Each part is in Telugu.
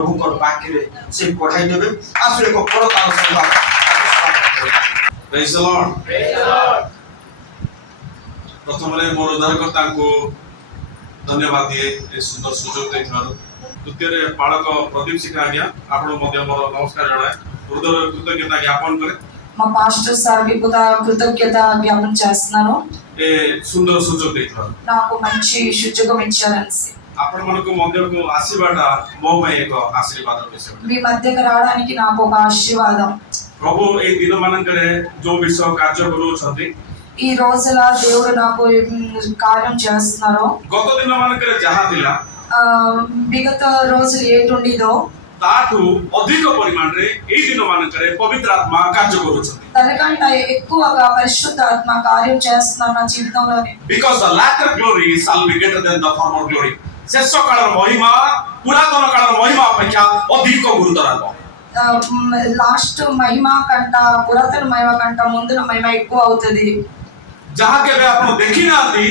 प्रभुଙ୍କର ପାଖରେ ସେ ପଠାଇ ଦେବେ ଆସୁ ଏକ ପରତାଳ ସଂବାଦ Praise the Lord. प्रथमरे मोर उद्धारकर्ताଙ୍କୁ धन्यवाद दिए ए सुंदर सुजोग ଦେଇଥିବାରୁ द्वितीय बालक प्रदीप सिंह आज्ञा आपण मध्य मोर नमस्कार जणाए हृदय कृतज्ञता ज्ञापन करे మా పాస్టర్ సార్కి కూడా కృతజ్ఞత జ్ఞాపనం చేస్తున్నాను ए सुंदर सुजोग ଦେଇଥିବାରୁ నాకు మంచి సుజోగం ఇచ్చారని आपण మనకు మధ్యకు ఆశీర్వాద మో పై एक ఆశీర్వాద విషయం మీ మధ్యకి రావడానికి నాకు ఒక ఆశీర్వాదం प्रभु ए दिन मानकरे जो विषय कार्य करूछथि ఈ రోజుల దేవుడు నాకు కార్యం చేస్తున్నారు गत दिन मानकरे जहा थिला విగత రోజులు ఏటుండిదో ताठू अधिक परिमाण रे ए दिन मानकरे पवित्र आत्मा कार्य करूछथि తనకంటే ఎక్కువగా పరిశుద్ధాత్మ కార్యం చేస్తున్నారు నా జీవితంలోనే because the latter glory shall be greater than the former glory शेष कालर महिमा पुरातन कालर महिमा अपेक्षा अधिक गुरुतर ହେବ లాస్ట్ మహిమ కంట పురాతన మహిమ కంట ముందున మహిమ ఎక్కువ అవుతది जहा केबे आपण देखि नाती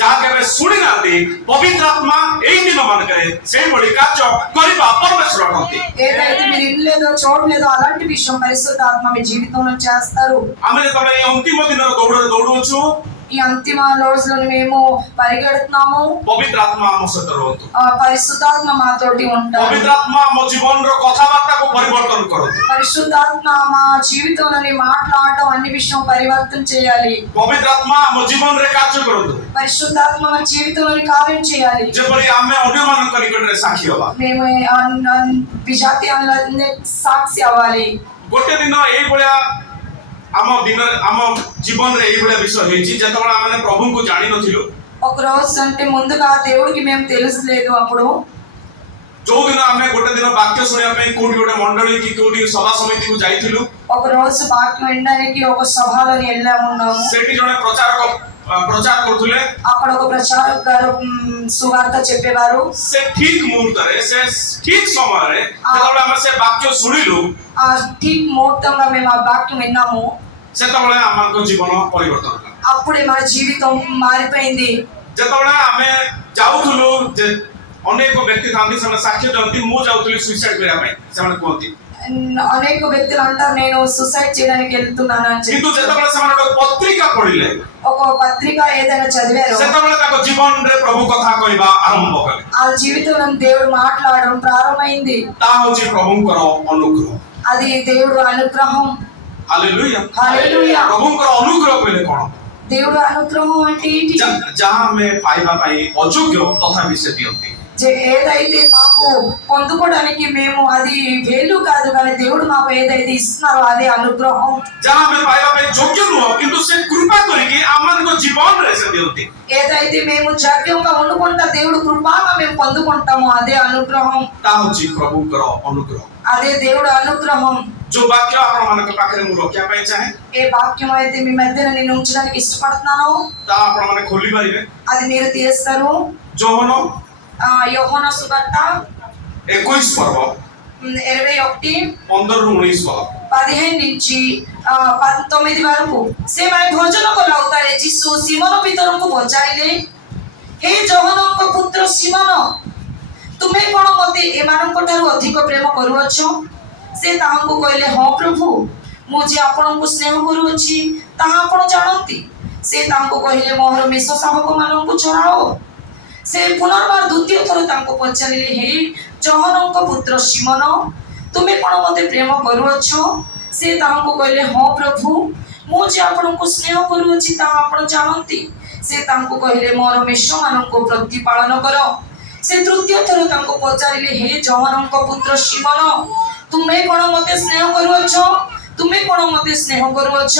जहा केबे सुनि नाती पवित्र आत्मा एई दिन मन करे सेई बडी कार्य करिबा परमेश्वर अटंती ఏదైతే మీరు ఇల్లేదో చూడలేదో అలాంటి విషయం పరిశుద్ధాత్మ మీ జీవితంలో చేస్తారు आमे जेतबे ए अंतिम दिन दौड़ुछु ఈ అంతిమ రోజుల్లో మేము పరిగెడుతున్నాము पवित्र आत्मा आम सहित रहतु పరిశుద్ధాత్మ మాతోటి ఉంటారు पवित्र आत्मा मो जीवन रो कथाबार्ता को परिवर्तन करतु పరిశుద్ధాత్మ మా జీవితంలోని మాట్లాడటం అన్ని విషయం పరివర్తన చేయాలి पवित्र आत्मा मो जीवन रे कार्य करतु పరిశుద్ధాత్మ మా జీవితంలోని కార్యం చేయాలి जेपरि आमे अन्य मानक निकट रे साक्षी होबा మేము విజాతి సాక్షి అవ్వాలి गोटे दिन एई बळिया आम दिन आम जीवन रे एई बळिया विषय हेची जतबळा आमे प्रभु को जानि नथिलु ఒక రోజు అంటే ముందుగా దేవుడికి మేము తెలుసులేదు అప్పుడు जो दिन आमे गोटे दिन वाक्य सुनिया पे कोठी गोटे मंडली की कोठी सभा समिति को जाइथिलु ఒక రోజు వాక్యం వినడానికి ఒక సభలోని వెళ్ళాము सेठी जने प्रचार करथुले అక్కడ ఒక ప్రచారక గారు సువార్త చెప్పేవారు से ठीक मुहूर्त रे से ठीक समय रे जतबळा आमे से वाक्य सुनिलु ఆ ఠీక్ ముహూర్తంగా మేము ఆ వాక్యం విన్నాము सेतबळे आमाको जीवन परिवर्तन होला అప్పుడే మన జీవితం మారిపోయింది जतबळे आमे जाउथुलु जे अनेक व्यक्ति थांती समय साक्ष्य दंती मु जाउथुलि सुसाइड करिया पई सेमने कोंती అనేక వ్యక్తులు అంటారు నేను సూసైడ్ చేయడానికి వెళ్తున్నాను అని किंतु जतबळे सेमने पत्रिका पढिले ఒక పత్రిక ఏదైనా చదివారు सेतबळे ताको जीवन रे प्रभु कथा कहबा आरंभ कले ఆ జీవితంలో దేవుడు మాట్లాడడం ప్రారంభమైంది ता होची प्रभुंकर अनुग्रह అది దేవుడు అనుగ్రహం हालेलुया हालेलुया प्रभुंकर अनुग्रह कहले कोन దేవుడు అనుగ్రహం అంటే ఏంటి जहां में पाइबा पाई अयोग्य तथापि से दियंती ఏదైతే మాకు పొందుకోవడానికి మేము అది వేలు కాదు కానీ దేవుడు మాకు ఏదైతే ఇస్తున్నారో అదే అనుగ్రహం जहां में पाइबा पाई योग्य नुह किंतु से कृपा करिके आमनको जीवन रे से दियंती ఏదైతే మేము జాగ్యంగా వండుకుంటా దేవుడు కృపగా మేము పొందుకుంటామో అదే అనుగ్రహం ता होची प्रभुंकर अनुग्रह అదే దేవుడు అనుగ్రహం जो वाक्य आपण मानक पाखरे मु रखिया पाई चाहे ఏ వాక్యం అయితే మీ మధ్యన నేను ఉంచడానికి ఇష్టపడుతున్నానో ता आपण माने खोली पारिबे అది మీరు తీస్తారు जोहन యోహాను సువార్త 21 पर्व 21 15 ରୁ 19 पर्व 15 నుంచి 19 వరకు ସେମାନେ ଭୋଜନ କଲାଉତାରେ ଯୀଶୁ ସିମୋନ ପିତରଙ୍କୁ ପଚାରିଲେ ହେ ଯୋହନଙ୍କ ପୁତ୍ର ସିମୋନ ତୁମେ କଣ ମତେ ଏମାନଙ୍କ ଠାରୁ ଅଧିକ ପ୍ରେମ କରୁଅଛ ସେ ତାହାଙ୍କୁ କହିଲେ ହଁ ପ୍ରଭୁ ମୁଁ ଯେ ଆପଣଙ୍କୁ ସ୍ନେହ କରୁଅଛି ତାହା ଆପଣ ଜାଣନ୍ତି ସେ ତାଙ୍କୁ କହିଲେ ମୋର ମେଷ ଶାବକମାନଙ୍କୁ ଚରାଅ ସେ ପୁନର୍ବାର ଦ୍ୱିତୀୟ ଥର ତାଙ୍କୁ ପଚାରିଲେ ହେ ଯୋହନଙ୍କ ପୁତ୍ର ସିମୋନ ତୁମେ କଣ ମତେ ପ୍ରେମ କରୁଅଛ ସେ ତାହାଙ୍କୁ କହିଲେ ହଁ ପ୍ରଭୁ ମୁଁ ଯେ ଆପଣଙ୍କୁ ସ୍ନେହ କରୁଅଛି ତାହା ଆପଣ ଜାଣନ୍ତି ସେ ତାଙ୍କୁ କହିଲେ ମୋର ମେଷମାନଙ୍କୁ ପ୍ରତିପାଳନ କର ସେ ତୃତୀୟ ଥର ତାଙ୍କୁ ପଚାରିଲେ ହେ ଯୋହନଙ୍କ ପୁତ୍ର ସିମୋନ ତୁମେ କଣ ମତେ ସ୍ନେହ କରୁଅଛ ତୁମେ କଣ ମତେ ସ୍ନେହ କରୁଅଛ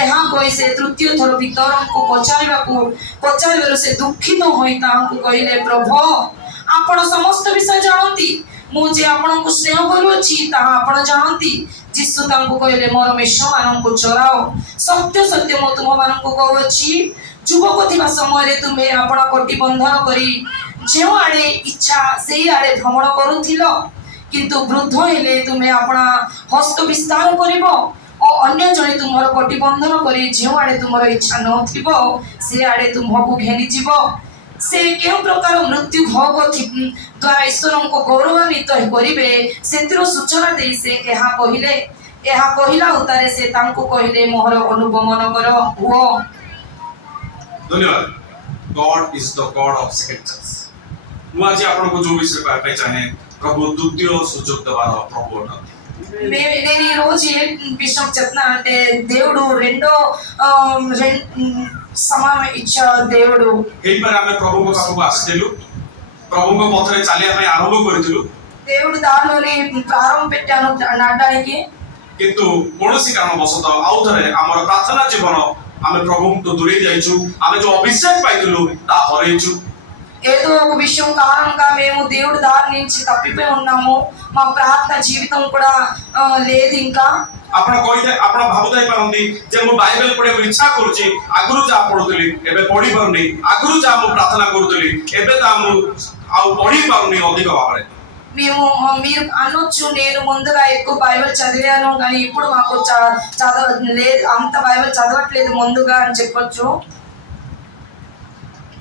ଏହା କହି ସେ ତୃତୀୟ ଥର ପିତରଙ୍କୁ ପଚାରିବାରୁ ସେ ଦୁଃଖିତ ହୋଇ ତାହାଙ୍କୁ କହିଲେ ପ୍ରଭୁ ଆପଣ ସମସ୍ତ ବିଷୟ ଜାଣନ୍ତି ମୁଁ ଯେ ଆପଣଙ୍କୁ ସ୍ନେହ କରୁଅଛି ତାହା ଆପଣ ଜାଣନ୍ତି ଯୀଶୁ ତାଙ୍କୁ କହିଲେ ମୋର ମେଷମାନଙ୍କୁ ଚରାଅ ସତ୍ୟ ସତ୍ୟ ମୁଁ ତୁମମାନଙ୍କୁ କହୁଅଛି ଯୁବକ ଥିବା ସମୟରେ ତୁମେ ଆପଣ କୋଟି ବନ୍ଧନ କରି ଯେଉଁ ଆଡ଼େ ଇଚ୍ଛା ସେଇ ଆଡ଼େ ଭ୍ରମଣ କରୁଥିଲ କିନ୍ତୁ ବୃଦ୍ଧ ହେଲେ ତୁମେ ଆପଣ ହସ୍ତ ବିସ୍ତାର କରିବ ଓ ଅନ୍ୟ ଜଣେ ତୁମର କୋଟି ବନ୍ଧନ କରି ଯେଉଁ ଆଡ଼େ ତୁମର ଇଚ୍ଛା ନଥିବ ସେ ଆଡ଼େ ତୁମକୁ ଘେନିଯିବ ସେ କେଉଁ ପ୍ରକାର ମୃତ୍ୟୁ ଭୋଗ ଦ୍ୱାରା ଈଶ୍ୱରଙ୍କୁ ଗୌରବାନ୍ୱିତ କରିବେ ସେଥିର ସୂଚନା ଦେଇ ସେ ଏହା କହିଲେ। ଏହା କହିଲା ଉତ୍ତାରେ ସେ ତାଙ୍କୁ କହିଲେ ମୋର ଅନୁଗମନ କର ହୁଅ। ଧନ୍ୟବାଦ। God is the God of second chance। ମୁଁ ଆଜି ଆପଣଙ୍କୁ ଯୋଉ విషୟ କହିବା ପାଇଁ ଚାହେଁ ప్రభు ଦ୍ୱିତୀୟ ସୁଯୋଗ ଦେବାର ప్రభు ଅଟନ୍ତି। నేను ఈ రోజు ఏ విషయం చెప్తున్నా అంటే దేవుడు రెండో సమయం ఇచ్చే దేవుడు। ହେଇପାରେ ଆମେ ପ୍ରଭୁଙ୍କ ପାଖକୁ ଆସିଥିଲୁ, ପ୍ରଭୁଙ୍କ ପଥରେ ଚାଲିବା ପାଇଁ ଆରମ୍ଭ କରିଥିଲୁ, దేవుడు దానిలోని ప్రారంభం పెట్టాను నడడానికి, କିନ୍ତୁ କୌଣସି କାରଣବଶତଃ ଆଉ ଥରେ ଆମର ପ୍ରାର୍ଥନା ଜୀବନ ଆମେ ପ୍ରଭୁଙ୍କୁ ଦୂରେଇ ଯାଇଛୁ, ଆମେ ଯୋଉ ଅଭିଷେକ ପାଇଥିଲୁ ତାହା ହରେଇଛୁ। ఏదో ఒక విషయం కారణంగా మేము దేవుడి దారి నుంచి తప్పిపోయి ఉన్నాము, మా ప్రార్థన జీవితం కూడా లేదు ఇంకా। ଆପଣ ଭାବୁଥାଇ ପାରନ୍ତି ଯେ ମୁଁ ବାଇବେଲ ପଢିବାକୁ ଇଚ୍ଛା କରୁଛି, ଆଗରୁ ଯାହା ପଢୁଥିଲି ଏବେ ପଢି ପାରୁନି, ଆଗରୁ ଯାହା ମୁଁ ପ୍ରାର୍ଥନା କରୁଥିଲି ଏବେ ତାହା ମୁଁ ଆଉ ପଢି ପାରୁନି ଅଧିକ ଭାବରେ। మీరు అనొచ్చు నేను ముందుగా ఎక్కువ బైబిల్ చదివాను కానీ ఇప్పుడు మాకు చదవలేదు, అంత బైబిల్ చదవట్లేదు ముందుగా అని చెప్పొచ్చు।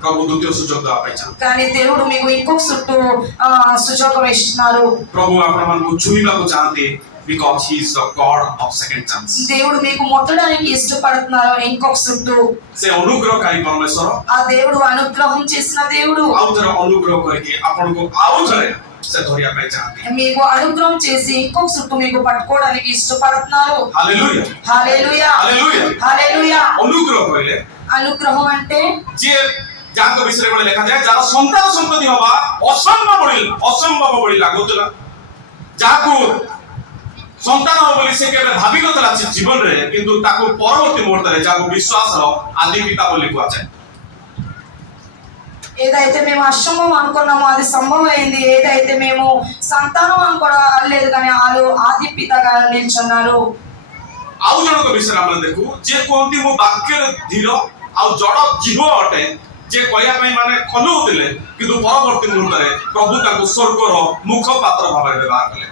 ప్రభు ద్వితీయ సుଯୋଗ ଦେବା ପାଇଁ ଚାହାନ୍ତି, కానీ దేవుడు మీకు ఇంకొక సుజోగం ఇస్తున్నారు। ప్రభు ଆପଣମାନଙ୍କୁ ଛୁଇଁବାକୁ ଚାହାନ୍ତି because he is the God of second chance। దేవుడు మీకు ముట్టడానికి ఇష్టపడుతున్నారు ఇంకొక సుట్టు। ସେ ଅନୁଗ୍ରହକାରୀ ପରମେଶ୍ୱର, ఆ దేవుడు అనుగ్రహం చేసిన దేవుడు ଆଉ ଥରେ ଅନୁଗ୍ରହ କରିକି ଆପଣଙ୍କୁ ଆଉ ଥରେ ସେ ଧରିବା ପାଇଁ ଚାହାନ୍ତି। మీకు అనుగ్రహం చేసి ఇంకొక సుట్టు మీకు పట్టుకోవడానికి ఇష్టపడుతున్నారు। ହାଲେଲୁୟା హల్లెలూయా ହାଲେଲୁୟା। హల్లెలూయా। ଅନୁଗ୍ରହ କହିଲେ అనుగ్రహం అంటే ଯିଏ ଯାଙ୍କ ବିଷୟରେ ଗୋଟେ ଲେଖାଯାଏ ଯାହାର ସନ୍ତାନ ସନ୍ତତି ହବା ଅସମ୍ଭବ ଭଳି ଲାଗୁଥିଲା, ଯାହାକୁ ସନ୍ତାନ ହବ ବୋଲି ସେ କେବେ ଭାବି ନଥିଲା ଜୀବନରେ, କିନ୍ତୁ ତାକୁ ପରବର୍ତ୍ତୀ ମୁହୂର୍ତ୍ତରେ ଯାହାକୁ ବିଶ୍ୱାସର ଆଦି ପିତା ବୋଲି କୁହାଯାଏ। ఏదైతే మేము అసంభవం అనుకున్నామో అది సంభవం అయింది, ఏదైతే మేము సంతానం అనుకోలేదు కానీ వాళ్ళు ఆది పితగా నిల్చున్నారు। ଆଉ ଜଣଙ୍କ ବିଷୟରେ ଆମେ ଦେଖୁ ଯିଏ କୁହନ୍ତି ମୁଁ ବାକ୍ୟରେ ଧୀର ଆଉ ଜଡ଼ ଜୀବ ଅଟେ, ଯିଏ କହିବା ପାଇଁ ମାନେ ଖଲଉଥିଲେ କିନ୍ତୁ ପରବର୍ତ୍ତୀ ମୁହୂର୍ତ୍ତରେ ପ୍ରଭୁ ତାଙ୍କୁ ସ୍ୱର୍ଗର ମୁଖପାତ୍ର ଭାବରେ ବ୍ୟବହାର କଲେ।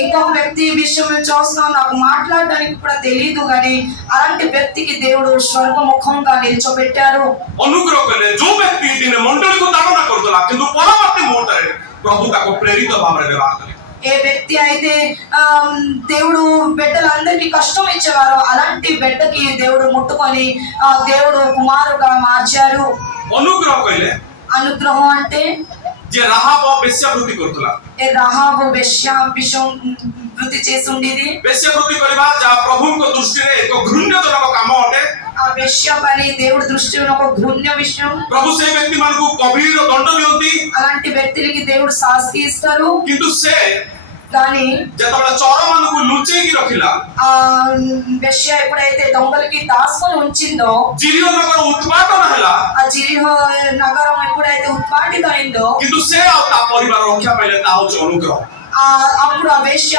ఇంకొక వ్యక్తి విషయం చూస్తున్నాం, నాకు మాట్లాడడానికి కూడా తెలియదు కానీ అలాంటి వ్యక్తికి దేవుడు స్వర్గముఖంగా నిల్చోబెట్టారు। ଅନୁଗ୍ରହ କଲେ ଯୋଉ ବ୍ୟକ୍ତି ଦିନେ ମଣ୍ଡଳୀକୁ ତାଡ଼ନା କରୁଥିଲା କିନ୍ତୁ ପରବର୍ତ୍ତୀ ମୁହୂର୍ତ୍ତରେ ପ୍ରଭୁ ତାକୁ ପ୍ରେରିତ ଭାବରେ ବ୍ୟବହାର କଲେ। ఏ వ్యక్తి అయితే దేవుడు బిడ్డలందరికీ కష్టం ఇచ్చేవారో అలాంటి బిడ్డకి దేవుడు ముట్టుకొని దేవుడు కుమారుగా మార్చాడు। ଅନୁଗ୍ରହ କହିଲେ అనుగ్రహం అంటే ଯେ ରାହାବ ବେଶ୍ୟାବୃତ୍ତି କରୁଥିଲା, ఏ రాహాబు విషయం వృత్తి చేసి ఉండేది। ବେଶ୍ୟାବୃତ୍ତି କରିବା ଯାହା ପ୍ରଭୁଙ୍କ ଦୃଷ୍ଟିରେ ଏକ ଘୃଣ୍ୟଜନକ କାମ ଅଟେ। ఆ వేశ్య పని దేవుడి దృష్టిలో ఒక ఘృణ్య విషయం। ପ୍ରଭୁ ସେଇ ବ୍ୟକ୍ତି ମାନଙ୍କୁ ଗଭୀର ଦଣ୍ଡ ଦିଅନ୍ତି, అలాంటి వ్యక్తులకి దేవుడు శాస్తి ఇస్తారు। କିନ୍ତୁ ସେ కానీ ଯେତେବେଳେ ଚୋରମାନଙ୍କୁ ଲୁଚେଇକି ରଖିଲା, ఆ వేశ్య ఎప్పుడైతే దొంగలకి దాసుకొని ఉంచిందో, ଜିରିୟ ନଗର ଉତ୍ପାଦନ ହେଲା, ఆ జిరిహో నగరం ఎప్పుడైతే ఉత్పాటితమైందో କିନ୍ତୁ ସେ ଆଉ ତା ପରିବାର ରକ୍ଷା ପାଇଲେ, ତାହା ହଉଛି ଅନୁଗ୍ରହ। అప్పుడు ఆ వేశ్య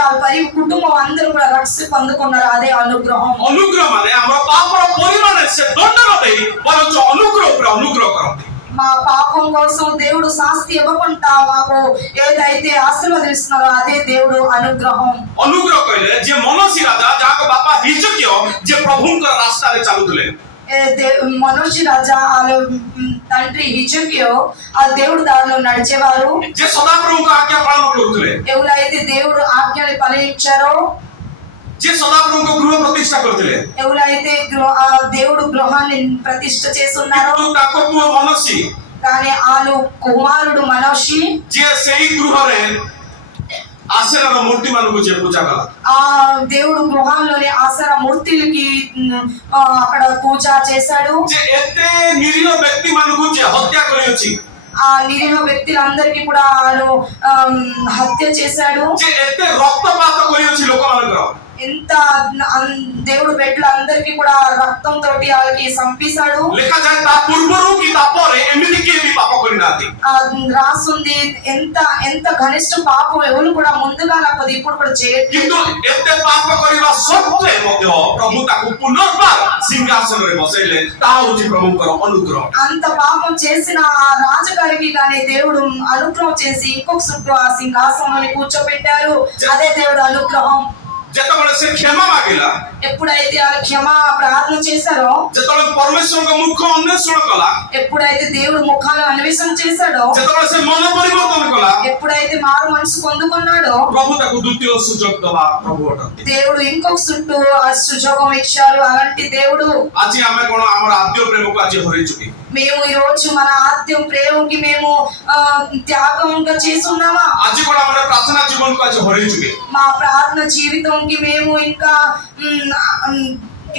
కుటుంబం అందరూ కూడా రక్ష పొందుకున్నారు, అదే అనుగ్రహం। ଅନୁଗ୍ରହ ମାନେ ଆମର ପାପର ପରିମାଣରେ ସେ ଦଣ୍ଡ ନ ଦେଇ ବରଂ ଅନୁଗ୍ରହ ଉପରେ ଅନୁଗ୍ରହ କରନ୍ତି। మా పాపం కోసం దేవుడు శాస్తి ఇవ్వకుండా మాకు ఏదైతే ఆశీర్వదిస్తున్నారో అదే దేవుడు అనుగ్రహం। ଅନୁଗ୍ରହ କହିଲେ ଯିଏ ମନସୀ ରାଜା ଯାହାଙ୍କ ବାପା ହିଜକିୟ ଯିଏ ପ୍ରଭୁଙ୍କ ରାସ୍ତାରେ ଚାଲୁଥିଲେ, మనోజీ రాజా వాళ్ళ తండ్రి హిజకియో ఆ దేవుడు దారిలో నడిచేవారు, ଯିଏ ସଦାପ୍ରଭୁଙ୍କ ଆଜ୍ଞା ପାଳନ କରୁଥିଲେ, ఎవరైతే దేవుడు ఆజ్ఞలు పాలించారో, ଯିଏ ସଦାପ୍ରଭୁଙ୍କ ଗୃହ ପ୍ରତିଷ୍ଠା କରିଥିଲେ, ఎవరైతే దేవుడు గృహాన్ని ప్రతిష్ఠ చేస్తున్నారో, କିନ୍ତୁ ତାଙ୍କ ପୁଅ ମନସୀ కానీ వాళ్ళు కుమారుడు మనోషి ଯିଏ ସେଇ ଗୃହରେ ఆశీర్వాద మూర్తి ମାନଙ୍କୁ ଯିଏ ପୂଜା କଲା, ఆ దేవుడు గృహాల్లోని ఆసర మూర్తులకి అక్కడ పూజ చేశాడు। ଯେ ଏତେ ନିରୀହ ବ୍ୟକ୍ତି ମାନଙ୍କୁ ଯିଏ ହତ୍ୟା କରିଅଛି, ఆ నిరీహ వ్యక్తులందరికీ కూడా వాళ్ళు హత్య చేశాడు। ଯେ ଏତେ ରକ୍ତପାତ କରିଅଛି ଲୋକମାନଙ୍କର, ఎంత దేవుడు బిడ్డలందరికీ కూడా రక్తం తోటి వాళ్ళకి సంపిస్తాడు। ଲେଖାଯାଏ ତା ପୂର୍ବରୁ କି ତା ପରେ ଏମିତି କିଏ ବି ପାପ କରିନାହାନ୍ତି। రాసుంది ఎంత ఎంత ଘନିଷ୍ଠ పాపం ఎవరు కూడా ముందుగా లేకపోతే ఇప్పుడు కూడా చేయట్లేదు, କିନ୍ତୁ ଏତେ ପାପ କରିବା ସତ୍ତ୍ୱେ ମଧ୍ୟ ପ୍ରଭୁ ତାକୁ ପୁନର୍ବାର ସିଂହାସନରେ ବସେଇଲେ, ତାହା ହେଉଛି ପ୍ରଭୁଙ୍କର ଅନୁଗ୍ରହ। అంత పాపం చేసిన ఆ రాజుగారికి కానీ దేవుడు అనుగ్రహం చేసి ఇంకొక చుట్టూ ఆ సింహాసనంలో కూర్చోబెట్టారు, అదే దేవుడు అనుగ్రహం। ଯେତେବେଳେ ସେ କ୍ଷମା ମାଗିଲା, ఎప్పుడైతే ఆ క్షమా ప్రార్థన చేశారో, ଯେତେବେଳେ ପରମେଶ୍ୱରଙ୍କ ମୁଖ ଅନ୍ୱେଷଣ କଲା, ఎప్పుడైతే దేవుడు ముఖాలు అన్వేషణ చేశాడో, ଯେତେବେଳେ ସେ ମନ ପରିବର୍ତ୍ତନ କଲା, ఎప్పుడైతే మారు మనసు పొందుకున్నాడో, ପ୍ରଭୁ ତାକୁ ଦ୍ୱିତୀୟ ସୁଯୋଗ ଦେବା ପ୍ରଭୁ ଅଟନ୍ତି। దేవుడు ఇంకొక చుట్టూ ఆ సుజోగం ఇచ్చారు। అలాంటి దేవుడు ଆଜି ଆମେ କଣ ଆମର ଆଦ୍ୟ ପ୍ରେମକୁ ଆଜି ହରେଇଛୁ କି? మేము ఈ రోజు మన ఆద్యం ప్రేమకి మేము త్యాగంగా చేస్తున్నామా? ଆଜି କଣ ଆମର ପ୍ରାର୍ଥନା ଜୀବନକୁ ଆଜି ହରେଇଛୁ କି? మా ప్రార్థన జీవితంకి మేము ఇంకా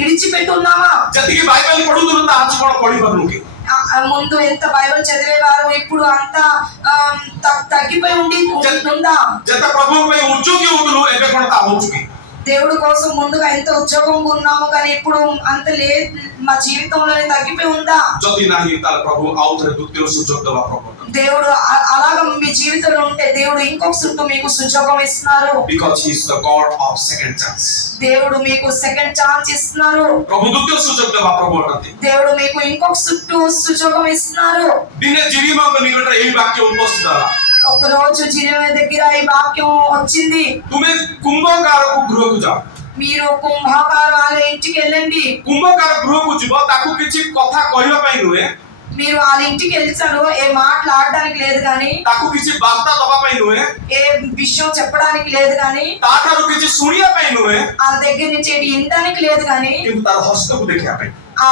ఇడిచిపెట్టున్నామా? ଯେତିକି ବାଇବେଲ ପଢୁଥିଲୁ ତା ଆଜି କଣ ପଢିପାରୁନୁ କି? ముందు ఎంత బైబిల్ చదివేవారు, ఇప్పుడు అంతా తగ్గిపోయి ఉందా? ଯେତେ ପ୍ରଭୁଙ୍କ ପାଇଁ ଉଦ୍యోଗୀ ହଉଥିଲୁ ଏବେ କଣ ତା ହଉଛୁ କି? దేవుడి కోసం ముందుగా ఎంత ఉద్యోగంగా ఉన్నాము, కానీ ఇప్పుడు అంత లేదు, మా జీవితంలోనే తగ్గిపోయి ఉందా? ଯଦି ନାହିଁ ତାହେଲେ ପ୍ରଭୁ ଆଉ ଥରେ ଦ୍ୱିତୀୟ ସୁଯୋଗ ଦେବା ପ୍ରଭୁ ଅଟନ୍ତି। దేవుడు అలాగ మీ జీవితంలో ఉంటే దేవుడు ఇంకొక చుట్టూ మీకు సుజోగం ఇస్తున్నారు। Because he is the God of second chance. దేవుడు మీకు సెకండ్ ఛాన్స్ ఇస్తున్నారు। ପ୍ରଭୁ ଦ୍ୱିତୀୟ ସୁଯୋଗ ଦେବା ପ୍ରଭୁ ଅଟନ୍ତି। దేవుడు మీకు ఇంకొక చుట్టూ సుజోగం ఇస్తున్నారు। ଦିନେ ଜିରିମାଙ୍କ ନିକଟରେ ଏହି ବାକ୍ୟ ଉପସ୍ଥିତ ହେଲା, ఒక రోజు జిరియ దగ్గర ఈ వాక్యం వచ్చింది, ତୁମେ କୁମ୍ଭକାରକୁ ଗୃହକୁ ଯାଅ। మీరు కుంభకారు వాళ్ళ ఇంటికి వెళ్ళండి। କୁମ୍ଭକାର ଗୃହକୁ ଯିବ, ତାକୁ କିଛି କଥା କହିବା ପାଇଁ ନୁହେଁ, మీరు వాళ్ళ ఇంటికి వెళ్తారు, ఏ మాట్లాడడానికి లేదు కానీ, ତାକୁ କିଛି ବାର୍ତ୍ତା ଦବା ପାଇଁ ନୁହେଁ, ఏ విషయం చెప్పడానికి లేదు కానీ, ତାଠାରୁ କିଛି ଶୁଣିବା ପାଇଁ ନୁହେଁ, వాళ్ళ దగ్గర నుంచి ఏంటి వినడానికి లేదు కానీ, କିନ୍ତୁ ତାର ହସ୍ତକୁ ଦେଖିବା ପାଇଁ। ఆ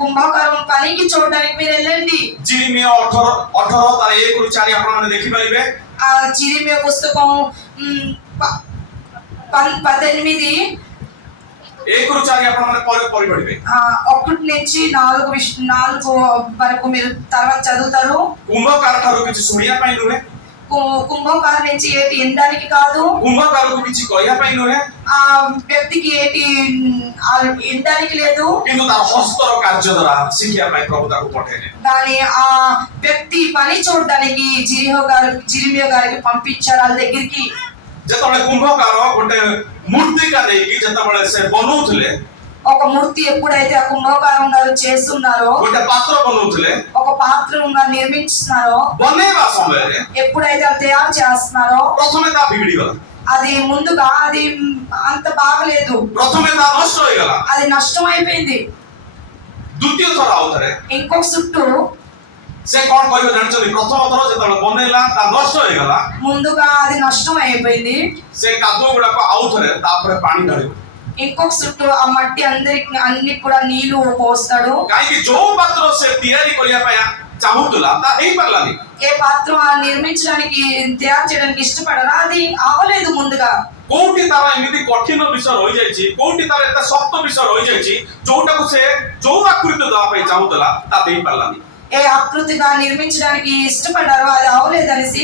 కుంభకారం పనికి చూడడానికి మీరు వెళ్ళండి। ଜିରିମିୟ 18 ତାର 1 ରୁ 4 ଆପଣମାନେ ଦେଖିପାରିବେ। ఆ జిరిమియా పుస్తకం 18 1 ରୁ 4 ଆପଣମାନେ పడిపడిବେ। 1 నుంచి 4 వరకు మీరు తర్వాత చదువుతారు। କୁମ୍ଭକାର ଠାରୁ କିଛି ଶୁଣିବା ପାଇଁ ନୁହେଁ, కుంభకారు నుంచి ఏంటి వినడానికి కాదు, କୁମ୍ଭକାରକୁ କିଛି କହିବା ପାଇଁ ନୁହେଁ, ఆ వ్యక్తికి ఏంటి వినడానికి లేదు, କିନ୍ତୁ ତାର ହସ୍ତର କାର୍ଯ୍ୟ ଦ୍ୱାରା ଶିଖିବା ପାଇଁ ପ୍ରଭୁ ତାକୁ ପଠେଇଲେ। కానీ ఆ వ్యక్తి పని చూడడానికి జిరిమియా గారికి పంపించారు వాళ్ళ దగ్గరికి। ଯେତେବେଳେ କୁମ୍ଭକାର ଗୋଟେ ମୂର୍ତ୍ତିକା ନେଇକି ଯେତେବେଳେ ସେ ବନଉଥିଲେ, ఒక మూర్తి ఎప్పుడైతే ఆ కుంభకారం గారు చేస్తున్నారో, ଗୋଟେ ପାତ୍ର ବନଉଥିଲେ, ఒక పాత్రగా నిర్మిస్తున్నారో, ବନେଇବା ସମୟରେ ఎప్పుడైతే అది తయారు చేస్తున్నారో, ପ୍ରଥମେ ତା ବିଗିଡିଗଲା, అది ముందుగా అది అంత బాగలేదు, ପ୍ରଥମେ ତା ନଷ୍ଟ ହେଇଗଲା। అది నష్టం అయిపోయింది। ଦ୍ୱିତୀୟ ଥର ଆଉ ଥରେ ఇంకొక చుట్టూ ସେ କଣ କରିବ ଜାଣିଛନ୍ତି? ପ୍ରଥମ ଥର ଯେତେବେଳେ ବନେଇଲା ତା ନଷ୍ଟ ହେଇଗଲା, ముందుగా అది నష్టం అయిపోయింది। ସେ କାଦୁଅ ଗୁଡାକ ଆଉ ଥରେ ତାପରେ ପାଣି ଢାଳିବ। ఇంకొక చుట్టూ ఆ మట్టి అన్ని కూడా నీళ్లు పోస్తాడు। କାହିଁକି? ଯୋଉ ପାତ୍ର ସେ ତିଆରି କରିବା ପାଇଁ ଚାହୁଁଥିଲା ତା ହେଇପାରିଲାନି। ఏ పాత్ర నిర్మించడానికి తయారు చేయడానికి ఇష్టపడరా, అది అవలేదు ముందుగా। କୋଉଠି ତାର ଏମିତି କଠିନ ବିଷୟ ରହିଯାଇଛି, କୋଉଠି ତାର ଏତେ ଶକ୍ତ ବିଷୟ ରହିଯାଇଛି, ଯୋଉଟାକୁ ସେ ଯୋଉ ଆକୃତି ଦେବା ପାଇଁ ଚାହୁଁଥିଲା ତା ଦେଇପାରିଲାନି। ఏ ఆకృతిగా నిర్మించడానికి ఇష్టపడ్డారో అది అవలేదనేసి,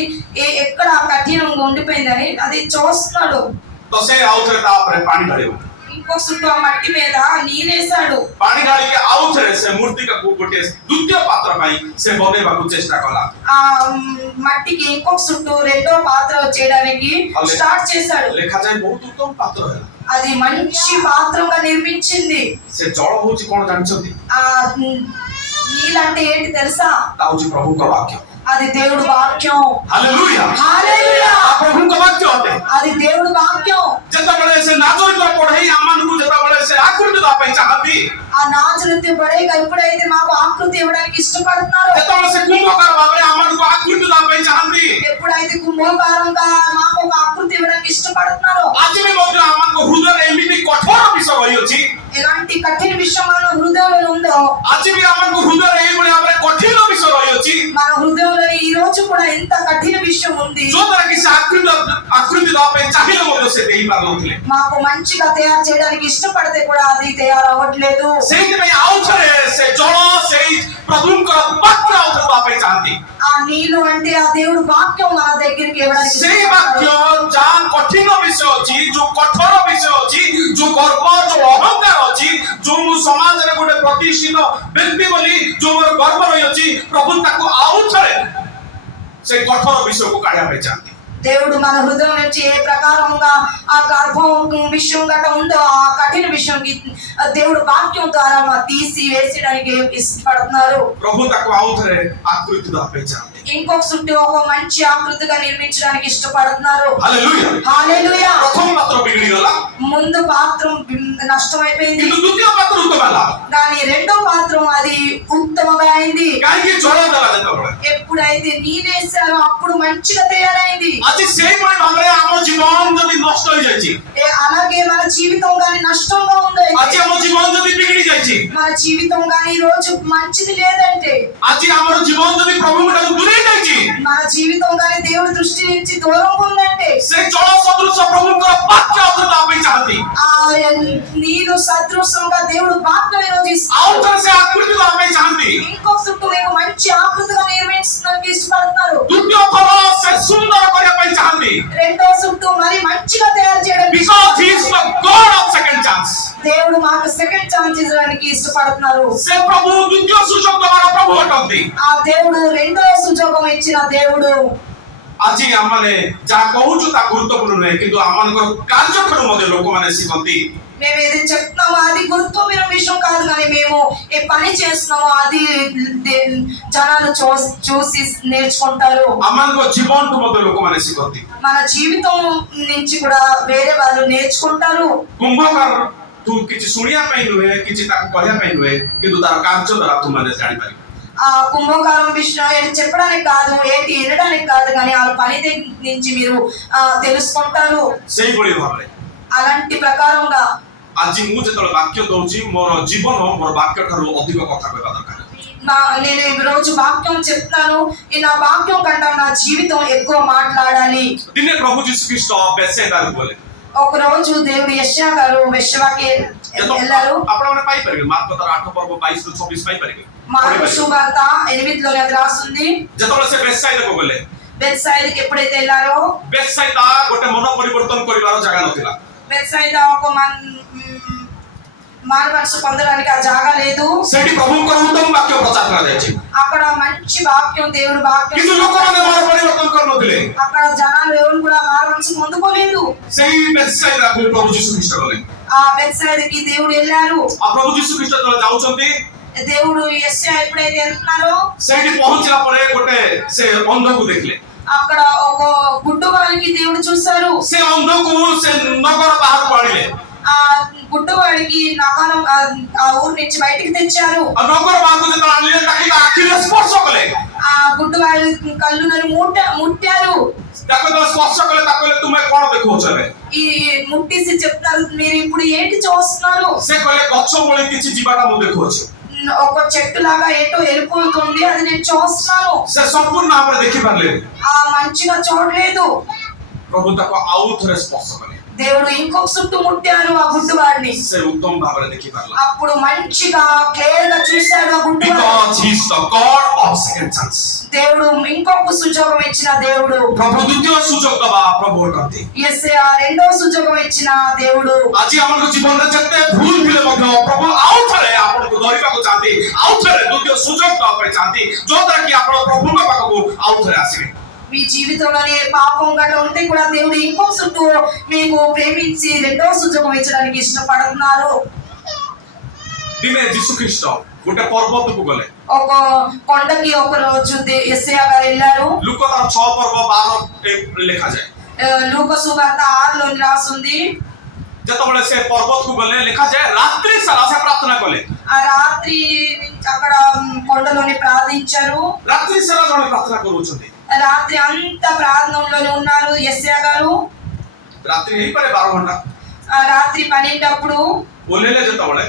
ఎక్కడ కఠినంగా ఉండిపోయిందని అది చూస్తున్నాడు। ତ ସେ ଆଉ ଥରେ ତା ଉପରେ ପାଣି ଢାଳିବ। ఇంకొక చుట్టూ ఆ మట్టి మీద నీరేశాడు। ପାଣି ଢାଳିକି ଆଉ ଥରେ ସେ ମୂର୍ତ୍ତିକାକୁ ଗୋଟେ ଦ୍ୱିତୀୟ ପାତ୍ର ପାଇଁ ସେ ବନେଇବାକୁ ଚେଷ୍ଟା କଲା। ఆ మట్టికి ఇంకొక చుట్టూ రెండో పాత్ర చేయడానికి స్టార్ట్ చేశాడు। ଲେଖାଯାଏ ବହୁତ ଉତ୍ତମ ପାତ୍ର ହେଲା। అది మంచి పాత్రగా నిర్మించింది। ସେ ଜଳ ହଉଛି କଣ ଜାଣିଛନ୍ତି? ఆ నీళ్ళంటే ఏంటి తెలుసా? ତା ହଉଛି ପ୍ରଭୁଙ୍କ ବାକ୍ୟ। అది దేవుడు వాక్యం। ହାଲେଲୁୟା, హల్లెలూయా, ପ୍ରଭୁଙ୍କ ବାକ୍ୟ ଅଟେ। అది దేవుడు వాక్యం। ଯେତେବେଳେ ସେ ନାଜରିତ ପଢେଇ ଆମମାନଙ୍କୁ ଯେତେବେଳେ ସେ ଆକୃତି ଦେବା ପାଇଁ ଚାହାନ୍ତି, ఆ నాజరుతి బడేగా ఎప్పుడైతే మాకు ఆకృతి ఇవ్వడానికి ఇష్టపడుతున్నారో, ଯେତେବେଳେ ସେ କୁମ୍ଭକାର ଭାବରେ ଆମମାନଙ୍କୁ ଆକୃତି ଦେବା ପାଇଁ ଚାହାନ୍ତି, ఎప్పుడైతే కుంభకారంగా మాకు ఒక ఆకృతి ఇవ్వడానికి ఇష్టపడుతున్నారో, ଆଜି ବି ମଧ୍ୟ ଆମମାନଙ୍କ ହୃଦୟରେ ଏମିତି କଠୋର ବିଷୟ ରହିଅଛି, ఎలాంటి కఠిన విషయం మన హృదయంలో ఉందో, ଆଜି ବି ଆମମାନଙ୍କ ହୃଦୟରେ ଏଇଭଳି ଭାବରେ କଠିନ ବିଷୟ ରହିଅଛି, మన హృదయంలో ఈ రోజు కూడా ఎంత కఠిన విషయం ఉంది, ଯୋଉଦ୍ୱାରା କି ସେ ଆକୃତି ଦେବା ପାଇଁ ଚାହିଁଲେ ମଧ୍ୟ ସେ ଦେଇପାରୁନଥିଲେ। మాకు మంచిగా తయారు చేయడానికి ఇష్టపడితే కూడా అది తయారు అవ్వట్లేదు। ସେଇଥିପାଇଁ ଆଉ ଥରେ ସେ ଜଳ ସେଇ ପ୍ରଭୁଙ୍କର ବାକ୍ୟ ଆଉ ଥରେ ଦେବା ପାଇଁ ଚାହାନ୍ତି। ఆ నీళ్లు అంటే ఆ దేవుడు వాక్యం మన దగ్గరికి ఇవ్వడానికి ସେଇ ବାକ୍ୟ ଯାହା କଠିନ ବିଷୟ ଅଛି, ଯୋଉ କଠୋର ବିଷୟ ଅଛି, ଯୋଉ ଗର୍ବ, ଯୋଉ ଅହଙ୍କାର ଅଛି, ଯୋଉ ମୁଁ ସମାଜରେ ଗୋଟେ ପ୍ରତିଷ୍ଠିତ ବ୍ୟକ୍ତି ବୋଲି ଯୋଉ ମୋର ଗର୍ବ ରହିଅଛି, ପ୍ରଭୁ ତାକୁ ଆଉ ଥରେ ସେଇ କଠୋର ବିଷୟକୁ କାଢିବା ପାଇଁ ଚାହାନ୍ତି। దేవుడు మన హృదయం నుంచి ఏ ప్రకారంగా ఆ గర్భం విషయం గట్ట ఉందో, ఆ కఠిన విషయంకి దేవుడు వాక్యం ద్వారా తీసి వేసేయడానికి ఇష్టపడుతున్నారు। ପ୍ରଭୁ ତାକୁ ଆଉ ଥରେ ଆକୃତି ଦେବା ପାଇଁ ଚାହାନ୍ତି। ఇంకొక చుట్టూ ఒక మంచి ఆకృతిగా నిర్మించడానికి ఇష్టపడుతున్నారు। ହାଲେଲୁୟା, హల్లెలూయా। ପ୍ରଥମ ମାତ୍ର ବିଗିଡି ଗଲା, ముందు పాత్రం నష్టమైపోయింది, କିନ୍ତୁ ଦ୍ୱିତୀୟ ପାତ୍ର ଉତ୍ତମ ହେଲା। కానీ రెండో పాత్రం అది ఉత్తమంగా అయింది। କାହିଁକି ଜ୍ୱର ଦେଲା ଯେତେବେଳେ ఎప్పుడైతే నీరేశారో అప్పుడు మంచిగా తయారైంది। ଆଜି ସେଇଭଳି ଭାବରେ ଆମ ଜୀବନ ଯଦି ନଷ୍ଟ ହେଇଯାଇଛି, అలాగే మన జీవితం గాని నష్టంగా ఉంది, ଆଜି ଆମ ଜୀବନ ଯଦି ବିଗିଡି ଯାଇଛି, మన జీవితం గాని ఈ రోజు మంచిది లేదంటే, ଆଜି ଆମର ଜୀବନ ଯଦି ପ୍ରଭୁଙ୍କ ଠାରୁ ଦୂରେଇ ଯାଇଛି, మన జీవితం గాని దేవుడి దృష్టి నుంచి దూరంగా ఉందంటే, ସେ ଜଳ ସଦୃଶ ପ୍ରଭୁଙ୍କର ବାକ୍ୟ ଅଥର ତା ପାଇଁ ଚାହାନ୍ତି। ఆ నీరు సదృశంగా దేవుడు వాక్యం ఈరోజు ଆଉ ଥରେ ସେ ఆకృతి ତା ପାଇଁ ଚାହାନ୍ତି। ఇంకొక చుట్టూ మీకు మంచి ఆకృతిగా నిర్మించడానికి ఇష్టపడుతున్నారు। ଦ୍ୱିତୀୟ ଥର ସେ ସୁନ୍ଦର କରିବା ପାଇଁ ଚାହାନ୍ତି। రెండో చుట్టూ మరి మంచిగా తయారు చేయడానికి Because he is the God of second chance. దేవుడు మాకు సెకండ్ ఛాన్స్ ఇవ్వడానికి ఇష్టపడుతున్నారు। ସେ ପ୍ରଭୁ ଦ୍ୱିତୀୟ ସୁଯୋଗ ଦେବାର ପ୍ରଭୁ ଅଟନ୍ତି। ఆ దేవుడు రెండో సుజోగం ఇచ్చిన దేవుడు। ଆଜି ଆମମାନେ ଯାହା କହୁଛୁ ତା ଗୁରୁତ୍ୱପୂର୍ଣ୍ଣ ନୁହେଁ, କିନ୍ତୁ ଆମମାନଙ୍କର କାର୍ଯ୍ୟଠାରୁ ମଧ୍ୟ ଲୋକମାନେ ଶିଖନ୍ତି। మేము ఏది చెప్తున్నామో అది గుర్తుమైన విషయం కాదు, కానీ మేము ఏ పని చేస్తున్నామో అది జనాలు చూసి నేర్చుకుంటారు। ଆମମାନଙ୍କ ଜୀବନଠୁ ମଧ୍ୟ ଲୋକମାନେ ଶିଖନ୍ତି। మన జీవితం నుంచి కూడా వేరే వాళ్ళు నేర్చుకుంటారు। କୁମ୍ଭକାର ତୁ କିଛି ଶୁଣିବା ପାଇଁ ନୁହେଁ, କିଛି ତାକୁ କହିବା ପାଇଁ ନୁହେଁ, କିନ୍ତୁ ତାର କାର୍ଯ୍ୟ ଦ୍ୱାରା ତୁମମାନେ ଜାଣିପାରିବ। ఆ కుంభకారం విషయం ఏంటి చెప్పడానికి కాదు, ఏంటి వినడానికి కాదు, కానీ ఆ పని నుంచి మీరు తెలుసుకుంటారు। ସେଇଭଳି ଭାବରେ అలాంటి ప్రకారంగా ଆଜି ମୁଁ ଯେତେବେଳେ ବାକ୍ୟ ଦଉଛି, ମୋର ଜୀବନ ମୋର ବାକ୍ୟ ଠାରୁ ଅଧିକ କଥା କହିବା ଦରକାର। నేను ఈ రోజు వాక్యం చెప్తాను, ఈ నా వాక్యం కంటే నా జీవితం ఎక్కువ మాట్లాడాలి। ଦିନେ ପ୍ରଭୁ ଯୀଶୁ ଖ୍ରୀଷ୍ଟ ବେଥେସାଇଦାକୁ ଗଲେ। ఒక రోజు దేవుడు యెషయా గారు బెత్షెబాకి వెళ్ళారు। ଆପଣମାନେ ପାଇପାରିବେ, ମାର୍କ ତାର 8 ପର୍ବ 22 ରୁ 26 ପାଇପାରିବେ। మార్కు సువార్త 8లోనే అది రాస్తుంది। ଯେତେବେଳେ ସେ ବେଥେସାଇଦାକୁ ଗଲେ, బెత్సైదాకి ఎప్పుడైతే వెళ్ళారో, ବେଥେସାଇଦା ଗୋଟେ ମନ ପରିବର୍ତ୍ତନ କରିବାର ଜାଗା ନଥିଲା। బెత్సైదా ఒక మానవసు పొందడానికి ఆ జాగా లేదు। ସେଠି ପ୍ରଭୁଙ୍କର ଉତ୍ତମ ବାକ୍ୟ ପ୍ରଚାର କରାଯାଇଛି, అక్కడ మంచి వాక్యం దేవుడి వాక్యం, କିନ୍ତୁ ଲୋକମାନେ ମନ ପରିବର୍ତ୍ତନ କରୁନଥିଲେ। అక్కడ జనాలు ఎవరు కూడా మానవసు పొందుకోలేదు। ସେଇ ବେଥେସାଇଦାକୁ ପ୍ରଭୁ ଯୀଶୁ ଖ୍ରୀଷ୍ଟ ଗଲେ। ఆ బెత్సైదాకి దేవుడు వెళ్ళారు। ଆଉ ପ୍ରଭୁ ଯୀଶୁ ଖ୍ରୀଷ୍ଟ ଯେତେବେଳେ ଯାଉଛନ୍ତି, దేవుడు యెషయా ఎప్పుడైతే వెళ్తున్నారో ସେଇଠି ପହଞ୍ଚିଲା ପରେ ଗୋଟେ ସେ ଅନ୍ଧକୁ ଦେଖିଲେ। అక్కడ ఒక గుడ్డువాడికి దేవుడు చూశారు। ସେ ଅନ୍ଧକୁ ସେ ନଗର ବାହାରକୁ ଆଣିଲେ। ఆ గుడ్డువాడికి నగరం ఆ ఊరు నుంచి బయటికి తెచ్చారు। ଆଉ ନଗର ବାହାରକୁ ଯେତେବେଳେ ଆଣିଲେ, ତାକୁ ତା ଆଖିରେ ସ୍ପର୍ଶ କଲେ। ఆ గుడ్డువాడి కళ్ళులను ముట్టారు। ତାକୁ ଯେତେବେଳେ ସ୍ପର୍ଶ କଲେ, ତାକୁ କହିଲେ ତୁମେ କଣ ଦେଖୁଛ ଏବେ? ఈ ముట్టిసి చెప్తారు, మీరు ఇప్పుడు ఏంటి చూస్తున్నారు? ସେ କହିଲେ ଗଛ ଭଳି କିଛି ଯିବାଟା ମୁଁ ଦେଖୁଅଛି। ఒక చెట్టు లాగా ఏటో వెళ్ళిపోతుంది, అది నేను చూస్తున్నాను। ସେ ସମ୍ପୂର୍ଣ୍ଣ ଭାବରେ ଦେଖିପାରିଲେନି। ఆ మంచిగా చూడలేదు। ପ୍ରଭୁ ତାକୁ ଆଉ ଥରେ ସ୍ପର୍ଶ କଲେ। దేవుడు ఇంకొక చుట్టూ ముట్టారు ఆ గుడ్డువాడిని। ସେ ଉତ୍ତମ ଭାବରେ ଦେଖିପାରିଲା। అప్పుడు మంచిగా క్లియర్ గా చూశాడు ఆ గుడ్డువాడు। Because he is the God of second chance. దేవుడు ఇంకొక సుజోగం ఇచ్చిన దేవుడు। ପ୍ରଭୁ ଦ୍ୱିତୀୟ ସୁଯୋଗ ଦେବା ପ୍ରଭୁ ଅଟନ୍ତି। యేసయ్య రెండో సుజోగం ఇచ్చిన దేవుడు। ଆଜି ଆମର ଜୀବନରେ ଯେତେ ଭୁଲ ଥିଲେ ମଧ୍ୟ ପ୍ରଭୁ ଆଉ ଥରେ ଆପଣଙ୍କୁ ଧରିବାକୁ ଚାହାନ୍ତି, ଆଉ ଥରେ ଦ୍ୱିତୀୟ ସୁଯୋଗ ଦେବା ପାଇଁ ଚାହାନ୍ତି, ଯୋଉଦ୍ୱାରା କି ଆପଣ ପ୍ରଭୁଙ୍କ ପାଖକୁ ଆଉ ଥରେ ଆସିବେ। మీ జీవితంలోనే పాపం గట్ట ఉంటే కూడా దేవుడు ఇంకొక చుట్టూ మీకు ప్రేమించి రెండో సుజోగం ఇచ్చడానికి ఇష్టపడుతున్నారు। ଦିନେ ଯୀଶୁ ଖ୍ରୀଷ୍ଟ ଗୋଟେ ପର୍ବତକୁ ଗଲେ। ఒక కొండకి ఒక రోజు యేసయ్య గారు వెళ్ళారు। ଲୁକ ତାର 6 ପର୍ବ 12 ଲେଖାଯାଏ। లూకా సువార్త 6లో రాస్తుంది। ଯେତେବେଳେ ସେ ପର୍ବତକୁ ଗଲେ, ଲେଖାଯାଏ ରାତ୍ରି ସାରା ସେ ପ୍ରାର୍ଥନା କଲେ। ఆ రాత్రి అక్కడ కొండలోని ప్రార్థించారు। ରାତ୍ରି ସାରା ଜଣେ ପ୍ରାର୍ଥନା କରୁଛନ୍ତି। రాత్రి అంతా ప్రార్థనలోనే ఉన్నారు యేసయ్య గారు। ରାତ୍ରି ହେଇପାରେ 12 ଘଣ୍ଟା। ఆ రాత్రి 12 అప్పుడు ଓହ୍ଲେଇଲେ ଯେତେବେଳେ,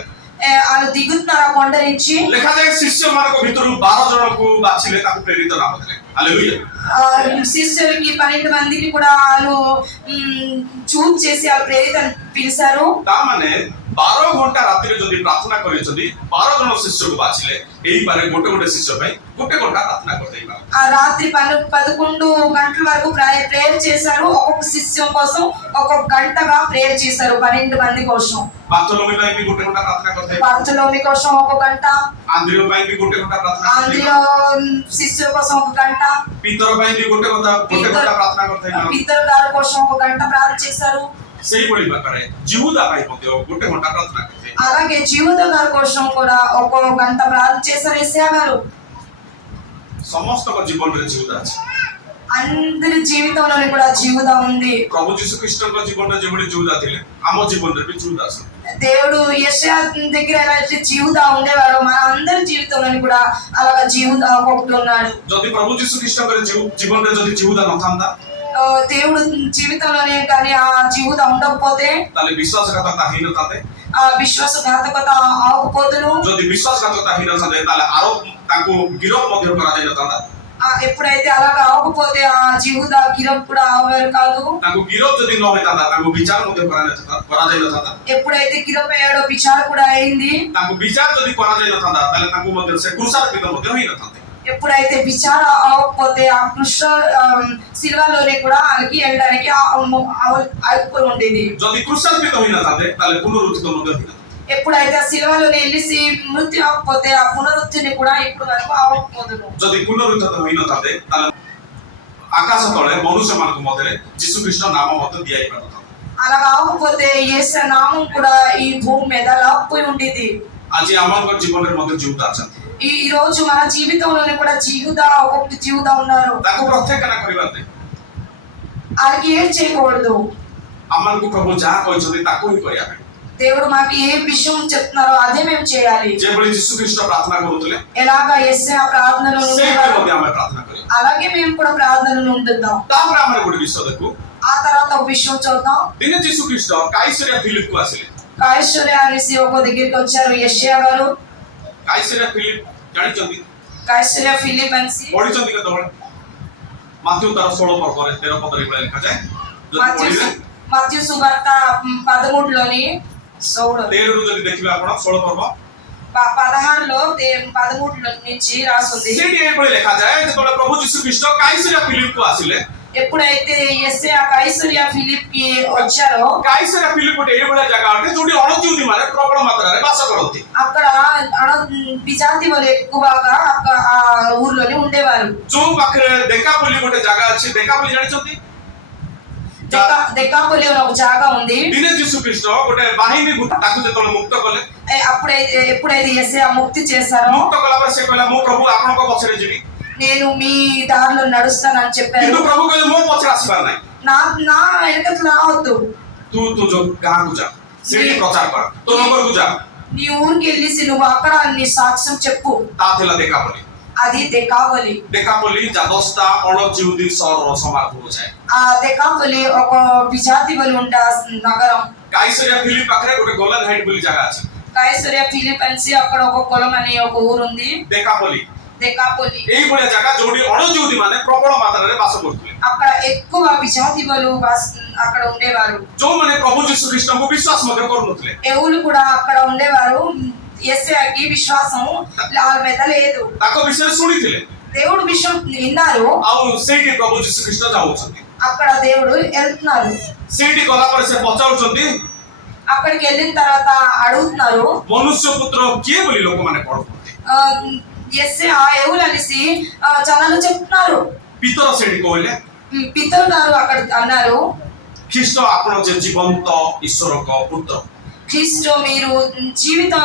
వాళ్ళు దిగుతున్నారు ఆ కొండ నుంచి। ଲେଖାଯାଏ ଶିଷ୍ୟମାନଙ୍କ ଭିତରୁ 12 ଜଣଙ୍କୁ ବାଛିଲେ, ତାକୁ ପ୍ରେରିତ ନାମ ଦେଲେ। ହାଲେଲୁୟା। శిష్యులకి 12 మందికి కూడా వాళ్ళు చూస్ చేసి ఆ ప్రేరిత పిలిచారు। ତାମାନେ 12 ଘଣ୍ଟା ରାତିରେ ଯଦି ପ୍ରାର୍ଥନା କରିଛନ୍ତି, 12 ଜଣ ଶିଷ୍ୟକୁ ବାଛିଲେ, ହେଇପାରେ ଗୋଟେ ଗୋଟେ ଶିଷ୍ୟ ପାଇଁ 1 ଘଣ୍ଟା ପ୍ରାର୍ଥନା କରିଦେଇପାରେ। ఆ రాత్రి 11 గంటల వరకు ప్రేయర్ చేశారు। ఒక్కొక్క శిష్యం కోసం ఒక్కొక్క గంటగా ప్రేయర్ చేశారు 12 మంది కోసం। ବାର୍ଥୋଲୋମି ପାଇଁ ବି 1 ଘଣ୍ଟା ପ୍ରାର୍ଥନା କରିଦେଇପାରେ। బర్తలోమి కోసం ఒక గంట, ଆନ୍ଦ୍ରିୟ ପାଇଁ ବି 1 ଘଣ୍ଟା ପ୍ରାର୍ଥନା ఆంద్రియ କରିଦେଇପାରେ। శిష్యు కోసం ఒక గంట, ପିତର ପାଇଁ ବି 1 ଘଣ୍ଟା ପ୍ରାର୍ଥନା କରିଦେଇପାରେ। పితరు గారి కోసం ఒక గంట ప్రార్థన చేశారు। ସେଇଭଳି ଭାବରେ ଜିହୁଦା ପାଇଁ ମଧ୍ୟ 1 ଘଣ୍ଟା ପ୍ରାର୍ଥନା କରିଥିଲେ। అలాగే జీవుద గారి కోసం కూడా ఒక గంట ప్రార్థన చేశారు యేసయ్య గారు। ସମସ୍ତଙ୍କ ଜୀବନରେ ଜିହୁଦା ଅଛି। అందరి జీవితంలోని కూడా జీవుదా ఉంది. प्रभु जीशु ख्रीष्टଙ୍କ ଜୀବନରେ ଯେଭଳି ଜିହୁଦା ଥିଲେ ଆମ ଜୀବନରେ ବି ଜିହୁଦା ଅଛନ୍ତି। దేవుడు యెషయా దగ్గర ఎలాంటి జీవుదా ఉండేవాడో మన అందరి జీవితంలోని కూడా అలాగా జీవుదా ఒకటి ఉన్నాడు। ଯଦି प्रभु जीशु ଖ୍ରୀଷ୍ଟଙ୍କର ଜୀବନରେ ଯଦି ଜିହୁଦା ନଥାନ୍ତା దేవుడు జీవితంలోనే కానీ ఆ జీవుదా ఉండకపోతే ତାହେଲେ ବିଶ୍ୱାସଘାତକତା ହେଇନଥାନ୍ତେ। ఆ విశ్వాసఘాతకత ఆగకపోతును। ଯଦି ବିଶ୍ୱାସଘାତକତା ହେଇନଥାନ୍ତେ ତାହେଲେ ଆରୋପ ତାଙ୍କୁ ଗିରଫ ମଧ୍ୟ କରାଯାଇନଥାନ୍ତା। ఎప్పుడైతే అలాగా ఆగకపోతే ఆ జీవుదా గిరఫ్ కూడా ఆవారు కాదు। ତାଙ୍କୁ ଗିରଫ ଯଦି ନ ହେଇଥାନ୍ତା ତାଙ୍କୁ ବିଚାର ମଧ୍ୟ କରାଯାଇନଥାନ୍ତା। ఎప్పుడైతే గిరఫ్ అయ్యాడో విచారణ కూడా అయింది। ତାଙ୍କୁ ବିଚାର ଯଦି କରାଯାଇନଥାନ୍ତା ତାହେଲେ ତାଙ୍କୁ ମଧ୍ୟ ସେ କୃଷାର୍ପିତ ମଧ୍ୟ ହେଇନଥାନ୍ତେ। ఎప్పుడైతే విచార ఆగకపోతే ఆ కృష్ణ శిల్వలోనే కూడా వాళ్ళకి వెళ్ళడానికి ఆగిపోయి ఉండేది। ଯଦି କୃଷାର୍ପିତ ହେଇନଥାନ୍ତେ ତାହେଲେ ପୁନରୁତ୍ଥିତ ମଧ୍ୟ ହେଇନଥାନ୍ତେ। ఎప్పుడైతే శిల్వలోనే వెళ్ళి మృత్యు ఆగకపోతే ఆ పునరుత్తిని కూడా ఇప్పుడు వరకు ఆగకపోదును। ଯଦି ପୁନରୁତ୍ଥିତ ହେଇନଥାନ୍ତେ ତାହେଲେ ଆକାଶ ତଳେ ମନୁଷ୍ୟମାନଙ୍କ ମଧ୍ୟରେ ଯୀଶୁ ଖ୍ରୀଷ୍ଟ ନାମ ମଧ୍ୟ ଦିଆଯାଇପାରିନଥାନ୍ତା। అలా ఆగకపోతే యేసు నామం కూడా ఈ భూమి మీద లాక్పోయి ఉండేది। ଆଜି ଆମଙ୍କ ଜୀବନରେ ମଧ୍ୟ ଜିହୁଦା ଅଛନ୍ତି। ఈ రోజు మన జీవితంలోనే కూడా జీవుదా ఒక్కొక్క జీవుదా ఉన్నారు। ତାଙ୍କୁ ପ୍ରତ୍ୟାଖ୍ୟାନ କରିବାର ନାହିଁ। వాళ్ళకి ఏం చేయకూడదు। ଆମମାନଙ୍କୁ ପ୍ରଭୁ ଯାହା କହିଛନ୍ତି ତାକୁ ହିଁ କରିବା ପାଇଁ। దేవుడు మాకు ఏ విషయం చెప్తున్నారో అదే మేము చేయాలి। ଯେଭଳି ଯୀଶୁ ଖ୍ରୀଷ୍ଟ ପ୍ରାର୍ଥନା କରୁଥିଲେ ఎలాగా యేసయ్య ప్రార్థనలో ସେଇଭଳି ମଧ୍ୟ ଆମେ ପ୍ରାର୍ଥନା କରିବା। అలాగే మేము కూడా ప్రార్థనలో ఉంటున్నాం। ତାପରେ ଆମେ ଗୋଟେ ବିଷୟ ଦେଖୁ। ఆ తర్వాత ఒక విషయం చూద్దాం। ଦିନେ ଯୀଶୁ ଖ୍ରୀଷ୍ଟ କାଇସରିଆ ଫିଲିପକୁ ଆସିଲେ। కాయశ్వర్య అనేసి ఒక దగ్గరికి వచ్చారు యెషయా గారు। କାଇସରିଆ ଫିଲିପ ଜାଣିଛନ୍ତି కాయశ్వర్య ఫిలిప్ అనేసి ପଢିଛନ୍ତି କେତେବେଳେ? ମାଥ୍ୟୁ ତାର 16 ପର୍ବରେ 13 ପଦରେ ଏଭଳି ଲେଖାଯାଏ। ଯଦି ପଢିବେ మత్తయి సువార్త 13లోని 13ରୁ ଯଦି ଦେଖିବେ ଆପଣ 16 పర్ବ 16లో 13 నుంచి రాసుంది। ସେଠି ଏଭଳି ଲେଖାଯାଏ ଯେତେବେଳେ ପ୍ରଭୁ ଯୀଶୁ ଖ୍ରୀଷ୍ଟ କାଇସରିଆ ଫିଲିପକୁ ଆସିଲେ ఎప్పుడైతే యెషయా కాయశ్వర్య ఫిలిప్ కి వచ్చారో କାଇସରିଆ ଫିଲିପ ଗୋଟେ ଏଭଳିଆ ଜାଗା ଅଟେ ଯୋଉଠି ଅଣଜୀବୀ ମାନେ ପ୍ରବଳ ମାତ୍ରାରେ ବାସ କରନ୍ତି। అక్కడ బిజాతి వాళ్ళు ఎక్కువగా ఆ ఊర్లోనే ఉండేవారు। ଯୋଉ ପାଖରେ ଦେକାପଲ୍ଲୀ ଗୋଟେ ଜାଗା ଅଛି। ଦେକାପଲ୍ଲୀ ଜାଣିଛନ୍ତି? దెకాపొలి ఒక జాగా ఉంది। ଦିନେ ଯୀଶୁ ଖ୍ରୀଷ୍ଟ ଗୋଟେ ବାହିନୀ ତାକୁ ଯେତେବେଳେ ମୁକ୍ତ କଲେ ఎప్పుడైతే యెషయా ముక్తి చేశారో ମୁକ୍ତ କଲା ପରେ ସେ କହିଲା ମୁଁ ପ୍ରଭୁ ଆପଣଙ୍କ ପଛରେ ଯିବି। నేను మీ దారిలో నడుస్తానని చెప్పారు। କିନ୍ତୁ ପ୍ରଭୁ କହିଲେ ମୋ ପଛରେ ଆସିବାର ନାହିଁ। నా వెనకట్లు రావద్దు। ତୁ ଯୋଉ ଗାଁକୁ ଯା ସେଠି ପ୍ରଚାର କର। ତୋ ନଗରକୁ ଯା నీ ఊరికి వెళ్ళి నువ్వు అక్కడ నీ సాక్ష్యం చెప్పు। ତା ଥିଲା ଦେକାପଲ୍ଲୀ। అది దెకాపొలి। ଦେକାପଲ୍ଲୀ 10ଟା ଅଣଜିହୁଦୀ ସହରର ସମାରୋହ ବୁଝାଏ। ఆ దెకాపొలి ఒక బిజాతి వాళ్ళు ఉండే నగరం। କାଇସରିଆ ଫିଲିପ ପାଖରେ ଗୋଟେ ଗୋଲାନ ହାଇଟ୍ ବୋଲି ଜାଗା ଅଛି। కాయశ్వర్య ఫిలిప్ అనేసి అక్కడ ఒక కులం అనే ఒక ఊరు ఉంది। ଦେକାପଲ୍ଲୀ దెకాపొలి ଏଇ ଭଳିଆ ଜାଗା ଯୋଉଠି ଅଣଜିହୁଦୀ ମାନେ ପ୍ରବଳ ମାତ୍ରାରେ ବାସ କରୁଥିଲେ। అక్కడ ఎక్కువ బిజాతి వాళ్ళు అక్కడ ఉండేవారు। ଯୋଉମାନେ ପ୍ରଭୁ ଯୀଶୁ ଖ୍ରୀଷ୍ଟଙ୍କୁ ବିଶ୍ୱାସ ମଧ୍ୟ କରୁନଥିଲେ। ఎవరు కూడా అక్కడ ఉండేవారు। యెషయాకి విశ్వాసం వాళ్ళ మీద లేదు। ତାଙ୍କ ବିଷୟରେ ଶୁଣିଥିଲେ। దేవుడు విషయం విన్నారు। ଆଉ ସେଇଠି ପ୍ରଭୁ ଯୀଶୁ ଖ୍ରୀଷ୍ଟ ଯାଉଛନ୍ତି। అక్కడ దేవుడు వెళ్తున్నారు। ସେଇଠି ଗଲା ପରେ ସେ ପଚାରୁଛନ୍ତି అక్కడికి వెళ్ళిన తర్వాత అడుగుతున్నారు ମନୁଷ୍ୟ ପୁତ୍ର କିଏ ବୋଲି ଲୋକମାନେ ପଢୁଛନ୍ତି। యెషయా ఎవరు అనేసి జనాలు చెప్తున్నారు। ପିତର ସେଇଠି କହିଲେ పితరు గారు అక్కడ అన్నారు ଖ୍ରୀଷ୍ଟ ଆପଣ ଯେ ଜୀବନ୍ତ ଈଶ୍ୱରଙ୍କ ପୁତ୍ର। క్రీస్తు మీరు జీవిత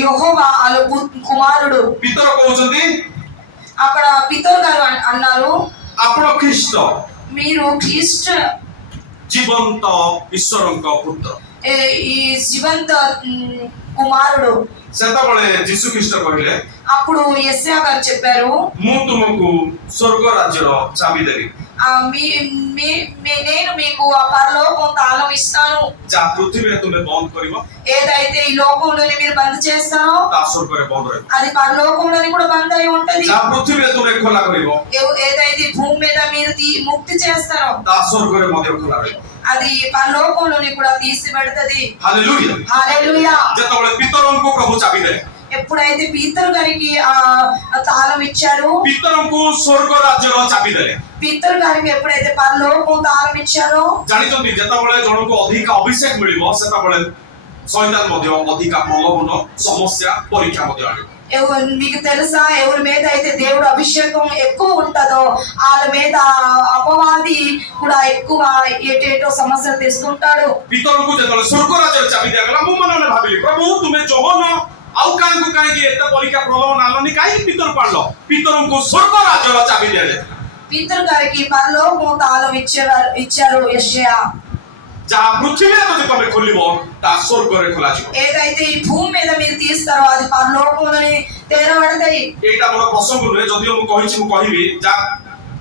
యెహోవా కుమారుడు। ପିତର କହୁଛନ୍ତି అక్కడ పితరు గారు అన్నారు ଆପଣ ଖ୍ରୀଷ୍ଟ మీరు క్రీస్తు ଜୀବନ୍ତ ଈଶ୍ୱରଙ୍କ ପୁତ୍ର। ఈ జీవంత కుమారుడు। ସେତେବେଳେ ଯୀଶୁ ଖ୍ରୀଷ୍ଟ କହିଲେ అప్పుడు యెషయా గారు చెప్పారు ମୁଁ ତୁମକୁ ସ୍ୱର୍ଗ ରାଜ୍ୟର ଚାବି ଦେବି। నేను మీకు ఆ పరలోకం తాళం ఇస్తాను। ଯାହା ପୃଥିବୀରେ ତୁମେ ବନ୍ଦ କରିବ ఏదైతే ఈ లోకంలోని మీరు బంద్ చేస్తారో ତାହା ସ୍ୱର୍ଗରେ ବନ୍ଦ ରହିବ। అది పరలోకంలోని కూడా బంద్ అయి ఉంటది। ଯାହା ପୃଥିବୀରେ ତୁମେ ଖୋଲା କରିବ ఏదైతే భూమి మీద మీరు ముక్తి చేస్తారో ତାହା ସ୍ୱର୍ଗରେ ମଧ୍ୟ ଖୋଲା ରହିବ। అది పరలోకంలోని కూడా తీసిబెడతది। ହାଲେଲୁୟା। హల్లెలూయా। ଯେତେବେଳେ ପିତରଙ୍କୁ ପ୍ରଭୁ ଚାବି ଦେଲେ ఎప్పుడైతే పీతరు గారికి ఆ తాళం ఇచ్చారు ପିତରଙ୍କୁ ସ୍ୱର୍ଗ ରାଜ୍ୟର ଚାବି ଦେଲେ పీతరు గారికి ఎప్పుడైతే పరలోకం తాళం ఇచ్చారో ଜାଣିଛନ୍ତି ଯେତେବେଳେ ଜଣକୁ ଅଧିକ ଅଭିଷେକ ମିଳିବ ସେତେବେଳେ ଶୈତାନ ମଧ୍ୟ ଅଧିକ ପ୍ରଲୋଭନ ସମସ୍ୟା ପରୀକ୍ଷା ମଧ୍ୟ ଆଣିବ। మీకు తెలుసా ఎవరి మీద అయితే దేవుడు అభిషేకం ఎక్కువ ఉంటుందో వాళ్ళ మీద అపవాది కూడా ఎక్కువ ఏటేటో సమస్యలు తెస్తుంటాడు। ପିତରଙ୍କୁ ଯେତେବେଳେ ସ୍ୱର୍ଗ ରାଜ୍ୟର ଚାବି ଦିଆଗଲା ମୁଁ ମନେ ମନେ ଭାବିଲି ପ୍ରଭୁ ତୁମେ ଯୋହନ ଆଉ କାହାକୁ କାହିଁକି ଏତେ ପରୀକ୍ଷା ପ୍ରଲୋଭନ ଆଣିଲନି କାହିଁକି ପିତରକୁ ଆଣିଲ? ପିତରଙ୍କୁ ସ୍ୱର୍ଗ ରାଜ୍ୟର ଚାବି ଦିଆଯାଇଥିଲା। పీతరు గారికి పరలోకం తాళం ఇచ్చారు యెషయా. ଯାହା ପୃଥିବୀରେ ଯଦି ତମେ ଖୋଲିବ ତାହା ସ୍ୱର୍ଗରେ ଖୋଲାଯିବ। ఏదైతే ఈ భూమి మీద మీరు తీస్తారో అది పరలోకంలోనే తెరవబడతాయి। ଏଇଟା ମୋର ପ୍ରସଙ୍ଗ ନୁହେଁ, ଯଦିଓ ମୁଁ କହିଛି ମୁଁ କହିବି, ଯାହା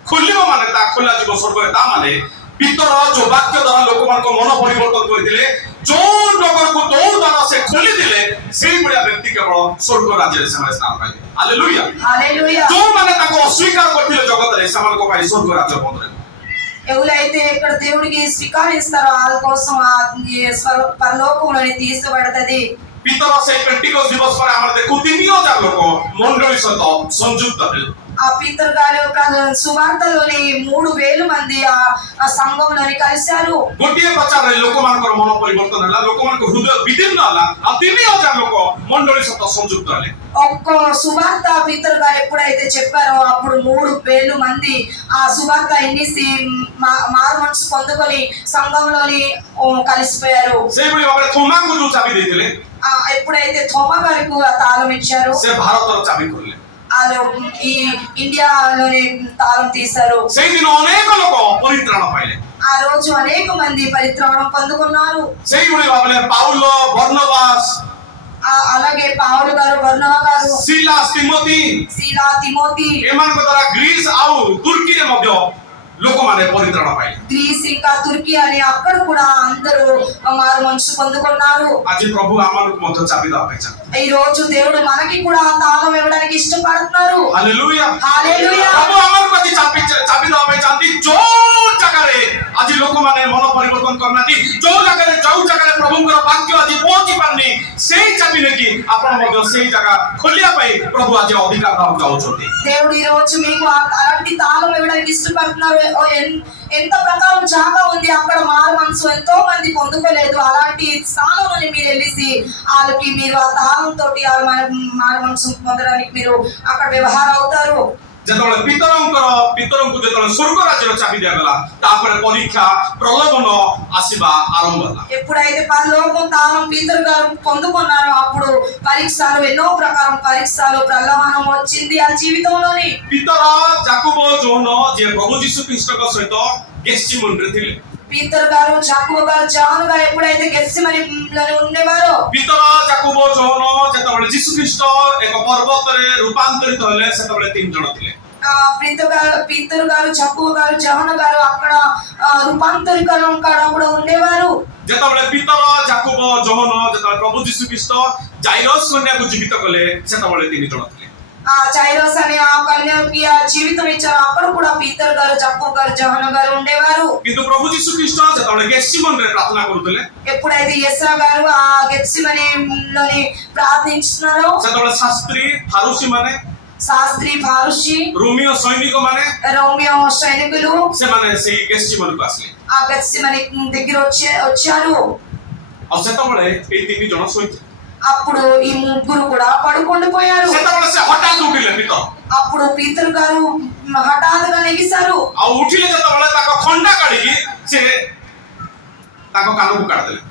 ଖୋଲିବ ମାନେ ତାହା ଖୋଲାଯିବ ସ୍ୱର୍ଗରେ। ତା ମାନେ ଭିତର ଯୋଉ ବାକ୍ୟ ଦ୍ୱାରା ଲୋକମାନଙ୍କ ମନ ପରିବର୍ତ୍ତନ କରିଥିଲେ, ଯୋଉ ନଗରକୁ ଯୋଉ ଦ୍ୱାର ସେ ଖୋଲିଥିଲେ, ସେଇଭଳିଆ ବ୍ୟକ୍ତି କେବଳ ସ୍ୱର୍ଗ ରାଜ୍ୟରେ ସେମାନେ ସ୍ଥାନ ପାଇବେ। ହାଲେଲୁୟା। హల్లెలూయా। ଯୋଉମାନେ ତାକୁ ଅସ୍ୱୀକାର କରିଥିଲେ ଜଗତରେ, ସେମାନଙ୍କ ପାଇଁ ସ୍ୱର୍ଗ ରାଜ୍ୟ ବନ୍ଦ ରହିବ। ఎవరైతే ఇక్కడ దేవుడికి స్వీకరిస్తారో వాళ్ళ కోసం పరలోకంలోని తీసబడతది। ଭିତର ସେଇ ପେଣ୍ଟିକୋସ୍ତ ଦିବସ ପରେ ଆମର ଦେଖୁ 3000 ଲୋକ ମଣ୍ଡଳୀ ସହିତ ସଂଯୁକ୍ତ ହେଲେ। ఆ పీతర్ గారు సువార్తలోని 3000 మంది ఆ సంఘంలోని కలిశారు। ଗୋଟିଏ ପ୍ରଚାରରେ ଲୋକମାନଙ୍କର ମନ ପରିବର୍ତ୍ତନ ହେଲା, ଲୋକମାନଙ୍କ ହୃଦୟ ବିଦୀର୍ଣ୍ଣ ହେଲା, ଆଉ 3000 ଲୋକ ମଣ୍ଡଳୀ ସହିତ ସଂଯୁକ୍ତ ହେଲେ। ఒక్క సువార్త పీతర్ గారు ఎప్పుడైతే చెప్పారో అప్పుడు 3000 మంది ఆ సువార్త ఎన్నిసి మారు మనసు పొందుకొని సంఘంలోని కలిసిపోయారు। ସେଇଭଳି ଭାବରେ ଥୋମାଙ୍କୁ ଯୋଉ ଚାବି ଦେଇଥିଲେ, ఎప్పుడైతే థోమా గారికి ఆ తాళం ఇచ్చారు, ସେ ଭାରତର ଚାବି ଖୋଲିଲେ। వాళ్ళు ఈ ఇండియాలోని తాళం తీశారు। ସେଇଦିନ ଅନେକ ଲୋକ ପରିତ୍ରାଣ ପାଇଲେ। ఆ రోజు అనేక మంది పరిత్రాణం పొందుకున్నారు। ସେଇଭଳି ଭାବରେ ପାଉଲ, ବର୍ଣ୍ଣବାସ, అలాగే పావులు గారు, బర్నబా గారు, ସିଲାସ, ତିମୋଥି, శీలా, తిమోతి ଏମାନଙ୍କ ଦ୍ୱାରା ଗ୍ରୀସ ଆଉ ତୁର୍କୀରେ ମଧ୍ୟ ଲୋକମାନେ ପରିତ୍ରାଣ ପାଇଲେ। గ్రీస్ ఇంకా తుర్కీ అని అక్కడ కూడా అందరూ మారు మనసు పొందుకున్నారు। ଆଜି ପ୍ରଭୁ ଆମମାନଙ୍କୁ ମଧ୍ୟ ଚାବି ଦେବା ପାଇଁ ଚାହାନ୍ତି। ఈ రోజు దేవుడు మనకి కూడా ఆ తాళం ఇవ్వడానికి ఇష్టపడుతున్నారు। ହାଲେଲୁୟା। హల్లెలూయా। ପ୍ରଭୁ ଆମମାନଙ୍କୁ ଆଜି ଚାବି ଦେବା ପାଇଁ ଚାହାନ୍ତି। ଯୋଉ ଜାଗାରେ ଆଜି ଲୋକମାନେ ମନ ପରିବର୍ତ୍ତନ କରୁନାହାନ୍ତି, ଯୋଉ ଜାଗାରେ ପ୍ରଭୁଙ୍କର ବାକ୍ୟ ଆଜି ପହଞ୍ଚି ପାରୁନି, ସେଇ ଚାବି ନେଇକି ଆପଣ ମଧ୍ୟ ସେଇ ଜାଗା ଖୋଲିବା ପାଇଁ ପ୍ରଭୁ ଆଜି ଅଧିକାର ଦେବାକୁ ଚାହୁଁଛନ୍ତି। దేవుడు ఈ రోజు మీకు అలాంటి తాళం ఇవ్వడానికి ఇష్టపడుతున్నారు। ఎంత ప్రకారం జాగా ఉంది అక్కడ మారు మనసు ఎంతో మంది పొందుకోలేదు, అలాంటి స్థానంలోని మీరు వెళ్ళేసి వాళ్ళకి మీరు ఆ తాళం తోటి మారు మనసు పొందడానికి మీరు అక్కడ వ్యవహారం అవుతారు। ଯେତେବେଳେ ପିତରଙ୍କୁ ଯେତେବେଳେ ସ୍ୱର୍ଗ ରାଜ୍ୟର ଚାବି ଦିଆଗଲା, ତାପରେ ପରୀକ୍ଷା ପ୍ରଲୋଭନ ଆସିବା ଆରମ୍ଭ ହେଲା। ఎప్పుడైతే పరలోకం తాళం పీతరు గారు పొందుకున్నారో అప్పుడు పరీక్షలు, ఎన్నో ప్రకారం పరీక్షలు, ప్రలోభనం వచ్చింది ఆ జీవితంలోని। ପିତର, ଯାକୁବ, ଯୋହନ ଯିଏ ପ୍ରଭୁ ଯୀଶୁ ଖ୍ରୀଷ୍ଟଙ୍କ ସହିତ ଗେଥ୍‌ସିମନେ ଥିଲେ। పీతరు గారు, జాకుబ గారు, జోహନ గారు ఎప్పుడైతే గెత్సేమనీలోని ఉండేవారో, ପିତର, ଯାକୁବ, ଯୋହନ ଯେତେବେଳେ ଯୀଶୁ ଖ୍ରୀଷ୍ଟ ଏକ ପର୍ବତରେ ରୂପାନ୍ତରିତ ହେଲେ, ସେତେବେଳେ 3 ଜଣ ଥିଲେ। పీతరు గారు, జాకుబ గారు, జోహన గారు అక్కడ రూపాంతరీకరణ కూడా ఉండేవారు। ଯେତେବେଳେ ପିତର, ଯାକୁବ, ଯୋହନ ଯେତେବେଳେ ପ୍ରଭୁ ଯୀଶୁ ଖ୍ରୀଷ୍ଟ ଜାଇରସ୍ କନ୍ୟାକୁ ଜୀବିତ କଲେ, ସେତେବେଳେ 3 ଜଣ ଥିଲେ। ఆ జైరస్ అనే ఆ కన్యకి ఆ జీవితం ఇచ్చారు, అక్కడ కూడా పీతరు గారు, జాకుబ గారు, జోహన గారు ఉండేవారు। କିନ୍ତୁ ପ୍ରଭୁ ଯୀଶୁ ଖ୍ରୀଷ୍ଟ ଯେତେବେଳେ ଗେଥ୍‌ସିମନରେ ପ୍ରାର୍ଥନା କରୁଥିଲେ, ఎప్పుడైతే యేసా గారు ఆ గెత్సేమనీలోని ప్రార్థించున్నారో, ସେତେବେଳେ ଶାସ୍ତ୍ରୀ, ଫାରୁସୀ ମାନେ, శాస్త్రి, ఫారుషి, ରୋମିଓ ସୈନିକ ମାନେ, రోమియో సైనికులు ସେମାନେ ସେଇ ଗେଥ୍‌ସିମନକୁ ଆସିଲେ। ఆ గెత్సేమనీ దగ్గర వచ్చారు। ଆଉ ସେତେବେଳେ ଏଇ 3 ଜଣ ଶୋଇଥିଲେ। అప్పుడు ఈ ముగ్గురు కూడా పడుకొని పోయారు। ସେତେବେଳେ ସେ ହଠାତ୍ ଉଠିଲେ ପିତର। అప్పుడు పీతరు గారు హఠాత్తుగా లెగిశారు। ଆଉ ଉଠିଲେ ଯେତେବେଳେ ତାଙ୍କ ଖଣ୍ଡା କାଢିକି ସେ ତାଙ୍କ କାନକୁ କାଟିଦେଲେ।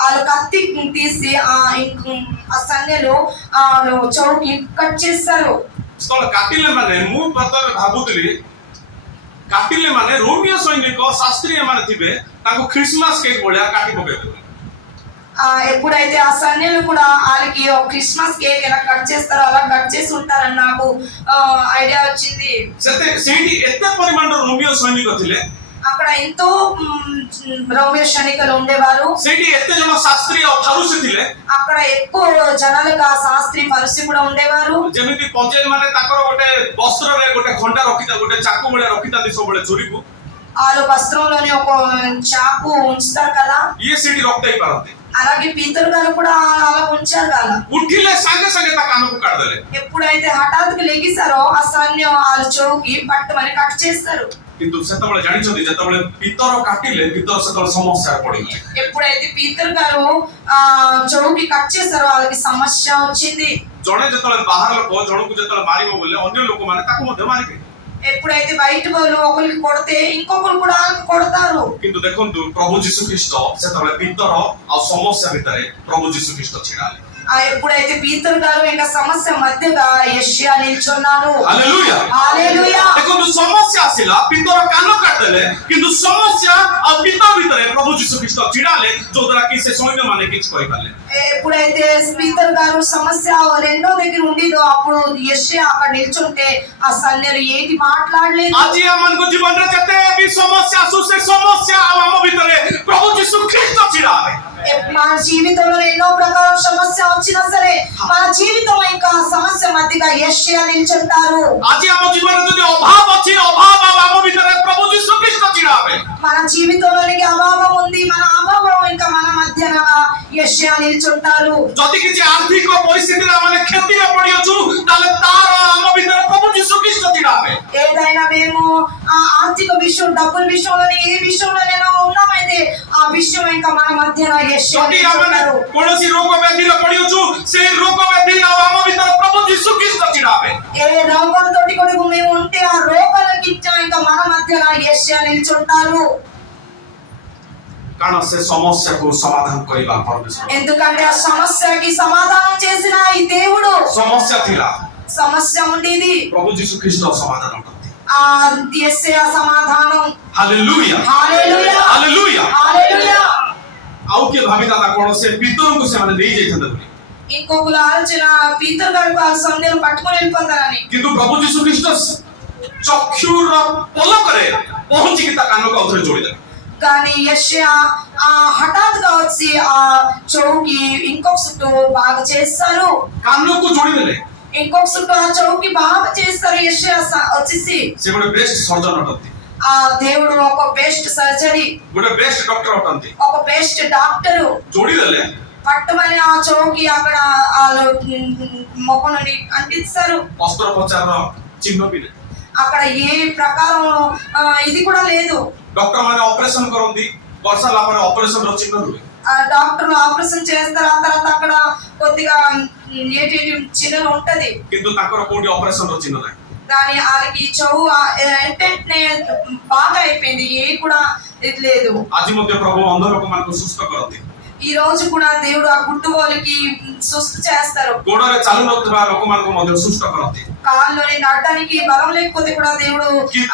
వాళ్ళు కత్తి తీసి ఆ సన్నెలో చౌకి కట్ చేశారు। ଯେତେବେଳେ କାଟିଲେ ମାନେ ମୁଁ ପ୍ରଥମେ ଭାବୁଥିଲି, କାଟିଲେ ମାନେ ରୋମିଓ ସୈନିକ, ଶାସ୍ତ୍ରୀ ଏମାନେ ଥିବେ, ତାଙ୍କୁ ଖ୍ରୀଷ୍ଟମାସ କେକ୍ ଭଳିଆ କାଟି ପକେଇଦେବେ। ఎప్పుడైతే ఆ సన్నెలు కూడా వాళ్ళకి క్రిస్మస్ కేక్ ఎలా కట్ చేస్తారో అలా కట్ చేసి ఉంటారని నాకు ఐడియా వచ్చింది। ସେଇଠି ଏତେ ପରିମାଣର ରୋମିଓ ସୈନିକ ଥିଲେ, అక్కడ ఎంతో రోమియో సైనికులు ఉండేవారు। ସେଇଠି ଏତେ ଜଣ ଶାସ୍ତ୍ରୀ ଆଉ ଫାରୁସୀ ଥିଲେ, అక్కడ ఎక్కువ జనాలుగా శాస్త్రి, ఫరిసీ కూడా ఉండేవారు। ଯେମିତି ପଞ୍ଜେଇ ମାନେ ତାଙ୍କର ଗୋଟେ ବସ୍ତ୍ରରେ ଗୋଟେ ଖଣ୍ଡା ରଖିଥାନ୍ତି, ଗୋଟେ ଚାକୁ ଭଳିଆ ରଖିଥାନ୍ତି ସବୁବେଳେ ଚୋରିକୁ। వాళ్ళు వస్త్రంలోని ఒక చాకు ఉంచుతారు కదా, ଇଏ ସେଇଠି ରକ୍ତ ହେଇପାରନ୍ତି। అలాగే పీతరు గారు కూడా అలా ఉంచారు కదా। ଉଠିଲେ ସାଙ୍ଗେ ସାଙ୍ଗେ ତା କାନକୁ କାଟିଦେଲେ। ఎప్పుడైతే హఠాత్తుగా లెగిసారో ఆ సైన్యం వాళ్ళ చౌకి పట్టుమని కట్ చేస్తారు। କିନ୍ତୁ ସେତେବେଳେ ଜାଣିଛନ୍ତି, ଯେତେବେଳେ ପିତର କାଟିଲେ, ପିତର ସେତେବେଳେ ସମସ୍ୟାରେ ପଡିଗଲେ। ఎప్పుడైతే పీతరు గారు చౌకి కట్ చేశారో వాళ్ళకి సమస్య వచ్చింది। ଜଣେ ଯେତେବେଳେ ବାହାର ଲୋକ ଜଣକୁ ଯେତେବେଳେ ମାରିବ ବୋଲେ, ଅନ୍ୟ ଲୋକମାନେ ତାକୁ ମଧ୍ୟ ମାରିବେ। ఎప్పుడైతే బయట వాళ్ళు ఒకరికి కొడితే ఇంకొకరు కూడా కొడతారు। କିନ୍ତୁ ଦେଖନ୍ତୁ, ପ୍ରଭୁ ଯୀଶୁ ଖ୍ରୀଷ୍ଟ ସେତେବେଳେ ପିତର ଆଉ ସମସ୍ୟା ଭିତରେ ପ୍ରଭୁ ଯୀଶୁ ଖ୍ରୀଷ୍ଟ ଛିଡା ହେଲେ। ఎప్పుడైతే పీతరు గారు ఇంకా సమస్య మధ్యగా యెషయా నిల్చున్నాడు. Hallelujah hallelujah. देखो समस्या आसिला पितर कान काटदेले किंतु समस्या आ पितर भितर प्रभु यीशु ख्रीष्ट चिड़ाले जो द्वारा कि से सैन्य माने किछ कहि पाले ఎప్పుడైతే పీతరు గారు సమస్య రెండో దగ్గర ఉండిదో అప్పుడు యెషయా అక్కడ నిల్చుంటే ఆ సన్యలు ఏంటి మాట్లాడలేదు. आज हमन को जीवन रे जते भी समस्या आसु से समस्या हम भितरे प्रभु यीशु ख्रीष्ट चिड़ाले మన జీవితంలో ఎన్నో ప్రకారం సమస్య వచ్చినా సరే మన జీవితం ఇంకా సమస్య మధ్యగా యెషయా నిల్చుంటారు. आज हम जीवन रे जदि अभाव अछि अभाव हम भितरे प्रभु यीशु ख्रीष्ट चिड़ावे మన జీవితంలోనికి అభావం ఉంది, మన అభావం ఇంకా మన మధ్యన యెషయా నిల్చుంటారు. जदि किछि आर्थिक परिस्थिति रे माने खेती रे पड़ी अछु ताले तार हम भितरे प्रभु यीशु ख्रीष्ट चिड़ावे ఏదైనా మేము ఆ ఆర్థిక విషయం డబ్బుల విషయంలోనే ఏ విషయంలోనైనా ఉన్నామైతే ఆ విషయం ఇంకా మన మధ్యన యెషయా जदि हम నిల్చుంటారు. कोनोसी रोग व्याधि रे पड़ी अछु से रोग व्याधि हम भितरे प्रभु यीशु ख्रीष्ट चिड़ावे ఏ రోగంతో కొడుకు మేము ఉంటే ఆ రోగాలకి ఇంకా మన మధ్యన యెషయా నిల్చుంటారు. कारण से समस्या को समाधान करिबा परमेश्वर ఎందుకంటే ఆ సమస్యకి సమాధానం చేసిన ఈ దేవుడు समस्या थिला సమస్య ఉండేది प्रभु यीशु ख्रीष्ट समाधान करते ఆ యెషయా సమాధానం. Hallelujah hallelujah hallelujah hallelujah. आउ के भाबी दादा कोन से पितर को से माने नहीं जाइछन बोली ఇంకొకరు ఆలోచన పీతర్ గారు ఆ సందేహం పట్టుకొని వెళ్ళిపోతారని. किंतु प्रभु यीशु ख्रीष्ट चक्षुर पलक रे पहुंची की ता कान को उधर जोड़ी दे కానీ యెషయా ఆ హఠాత్తుగా వచ్చి ఆ చౌకి ఇంకొక చుట్టూ బాగా చేస్తారు. कान को जोड़ी देले ఇంకొక చుట్టూ ఆ చౌకి బాగా చేస్తారు. యెషయా వచ్చేసి से गोटे बेस्ट सर्जन अटंती ఆ దేవుడు ఒక బెస్ట్ సర్జరీ, गोटे बेस्ट डॉक्टर अटंती ఒక బెస్ట్ డాక్టరు जोड़ी देले పట్టుమని ఆ చౌకి అక్కడ మొక్కని అంటిస్తారు. अस्त्रोपचार चिन्ह भी नहीं అక్కడ ఏ ప్రకారం ఇది కూడా లేదు. डॉक्टर माने ऑपरेशन करंती वर्षा ला माने ऑपरेशन रो चिन्ह रुवे ఆ డాక్టర్లు ఆపరేషన్ చేస్తారు. ఆ తర్వాత అక్కడ కొద్దిగా ఏటి చిన్నలు ఉంటది किंतु ताकर कोडी ऑपरेशन रो चिन्ह नाही కానీ వాళ్ళకి చౌ వెంటనే బాగా అయిపోయింది. ఏ కూడా ఇది లేదు. आज मध्य प्रभु अंध लोक मानको सुस्त करंती ఈ రోజు కూడా దేవుడు ఆ గుడ్డు వాళ్ళకి సుస్థ చేస్తారు. गोडरे चालू नथबा लोक मानको मध्य सुस्त करंती కాళ్ళని నడడానికి బలం లేకపోతే కూడా దేవుడు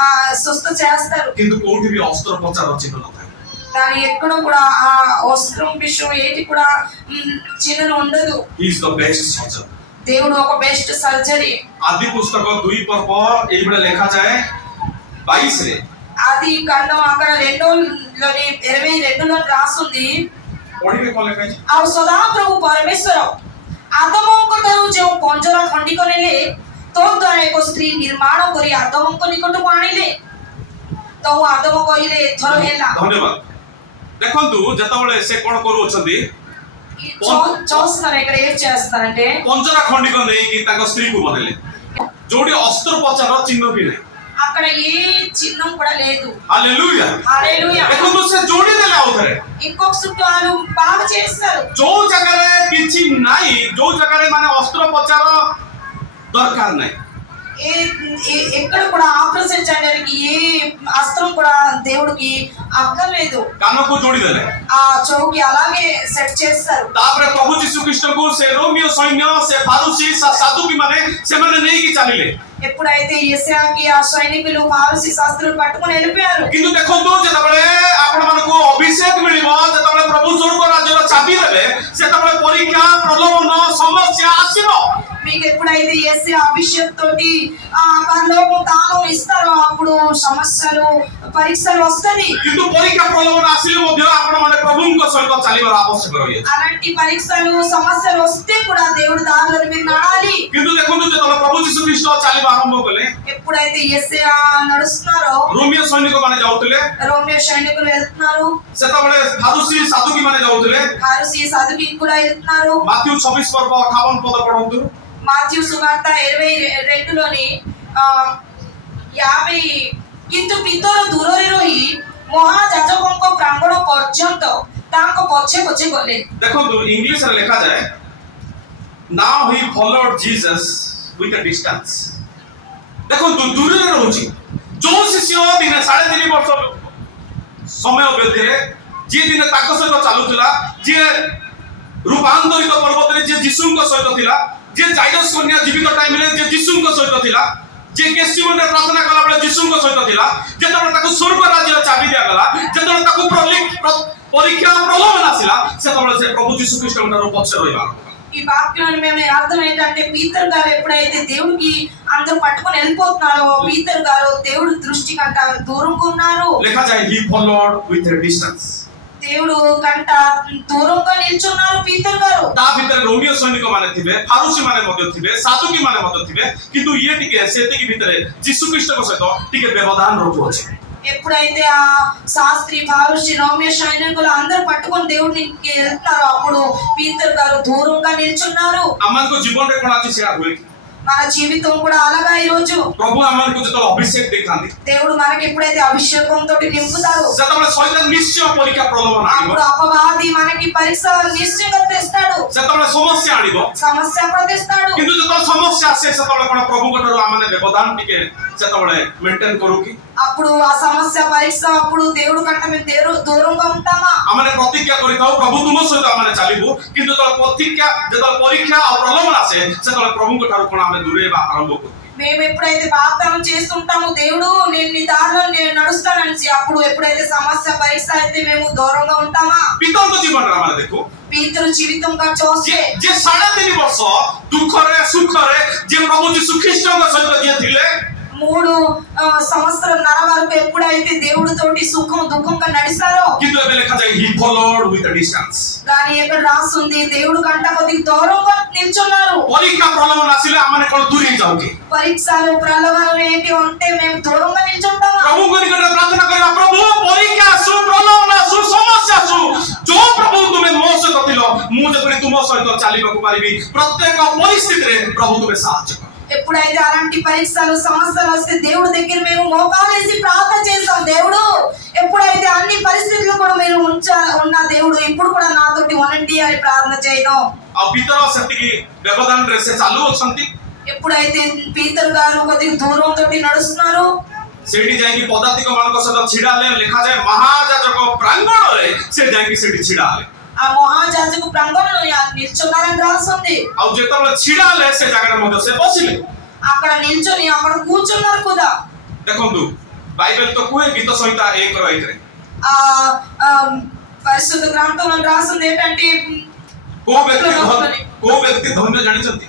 ఆ సుస్థ చేస్తారు. किंतु कोडी भी अस्त्रोपचार रो चिन्ह नथाय కానీ ఎక్కడ కూడా ఆ వస్త్రం విషయం ఏటి కూడా చిన్నలు ఉండదు. He is the best surgeon దేవుడు ఒక బెస్ట్ సర్జరీ. आदि पुस्तक 2 पर्व एई बडे लिखा जाए 22 रे అది ఖండం అక్కడ 2లోని 22లో రాసుంది. पढिबे कोन लिखा है ଆଉ ସଦାପ୍ରଭୁ ପରମେଶ୍ୱର ଆଦମଙ୍କ ଠାରୁ ଯେଉଁ ପଞ୍ଜରା ଖଣ୍ଡି କରିଲେ ତୋ ଦ୍ୱାରା ଏକ ସ୍ତ୍ରୀ ନିର୍ମାଣ କରି ଆଦମଙ୍କ ନିକଟକୁ ଆଣିଲେ ତ ଆଦମ କହିଲେ ଏଥର ହେଲା. धन्यवाद देखंतु जेतबळे से कोन करू अछंती చూస్తున్నారు ఇక్కడ ఏం చేస్తున్నారంటే पंजरा खंडिक नहीं कि ताको स्त्री को बनेले जोडी अस्त्रोपचार चिन्ह भी नहीं అక్కడ ఏ చిహ్నం కూడా లేదు. Hallelujah hallelujah. देखंतु से जोडी देले आउथरे ఇంకొక చుట్టూ వాళ్ళు బాగా చేస్తారు. जो जगह रे किछि नाही जो जगह रे माने अस्त्रोपचार दरकार नाही ఎక్కడ కూడా ఆపరేషన్ చేయడానికి ఏ అస్త్రం కూడా దేవుడికి అక్కర్లేదు. कान को जोडी देले ఆ చౌకి అలాగే సెట్ చేస్తారు. तापरे प्रभु यीशु कृष्ण को से रोमियो सैन्य से फारूसी साधुकी माने से माने नहीं कि चलिले ఎప్పుడైతే యెషయాకి ఆ సైనికులు పారసీ శాస్త్రులు పట్టుకొని వెళ్ళిపోయారు. किंतु देखंतु जेतबळे आपण मानको अभिषेक मिलिबो जेतबळे प्रभु स्वर्ग राज्यर चाबी देबे सेतबळे परीक्षा प्रलोभन समस्या आसीबो మీకు ఎప్పుడైతే యెషయా అభిషేక్ తోటి ఆ పరలోకం తాను ఇస్తారో అప్పుడు సమస్యలు పరీక్షలు వస్తది. किंतु परीक्षा प्रलोभन आसीले मध्य आपण माने प्रभुଙ୍କ सहित चलिबार आवश्यक रही అలాంటి పరీక్షలు సమస్యలు వస్తే కూడా దేవుడి దారిలో మీరు నడాలి. किंतु देखंतु जेतबळे प्रभु यीशु ख्रीष्ट चलिबा आरंभ कले ఎప్పుడైతే యెషయా నడుస్తున్నారో रोमियो सैनिक माने जाउतले రోమియో సైనికులు వెళ్తున్నారు, सेतबळे फारूसी साधुकी माने जाउतले పారసీ సాధుకి కూడా వెళ్తున్నారు. माथ्यू 26 पर्व 58 पद पढंतु మాథ్యూ సువార్త 22లోని 50 କିନ୍ତୁ ପିତର ଦୂରରେ ରହି ମହାଯାଜକଙ୍କ ପ୍ରାଙ୍ଗଣ ପର୍ଯ୍ୟନ୍ତ ତାଙ୍କ ପଛେ ପଛେ ଗଲେ. देखंतु इंग्लिश रे लिखा जाए now he followed Jesus with a distance देखंतु दूर रे रहउची जो शिष्य दिन 3.5 वर्ष समय व्यतीत जे दिन ताको सहित चालुतला जे रूपांतरित पर्वत रे जे यीशु को सहित थिला जे जाइरस कन्या जीवित टाइम रे जे यीशु को सहित थिला जे गेसिमन रे प्रार्थना कला बेले यीशु को सहित थिला जेतबे ताको स्वर्ग राज्य चाबी दिया गला जेतबे ताको परीक्षा प्रलोभन आसिला सेतबे से प्रभु यीशु ख्रीष्ट उनरो पक्ष रहिबा ఈ వాక్యం మేము అర్థం ఏంటంటే పీతర్ గారు ఎప్పుడైతే దేవుడికి అందరూ పట్టుకొని వెళ్ళిపోతున్నారో పీతర్ గారు దేవుడి దృష్టి కంట దూరంగా ఉన్నారు. लेखा जाए he followed with a distance. దేవుడు కంట దూరంగా నిల్చున్నారు పీతర్ గారు. ता भीतर रोमियो सैनिक माने थिबे फारूसी माने मध्य थिबे साधुकी माने मध्य थिबे किंतु ये टिके सेतिकी भीतर यीशु ख्रीष्ट को सहित टिके व्यवधान रखु अछि. ఎప్పుడైతే ఆ శాస్త్రి ఫారుషి రోమియో సైనికులు అందరూ పట్టుకొని దేవుడిని వెళ్తున్నారో అప్పుడు పీతర్ గారు దూరంగా నిల్చున్నారు. अमन को जीवन रे कोन अछि सेया होई మన జీవితం కూడా అలాగా ఈ రోజు प्रभु अमन को जतो अभिषेक देखांदी దేవుడు మనకి ఎప్పుడైతే అభిషేకంతో నింపుతారో सेतबे शैतान निश्चय परीक्षा प्रलोभन आनिबो అప్పుడు అపవాది మనకి పరీక్ష నిశ్చయంగా తెస్తాడు सेतबे समस्या आनिबो సమస్య కూడా తెస్తాడు. किंतु जतो समस्या आसे सेतबे कोन प्रभु को आमने व्यवधान टिके सेतबे मेंटेन करू की అప్పుడు ఆ సమస్య పరీక్ష అప్పుడు దేవుడు కంటే మేము దూరంగా ఉంటామా आमने प्रतिज्ञा करिताउ प्रभु तुम सहित आमने चालिबो किंतु तो प्रतिज्ञा जतो परीक्षा और प्रलोभन आसे सेतबे प्रभु को ठारो कोन आमे दूरेबा आरंभ करू. మేము ఎప్పుడైతే వాగ్దానం చేస్తుంటామో దేవుడు నేను నీ దారిలో నేను నడుస్తానని అప్పుడు ఎప్పుడైతే సమస్య పరీక్ష అయితే మేము దూరంగా ఉంటామా. पिता को जीवन रे आमे देखो పీతరు జీవితంగా చూస్తే जे 3.5 वर्ष दुख रे सुख रे जे प्रभु यीशु ख्रीष्ट को सहित दिए थिले 3 సంవత్సరాల వరకు ఎప్పుడైతే దేవుడితోటి సుఖం దుఃఖంగా నడిచారో किंतु एबे लिखा जाय he followed with a distance. కానీ ఎక్కడ రాస్తుంది దేవుడు కంట కొద్దిగా దూరంగా నిల్చున్నారు. परीक्षा प्रलोभन आसिले आमने कोन दूर ही जाऊ की పరీక్షలు ప్రలోభాలు ఏంటి ఉంటే మేము దూరంగా నిల్చుంటామా. प्रभु को निकट प्रार्थना करबा प्रभु परीक्षा सु प्रलोभन सु समस्या सु जो प्रभु तुमे मो सहित थिलो मु जपरि तुम सहित चालिबा को पारिबी प्रत्येक परिस्थिति रे प्रभु तुमे साहाय्य कर. ఎప్పుడైతే అలాంటి పరీక్షలు సమస్యలు వస్తే దేవుడి దగ్గర మేము మోకాలేసి ప్రార్థన చేస్తాం. దేవుడు ఎప్పుడైతే అన్ని పరిస్థితులు కూడా మీరు ఉన్న దేవుడు ఇప్పుడు కూడా నాతోటి ఉండండి అని ప్రార్థన చేయడం. आ भीतर सत्य व्यवधान रे से चालू अछंती ఎప్పుడైతే పీతర్ గారు కొద్దిగా దూరంతో నడుస్తున్నారు सेठी जाईकी पदातिक मानक सहित छिडाले लिखा जाय महायाजक प्रांगण रे से जाईकी सेठी छिडाले ఆ మహాయాజకు ప్రాంగణంలో నిల్చున్నారని రాస్తుంది. आ जेतबे छिडाले से जगह मध्य से बसिले అక్కడ నిల్చొని అక్కడ కూర్చున్నారు కూడా. देखंतु बाइबल तो कुए गीत संहिता 1:1 रे ఆ పరిశుద్ధ గ్రంథంలో రాస్తుంది ఏంటంటే को व्यक्ति धन्य जानिचंती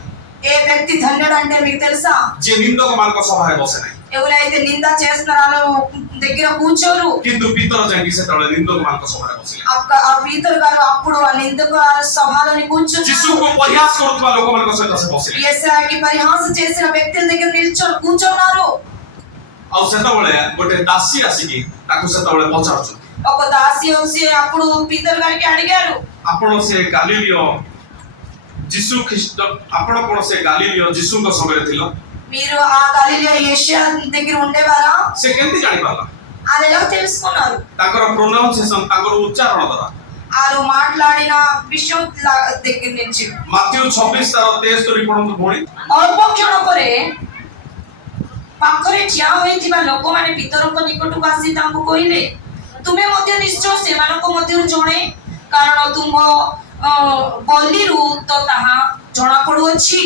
ఏ వ్యక్తి ధన్యుడు అంటే మీకు తెలుసా? जे निंदक मानक सभा रे बसे नाही ఎవరైతే నింద చేస్తున్నారో దగ్గర కూర్చోరు. किंतु भीतर जाईकी से तळे निंदक मानक सभा रे बसिले ఆ పీతర్ గారు అప్పుడు ఆ నిందకు సభలోని కూర్చున్నారు. यीशु को परिहास करूथवा लोक मानक सहित से बसिले యేసయ్యకి పరిహాసం చేసిన వ్యక్తుల దగ్గర నిల్చొని కూర్చున్నారు. आ सेतबळे गोटे दासी आसीकी ताकू सेतबळे पचारछु ఒక దాసి వచ్చి అప్పుడు పీతర్ గారికి అడిగారు आपण से गालीलियो यीशु ख्रीष्ट आपण कोन से गालीलियो यीशु को संगे थिलो మీరు ఆ గలిలియా యేషయా దగ్గర ఉండేవారా? से केंति जानि पाला అది ఎలా తెలుసుకున్నారు? ताकर प्रोनाउंसिएशन ताकर उच्चारण द्वारा వాళ్ళు మాట్లాడిన విషయం దగ్గర నుంచి माथ्यू 26:23 पढନ୍ତୁ भोणी ଅଳ୍ପ କ୍ଷଣ ପରେ ପାଖରେ ଠିଆ ହୋଇଥିବା ଲୋକମାନେ ପିତରଙ୍କ ନିକଟକୁ ଆସି ତାଙ୍କୁ କହିଲେ ତୁମେ ମଧ୍ୟ ନିଶ୍ଚୟ ସେମାନଙ୍କ ମଧ୍ୟରୁ ଜଣେ କାରଣ ତୁମ ବଲିରୁ ତ ତାହା ଜଣା ପଡୁଅଛି.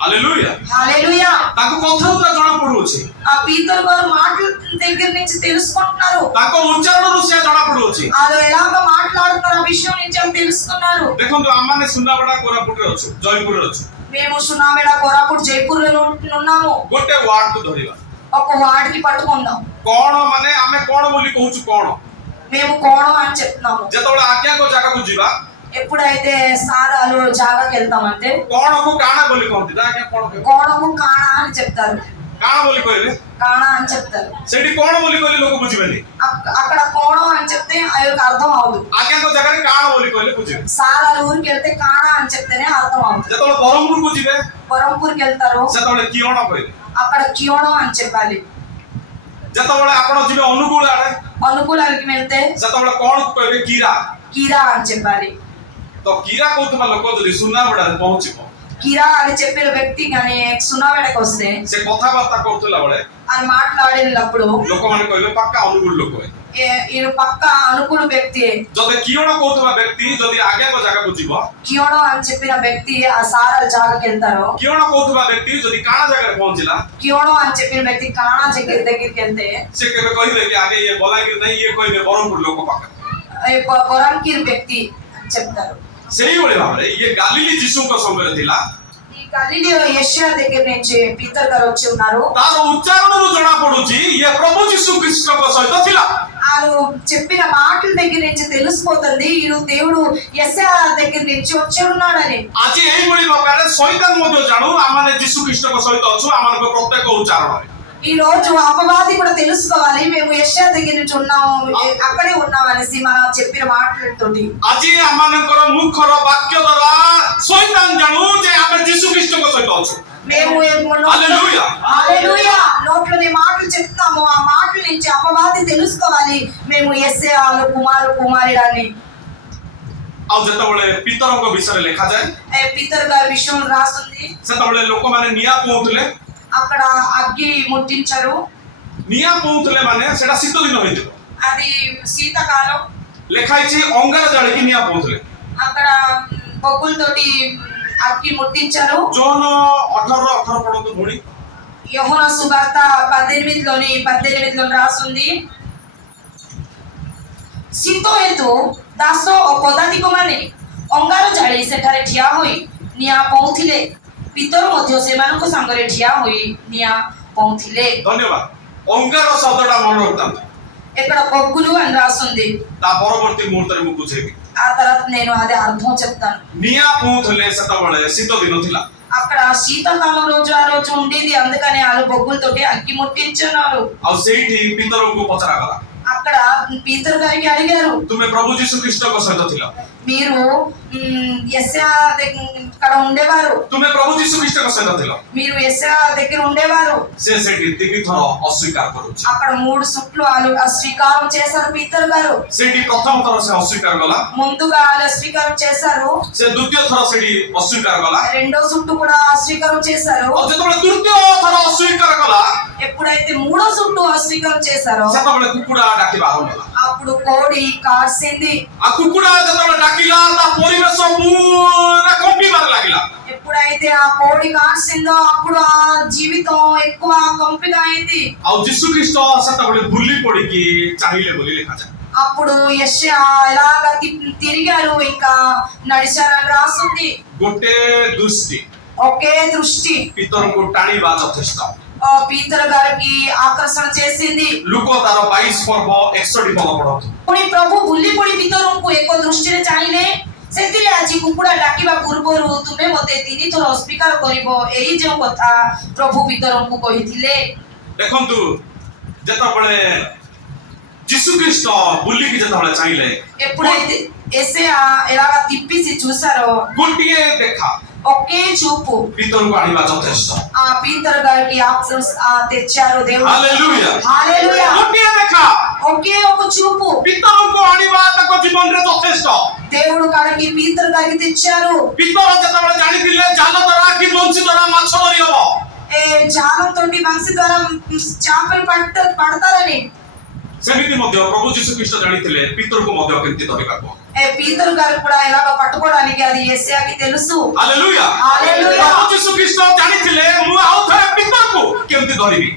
Hallelujah hallelujah. ताको कथा उता जणा पडुछि ఆ పీతర్ గారు మాటల దగ్గర నుంచి తెలుసుకుంటున్నారు. ताको उच्चारण रु से जणा पडुछि వాళ్ళు ఎలాగ మాట్లాడుతున్నారు ఆ విషయం నుంచి వాళ్ళు తెలుసుకున్నారు. देखंतु आमाने सुनाबडा कोरापुट रे अछु जयपुर रे अछु మేము సునామేడ కోరాపుట్ జైపూర్ లో ఉన్నాము. गोटे वार्ड को धरिबा ఒక వార్డ్ కి పట్టుకుందాం. कोण माने आमे कोण बोली कहूछु कोण మేము కోణం అని చెప్తున్నాము. जेतबळे आज्ञा को जागा को जीवा ఎప్పుడైతే సారాలు జాగాకి వెళ్తామంటే कोण को काना बोली कहंती दा आज्ञा कोण కోణము కాణ అని చెప్తారు. काना बोली कहले కాణ అని చెప్తారు. सेठी कोण बोली कहले लोक बुझिबेनी అక్కడ కోణం అని చెప్తే అయ్యకు అర్థం అవదు. आज्ञा को जागा रे काना बोली कहले बुझिबे సారాలు ఊరికి వెళ్తే కాణ అని చెప్తేనే అర్థం అవుతుంది. जेतबळे बरमपुर को जीवे పొరంపూర్కి వెళ్తారు सेतबळे कियोण कहले అక్కడ కియోణం అని చెప్పాలి. जेतबळे आपण जीवे अनुकूल आडे అనుకూలానికి వెళ్తే सेतबळे कोण कहले कीरा కీరా అని చెప్పాలి. तो कीरा कहतुमा लोक जदि सुनाबडा पहुंचिबो కీరా అని చెప్పిన వ్యక్తి కానీ సునావేడకు వస్తే से कथा बार्ता करतला बळे అని మాట్లాడినప్పుడు लोक माने कहले पक्का अनुकूल लोक है ଇଏ ପକ୍କା ଅନୁକୂଳ ବ୍ୟକ୍ତି ଯଦି କିଅଣ କହୁଥିବା ବ୍ୟକ୍ତି ଯଦି ଆଗେକ ଜାଗାକୁ ଯିବ, କିଅଣ అని చెప్పిన వ్యక్తి ఆ సారా జాగకి వెళ్తారో, କିଅଣ କହୁଥିବା ବ୍ୟକ୍ତି ଯଦି କାଣା ଜାଗାରେ ପହଞ୍ଚିଲା, କିଅଣ అని చెప్పిన వ్యక్తి కాణా దగ్గరికి వెళ్తే ସେ କେବେ କହିବେ କି ଆଗେ ଇଏ ବଲାଙ୍ଗୀର ନାହିଁ, ଇଏ କହିବେ ବରହମପୁର ଲୋକ ପାଖରେ। ବରାంకీర్ వ్యక్తి అని చెప్తారు। ସେଇଭଳି ଭାବରେ ଇଏ ଗାଲିଲି ଯୀଶୁଙ୍କ ସମୟରେ ଥିଲା। ఈ గలిలియో యెషయా దగ్గర నుంచి పీతర్ గారు వచ్చి ఉన్నారు। ତାର ଉଚ୍ଚାରଣରୁ ଜଣା ପଡୁଛି ଇଏ ପ୍ରଭୁ ଯୀଶୁ ଖ୍ରୀଷ୍ଟଙ୍କ ସହିତ ଥିଲା। వాళ్ళు చెప్పిన మాటల దగ్గర నుంచి తెలిసిపోతుంది ఈయన దేవుడు యెషయా దగ్గర నుంచి వచ్చి ఉన్నాడని। ଆଜି ଏଇଭଳି ଭାବରେ ଶୈତାନ ମଧ୍ୟ ଜାଣୁ ଆମମାନେ ଯୀଶୁ ଖ୍ରୀଷ୍ଟଙ୍କ ସହିତ ଅଛୁ ଆମମାନଙ୍କ ପ୍ରତ୍ୟେକ ଉଚ୍ଚାରଣରେ। ఈ రోజు అపవాది కూడా తెలుసుకోవాలి మేము యెషయా దగ్గర నుంచి ఉన్నాము, అక్కడే ఉన్నాం అనేసి మనం చెప్పిన మాటలతోటి। ଆଜି ଆମମାନଙ୍କର ମୁଖର ବାକ୍ୟ ଦ୍ୱାରା ଶୈତାନ ଜାଣୁ ଯେ ଆମେ ଯୀଶୁ ଖ୍ରୀଷ୍ଟଙ୍କ ସହିତ ଅଛୁ। మేము హల్లెలూయా హల్లెలూయా నోట్లోని మాటలు చెప్తాము, ఆ మాటల నుంచి అపవాది తెలుసుకోవాలి మేము యెషయా కుమారుడని। ଆଉ ଯେତେବେଳେ ପିତରଙ୍କ ବିଷୟରେ ଲେଖାଯାଏ, పీతర్ గారి విషయం రాస్తుంది। ସେତେବେଳେ ଲୋକମାନେ ନିଆଁ ପୋଉଥିଲେ। అక్కడ అగ్గి ముట్టించారు। ନିଆଁ ପୋଉଥିଲେ ମାନେ ସେଟା ଶୀତ ଦିନ ହେଇଥିବ। అది శీతాకాలం। ଲେଖା ହେଇଛି ଅଙ୍ଗାର ଜାଳିକି ନିଆଁ ପୋଉଥିଲେ। అక్కడ బొగ్గులతోటి అగ్గి ముట్టించారు। ଜୋହନ 18 పడନ୍ତୁ ଭଉଣୀ। యోహాను సువార్త 18 రాస్తుంది। ଶୀତ ହେତୁ ଦାସ ଓ ପଦାତିକ ମାନେ ଅଙ୍ଗାର ଜାଳି ସେଠାରେ ଠିଆ ହୋଇ ନିଆଁ ପୋଉଥିଲେ। ପିତର ମଧ୍ୟ ସେମାନଙ୍କ ସାଙ୍ଗରେ ଠିଆ ହୋଇ ନିଆଁ ପୋଉଥିଲେ। ଧନ୍ୟବାଦ। ଅଙ୍ଗାର ଶବ୍ଦଟା ମନେ ରଖନ୍ତୁ। ఇక్కడ బొగ్గులు అని రాస్తుంది। ତା ପରବର୍ତ୍ତୀ ମୁହୂର୍ତ୍ତରେ ମୁଁ ବୁଝେଇବି। ఆ తర్వాత నేను అది అర్థం చెప్తాను। ନିଆଁ ପୋଉଥିଲେ ସେତେବେଳେ ଶୀତ ଦିନ ଥିଲା। అక్కడ శీతాకాలం రోజు ఆ రోజు ఉండేది, అందుకని వాళ్ళు బొగ్గులతోటి అగ్గి ముట్టించున్నారు। ଆଉ ସେଇଠି ପିତରଙ୍କୁ ପଚରାଗଲା, అక్కడ పీతర్ గారికి అడిగారు ତୁମେ ପ୍ରଭୁ ଯୀଶୁ ଖ୍ରୀଷ୍ଟଙ୍କ ସହିତ ଥିଲ, మీరు యెషయా ఇక్కడ ఉండేవారు, ତୁମେ ପ୍ରଭୁ ଯୀଶୁ ଖ୍ରୀଷ୍ଟଙ୍କ ସହିତ ଥିଲ। మీరు యెషయా దగ్గర ఉండేవారు। ସେ ସେଠି 3 ଥର ଅସ୍ୱୀକାର କରୁଛି। అక్కడ 3 సుట్లు వాళ్ళు అస్వీకారం చేశారు పీతర్ గారు। ସେଠି ପ୍ରଥମ ଥର ସେ ଅସ୍ୱୀକାର କଲା, ముందుగా వాళ్ళు అస్వీకారం చేశారు, ସେ ଦ୍ୱିତୀୟ ଥର ସେଠି ଅସ୍ୱୀକାର କଲା, రెండో సుట్టు కూడా అస్వీకారం చేశారు। ଆଉ ଯେତେବେଳେ ତୃତୀୟ ଥର ଅସ୍ୱୀକାର କଲା ఎప్పుడైతే మూడో సుట్టు అస్వీకారం చేశారో ସେତେବେଳେ କୁକୁଡ଼ା ଡାକିବା ଆରମ୍ଭ ହେଲା। అప్పుడు కోడి కాసింది। ଆଉ କୁକୁଡ଼ା ଯେତେବେଳେ ଡାକିଲା ତା ପରିବେଶ ପୁରା କମ୍ପିବାରେ ଲାଗିଲା। ఎప్పుడైతే ఆ కోడి కాసిందో అప్పుడు ఆ జీవితం ఎక్కువ కంపిగా అయింది। ଆଉ ଯୀଶୁ ଖ୍ରୀଷ୍ଟ ସେତେବେଳେ ବୁଲି ପଡିକି ଚାହିଁଲେ ବୋଲି ଲେଖାଯାଏ। అప్పుడు యెషయా ఎలాగ తిరిగారు ఇంకా నడిచారని రాస్తుంది। ଗୋଟେ ଦୃଷ୍ଟି ఒకే దృష్టి ପିତରଙ୍କୁ ଟାଣିବା ଯଥେଷ୍ଟ। పీతర్ గారికి ఆకర్షణ చేసింది। ଲୋକ ତାର 22 ପର୍ବ 61 ପଦ ପଢନ୍ତୁ। ପୁଣି ପ୍ରଭୁ ବୁଲି ପଡ଼ି ପିତରଙ୍କୁ ଏକ ଦୃଷ୍ଟିରେ ଚାହିଁଲେ। ସେଥିରେ ଆଜି କୁକୁଡ଼ା ଡାକିବା ପୂର୍ବରୁ ତୁମେ ମୋତେ 3 ଥର ଅସ୍ୱୀକାର କରିବ, ଏହି ଯେଉଁ କଥା ପ୍ରଭୁ ପିତରଙ୍କୁ କହିଥିଲେ। ଦେଖନ୍ତୁ ଯେତେବେଳେ ଯୀଶୁ ଖ୍ରୀଷ୍ଟ ବୁଲିକି ଯେତେବେଳେ ଚାହିଁଲେ, ఎప్పుడైతే యెషయా ఎలాగ తిప్పిసి చూసారో ଗୋଟିଏ ଦେଖା ఒకే చూపు ପିତରଙ୍କୁ ଆଣିବା ଯଥେଷ୍ଟ। ఆ పీతర్ గారికి తెచ్చారు దేవుడు। ହାଲେଲୁୟା హల్లెలూయా ଗୋଟିଏ ଦେଖା ఒకే ఒక చూపు ପିତରଙ୍କୁ ଆଣିବା ତାଙ୍କ ଜୀବନରେ ଯଥେଷ୍ଟ। దేవుడు కాడికి పీతర్ గారికి తెచ్చారు। ପିତର ଯେତେବେଳେ ଜାଣିଥିଲେ ଜାଲ ଦ୍ୱାରା କି ବଂଶୀ ଦ୍ୱାରା ମାଛ ଧରି ହବ, ఏ జాలంతోటి వంశీ ద్వారా చేపలు పడతారని ସେମିତି ମଧ୍ୟ ପ୍ରଭୁ ଯୀଶୁ ଖ୍ରୀଷ୍ଟ ଜାଣିଥିଲେ ପିତରକୁ ମଧ୍ୟ କେମିତି ଧରିବାକୁ। పీతర్ గారు కూడా ఎలాగ పట్టుకోవడానికి అది యెషయాకి తెలుసు। ହାଲେଲୁୟା హల్లెలూయా ପ୍ରଭୁ ଯୀଶୁ ଖ୍ରୀଷ୍ଟ ଜାଣିଥିଲେ ମୁଁ ଆଉ ଥରେ ପିତରକୁ କେମିତି ଧରିବି।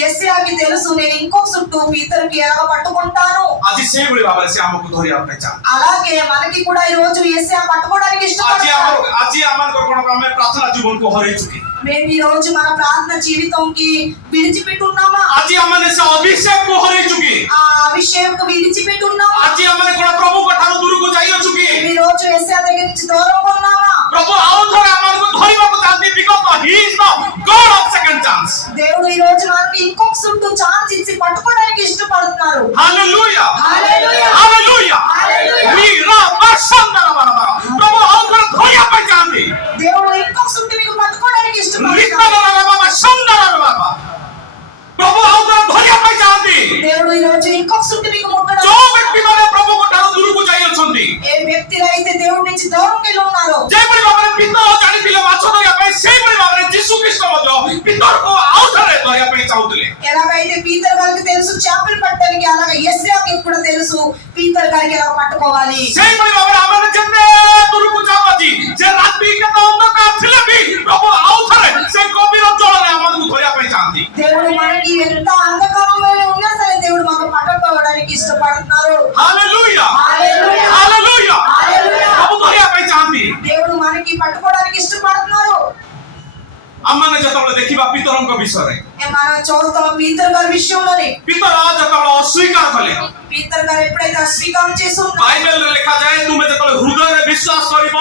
యెషయాకి తెలుసు నేను ఇంకొక చుట్టూ పీతర్కి ఎలాగ పట్టుకుంటాను। ଆଜି ସେଇଭଳି ଭାବରେ ସେ ଆମକୁ ଧରିବା ପାଇଁ ଚାହାନ୍ତି। అలాగే మనకి కూడా ఈ రోజు యెషయా పట్టుకోవడానికి ఇష్టపడతారు। ଆଜି ଆମଙ୍କର କଣ ଆମେ ପ୍ରାର୍ଥନା ଜୀବନକୁ ହରେଇଛୁ କି? మేము ఈ రోజు మన ప్రార్థన జీవితంకి విడిచిపెట్టున్నామా? ଆଜି ଆମମାନେ ସେ ଅଭିଷେକକୁ ହରେଇଛୁ କି? ఆ అభిషేకం విడిచిపెట్టున్నామా? ଆଜି ଆମମାନେ କଣ ପ୍ରଭୁଙ୍କ ଠାରୁ ଦୂରକୁ ଯାଇଅଛୁ କି? ఈ రోజు యెషయా దగ్గర నుంచి దూరంగా ఉన్నామా? ପ୍ରଭୁ ଆଉ ଥରେ ଆମମାନଙ୍କୁ ଧରିବାକୁ ଚାହାନ୍ତି because he is the God of second chance. దేవుడు ఈ రోజు మనకి ఇంకొక చుట్టూ ఛాన్స్ ఇచ్చి పట్టుకోవడానికి ఇష్టపడుతున్నారు। Hallelujah హల్లెలూయా Hallelujah హల్లెలూయా వీరా వర్షందర మనమర ప్రభు ଆଉ ଥରେ ଧରିବା ପାଇଁ ଚାହାନ୍ତି। దేవుడు ఇంకొక చుట్టూ మీకు పట్టుకోవడానికి ఇష్టపడుతున్నారు। ନିତର ବାବା ସୁନ୍ଦର ବାବା ପ୍ରଭୁ ଆଉ ଥରେ ଧରିବା ପାଇଁ ଚାହାନ୍ତି। దేవుడు ఈ రోజు ఇంకొక చుట్టూ మీకు ముట్టడానికి ଯୋଉ ବ୍ୟକ୍ତିମାନେ ପ୍ରଭୁଙ୍କ ଠାରୁ ଦୂରକୁ ଯାଇଅଛନ୍ତି, ఏ వ్యక్తులు అయితే దేవుడి నుంచి దూరంగా ఉన్నారో ଯେଭଳି ଭାବରେ ପିତର ଜାଣିଥିଲେ ମାଛ ଧରିବା ପାଇଁ, ସେଇଭଳି ଭାବରେ ଯୀଶୁ ଖ୍ରୀଷ୍ଟ ମଧ୍ୟ ପିତରକୁ ଆଉ ଥରେ ଧରିବା ପାଇଁ ଚାହୁଁଛନ୍ତି। చాହୁଥିଲେ ఎలాగైతే పీతర్ గారికి తెలుసు చేపలు పట్టడానికి, అలాగే యేసయ్యకి కూడా తెలుసు పీతర్ గారికి ఎలా పట్టుకోవాలి. ସେଇଭଳି ଭାବରେ ଆମେ ଯେତେ ଦୂରକୁ ଯାଉଅଛି ଯେ ରାତି କେତେ ଅନ୍ଧକାର ଥିଲେ ବି ପ୍ରଭୁ ଆଉ ଥରେ ସେ ଗଭୀର ଜଳରେ ଆମକୁ ଧରିବା ପାଇଁ ଚାହାନ୍ତି. దేవుడు మనకి ఎంత అంధకారంలో ఉన్నా సరే దేవుడు మాకు పట్టుకోవడానికి ఇష్టపడుతున్నారు. హల్లెలూయా హల్లెలూయా హల్లెలూయా హల్లెలూయా. ప్రభు ଧରିବା ପାଇଁ ଚାହାନ୍ତି. దేవుడు మనకి పట్టుకోవడానికి ఇష్టపడుతున్నారు. ଆମମାନେ ଯେତେବେଳେ ଦେଖିବା ପିତରଙ୍କ ବିଷୟରେ, మనం చూస్తాం పీతర్ గారి విషయంలోనే ପିତର ଯେତେବେଳେ ଅସ୍ୱୀକାର କଲେ, పీతర్ గారు ఎప్పుడైతే అస్వీకారం చేసి ఉన్నారు, ବାଇବେଲରେ ଲେଖାଯାଏ ତୁମେ ଯେତେବେଳେ ହୃଦୟରେ ବିଶ୍ୱାସ କରିବ,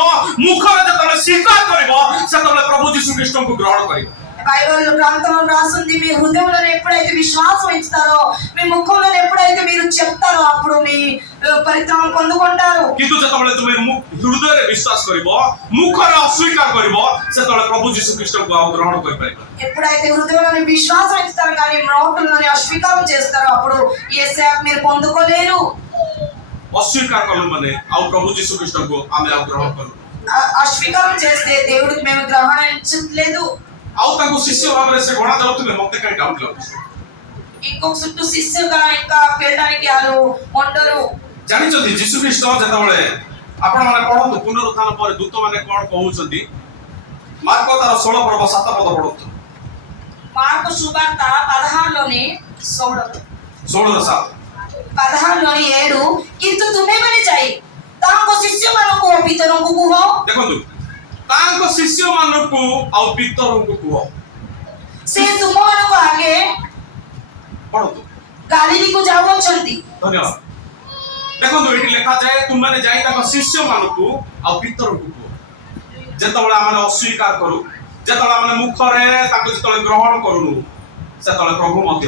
ମୁଖରେ ଯେତେବେଳେ ସ୍ୱୀକାର କରିବ, ସେତେବେଳେ ପ୍ରଭୁ ଯୀଶୁ ଖ୍ରୀଷ୍ଟଙ୍କୁ ଗ୍ରହଣ କରିବ. బైబిల్ గ్రంథంలో రాసింది మీ హృదయంలో ఎప్పుడైతే విశ్వాసం ఇస్తారో, మీ ముఖంలో ఎప్పుడైతే మీరు చెప్తారో అప్పుడు మీ పరిత్రాణం పొందుకుంటారు. କିନ୍ତୁ ଯେତେବେଳେ ତୁମେ ହୃଦୟରେ ବିଶ୍ୱାସ କରିବ, ମୁଖରେ ଅସ୍ୱୀକାର କରିବ, ସେତେବେଳେ ପ୍ରଭୁ ଯୀଶୁ ଖ୍ରୀଷ୍ଟଙ୍କୁ ଆଉ ଗ୍ରହଣ କରିପାରିବ. ఎప్పుడైతే హృదయంలో విశ్వాసం ఇస్తారు కానీ నోటులోని అస్వీకారం చేస్తారో అప్పుడు యేసయ్యను మీరు పొందుకోలేరు. ଅସ୍ୱୀକାର କଲୁ ମାନେ ଆଉ ପ୍ରଭୁ ଯୀଶୁ ଖ୍ରୀଷ୍ଟଙ୍କୁ ଆମେ ଆଉ ଗ୍ରହଣ କଲୁ, అస్వీకారం చేస్తే దేవుడికి మేము గ్రహణించట్లేదు. ଆଉ ତାଙ୍କୁ ଶିଷ୍ୟ ଭାବରେ ସେ ଗଣା ଯାଉଥିବେ. ମତେ କାହିଁ ଡାଉଟ୍ ଲାଗୁଛି, ఇంకొక చుట్టూ శిష్యుగా ఇంకా వెళ్ళడానికి వాళ్ళు ఉండరు. ଜାଣିଛନ୍ତି ଯୀଶୁ ଖ୍ରୀଷ୍ଟ ଯେତେବେଳେ ଆପଣମାନେ ପଢନ୍ତୁ ପୁନରୁତ୍ଥାନ ପରେ ଦୂତମାନେ କଣ କହୁଛନ୍ତି, ମାର୍କ ତାର 16 ପର୍ବ 7 ପଦ ପଢନ୍ତୁ. మార్కు సువార్త 16లోని 16 16లోని 7 କିନ୍ତୁ ତୁମେମାନେ ଯାଇ ତାଙ୍କ ଶିଷ୍ୟମାନଙ୍କୁ ଓ ପିତରଙ୍କୁ କୁହ, ଦେଖନ୍ତୁ, ତାଙ୍କ ଶିଷ୍ୟମାନଙ୍କୁ ଆଉ ପିତରଙ୍କୁ କୁହ. ସେ ତୁମମାନଙ୍କୁ ଆଗେ ପଢନ୍ତୁ, ଗାଲିଲିକୁ ଯାଉଅଛନ୍ତି. ଧନ୍ୟବାଦ. ଦେଖନ୍ତୁ ଏଠି ଲେଖାଯାଏ ତୁମମାନେ ଯାଇ ତାଙ୍କ ଶିଷ୍ୟମାନଙ୍କୁ ଆଉ ପିତରଙ୍କୁ କୁହ. ଯେତେବେଳେ ଆମେ ଅସ୍ୱୀକାର କରୁ, ଯେତେବେଳେ ଆମେ ମୁଖରେ ତାଙ୍କୁ ଯେତେବେଳେ ଗ୍ରହଣ କରୁନୁ, ସେତେବେଳେ ପ୍ରଭୁ ମଧ୍ୟ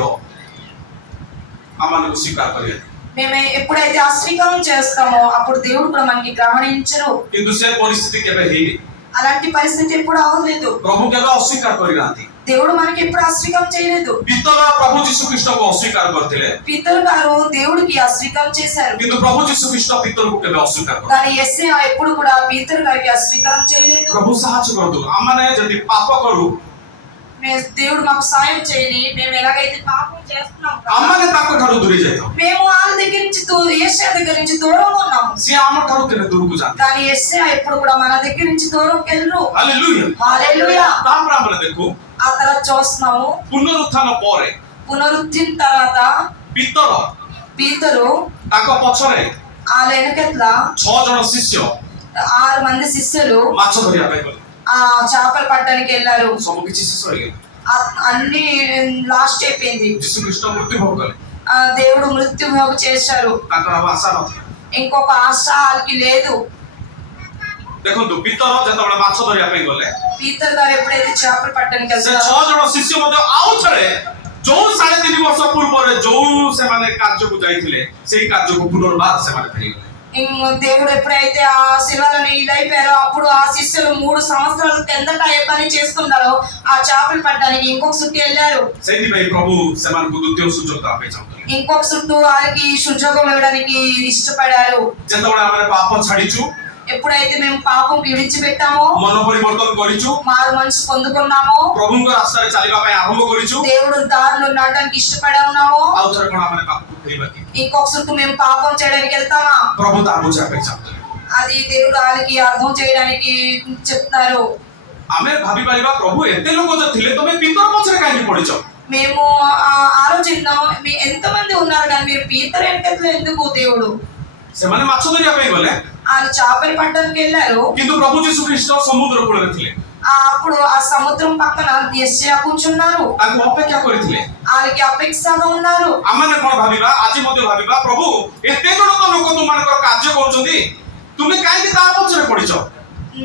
ଆମମାନଙ୍କୁ ସ୍ୱୀକାର କରିବେ. మేము ఎప్పుడైతే అస్వీకారం చేస్తామో అప్పుడు దేవుడు కూడా మనకి గ్రహణించరు. କିନ୍ତୁ ସେ ପରିସ୍ଥିତି କେବେ ହେଇନି. అలాంటి పరిస్థితి ఎప్పుడు అవ్వలేదు. ପ୍ରଭୁ କେବେ ଅସ୍ୱୀକାର କରିନାହାନ୍ତି. దేవుడు మనకి ఎప్పుడు అస్వీకారం చేయలేదు. ପିତର ପ୍ରଭୁ ଯୀଶୁ ଖ୍ରୀଷ୍ଟଙ୍କୁ ଅସ୍ୱୀକାର କରିଥିଲେ, పితరు గారు దేవుడికి అస్వీకారం చేశారు କିନ୍ତୁ ପ୍ରଭୁ ଯୀଶୁ ଖ୍ରୀଷ୍ଟ ପିତରଙ୍କୁ କେବେ ଅସ୍ୱୀକାର କରିଥିଲେ. కానీ యేసయ్య ఎప్పుడు కూడా పీతరు గారికి అస్వీకారం చేయలేదు. ପ୍ରଭୁ ସାହାଯ୍ୟ କରନ୍ତୁ. ଆମେ ଯଦି ପାପ କରୁ, దేవుడు మాకు సాయం చేయాలి. మేము ఎలాగైతే పాపం చేస్తున్నాం ଆମେ ତାଙ୍କ ଠାରୁ ଦୂରେଇ ଯାଇଥାଉ. మేము వాళ్ళ దగ్గర నుంచి యేసయ్య దగ్గర నుంచి దూరంగా ఉన్నాము. ସିଏ ଆମ ଠାରୁ କେବେ ଦୂରକୁ ଯାଆନ୍ତି. కానీ యేసయ్య ఎప్పుడు కూడా మన దగ్గర నుంచి దూరం వెళ్ళరు. ହାଲେଲୁୟା. హల్లెలూయా. ତାପରେ ଆମେ ଦେଖୁ ఆ తర్వాత చూస్తున్నాము ପୁନରୁତ୍ଥାନ ପରେ పునరుద్ధరణ తర్వాత ପିତର పీతరు ତାଙ୍କ ପଛରେ వాళ్ళ వెనకట్ల 6 ଜଣ ଶିଷ୍ୟ 6 మంది శిష్యులు ମାଛ ଧରିବା ପାଇଁ ଗଲେ. ఆ చేపలు పట్టడానికి వెళ్ళారు. ସବୁ କିଛି ଶେଷ ହେଇଗଲା. అన్ని లాస్ట్ అయిపోయింది. ଯୀଶୁ ଖ୍ରୀଷ୍ଟ ମୃତ୍ୟୁଭୋଗ କଲେ. ఆ దేవుడు మృత్యుభోగ చేశారు. ତାଙ୍କର ଆଉ ଆଶା ନଥିଲା. ఇంకొక ఆశ వాళ్ళకి లేదు. ଦେଖନ୍ତୁ, ପିତର ଯେତେବେଳେ ମାଛ ଧରିବା ପାଇଁ ଗଲେ, పీతర్ గారు ఎప్పుడైతే చేపలు పట్టడానికి ସେ వెళ్తారో 6 ଜଣ ଶିଷ୍ୟ ମଧ୍ୟ ଆଉ ଥରେ ଯୋଉ 3.5 ବର୍ଷ ପୂର୍ବରେ ଯୋଉ ସେମାନେ କାର୍ଯ୍ୟକୁ ଯାଇଥିଲେ, ସେଇ କାର୍ଯ୍ୟକୁ ପୁନର୍ବାର ସେମାନେ ଫେରିଗଲେ. దేవుడు ఎప్పుడైతే ఆ శిలను ఇదైపోయారో అప్పుడు ఆ శిష్యులు 3 సంవత్సరాల కిందట ఏ పని చేసుకున్నారో ఆ చేపలు పట్టడానికి ఇంకొక చుట్టూ వెళ్ళారు. ସେଇଥିପାଇଁ ପ୍ରଭୁ ସେମାନଙ୍କୁ ଦ୍ୱିତୀୟ ସୁଯୋଗ ଦେବା ପାଇଁ ଚାହୁଁଥିଲେ. ఇంకొక చుట్టూ వాళ్ళకి సుజోగం ఇవ్వడానికి ఇష్టపడారు. ଯେତେବେଳେ ଆମେ ପାପ ଛାଡିଛୁ, ఎప్పుడైతే మేము పాపం విడిచిపెట్టామో, ମନ ପରିବର୍ତ୍ତନ କରିଛୁ, మారు మనసు పొందుకున్నామో, ପ୍ରଭୁଙ୍କ ରାସ୍ତାରେ ଚାଲିବା ପାଇଁ ଆରମ୍ଭ କରିଛୁ, దేవుడు దారిలో నడడానికి ఇష్టపడి ఉన్నామో, ଆଉ ଥରେ କଣ ଆମେ ପାପକୁ ଫେରିବା କି? ఇంకొక చుట్టూ మేము పాపం చేయడానికి వెళ్తామా? ପ୍ରଭୁ ତାହା ବୁଝିବା ପାଇଁ ଚାହୁଁଥିଲେ. అది దేవుడు వాళ్ళకి అర్థం చేయడానికి చెప్తారు. ଆମେ ଭାବିପାରିବା, ପ୍ରଭୁ ଏତେ ଲୋକ ଯେ ଥିଲେ ତମେ ପିତର ପଛରେ କାହିଁକି ପଡିଛ? మేము ఆలోచిద్దాం, మీ ఎంతమంది ఉన్నారు కానీ మీరు పీతరు వెనకట్లో ఎందుకు? దేవుడు ସେମାନେ ମାଛ ଧରିବା ପାଇଁ ଗଲେ, వాళ్ళు చేపలు పట్టడానికి వెళ్ళారు. କିନ୍ତୁ ପ୍ରଭୁ ଯୀଶୁ ଖ୍ରୀଷ୍ଟ ସମୁଦ୍ର କୂଳରେ ଥିଲେ. అప్పుడు ఆ సముద్రం పక్కన యేసయ్య కూర్చున్నారు. ତାଙ୍କୁ ଅପେକ୍ଷା କରିଥିଲେ. వాళ్ళకి అపేక్షగా ఉన్నారు. ଆମମାନେ କଣ ଭାବିବା, ଆଜି ମଧ୍ୟ ଭାବିବା, ପ୍ରଭୁ ଏତେ ଜଣ ତ ଲୋକ ତୁମମାନଙ୍କର କାର୍ଯ୍ୟ କରୁଛନ୍ତି, ତୁମେ କାହିଁକି ତା ପଛରେ ପଡିଛ?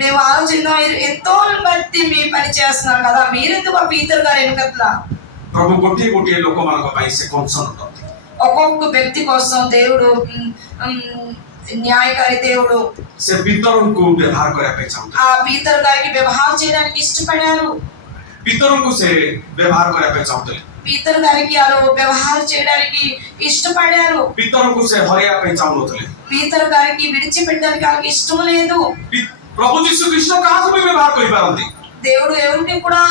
మేము ఆలోచిద్దాం, ఎంతో బట్టి మీ పని చేస్తున్నారు కదా, మీరెందుకు ఆ పీతరు గారు వెనకట్లా? ପ୍ରଭୁ ଗୋଟିଏ ଗୋଟିଏ ଲୋକମାନଙ୍କ ପାଇଁ ସେ କନସର୍ନ କରନ୍ତି. ఒక్కొక్క వ్యక్తి కోసం దేవుడు న్యాయకారి దేవుడు ସେ ପିତରଙ୍କୁ ବ୍ୟବହାର କରିବା ପାଇଁ ଚାହୁଁଥିଲେ. ఆ పీతరు గారికి వ్యవహారం చేయడానికి ఇష్టపడారు. ପିତରଙ୍କୁ ସେ ବ୍ୟବହାର କରିବା ପାଇଁ ଚାହୁଁଥିଲେ. పీతరు గారికి వాళ్ళు వ్యవహారం చేయడానికి ఇష్టపడారు. ପିତରଙ୍କୁ ସେ ହରେଇବା ପାଇଁ ଚାହୁଁନଥିଲେ. పీతరు గారికి విడిచిపెట్టడానికి వాళ్ళకి ఇష్టం లేదు. ପ୍ରଭୁ ଯୀଶୁ ଖ୍ରୀଷ୍ଟ କାହାକୁ ବି ବ୍ୟବହାର କରିପାରନ୍ତି. దేవుడు ఎవరికి కూడా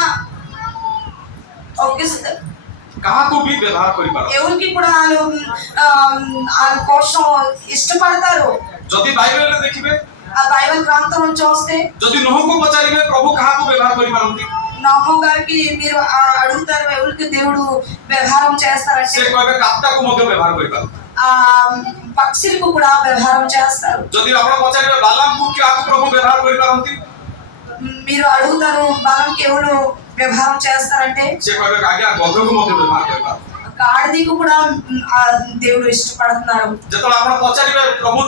ఒకేసారి କାହାକୁ ବି ବ୍ୟବହାର କରିପାର ఎవరికి కూడా వాళ్ళ కోసం ఇష్టపడతారు. ଯଦି ବାଇବେଲରେ ଦେଖିବେ ఆ బైబిల్ గ్రంథం చూస్తే ଯଦି ନୋହକୁ ପଚାରିବେ ପ୍ରଭୁ କାହାକୁ ବ୍ୟବହାର କରିପାରନ୍ତି నోహు గారికి మీరు అడుగుతారు ఎవరికి దేవుడు వ్యవహారం చేస్తారంటే ସେ କହିବେ କାପ୍ତାକୁ ମଧ୍ୟ ବ୍ୟବହାର କରିପାରନ୍ତି ఆ పక్షులకు కూడా వ్యవహారం చేస్తారు. ଯଦି ଆପଣ పଚାରିବେ ବାଲାମକୁ କାହାକୁ ପ୍ରଭୁ ବ୍ୟବହାର କରିପାରନ୍ତି మీరు అడుగుతారు బలంకి ఎవరు వ్యవహారం చేస్తారంటే ସେ କହିବେ ଆଜ୍ଞା ଗଧକୁ ମଧ୍ୟ ବ୍ୟବହାର କରିପାରନ୍ତି గాడిదకు కూడా ఆ దేవుడు ఇష్టపడుతున్నారు. ଯେତେବେଳେ ଆପଣ ପଚାରିବେ ପ୍ରଭୁ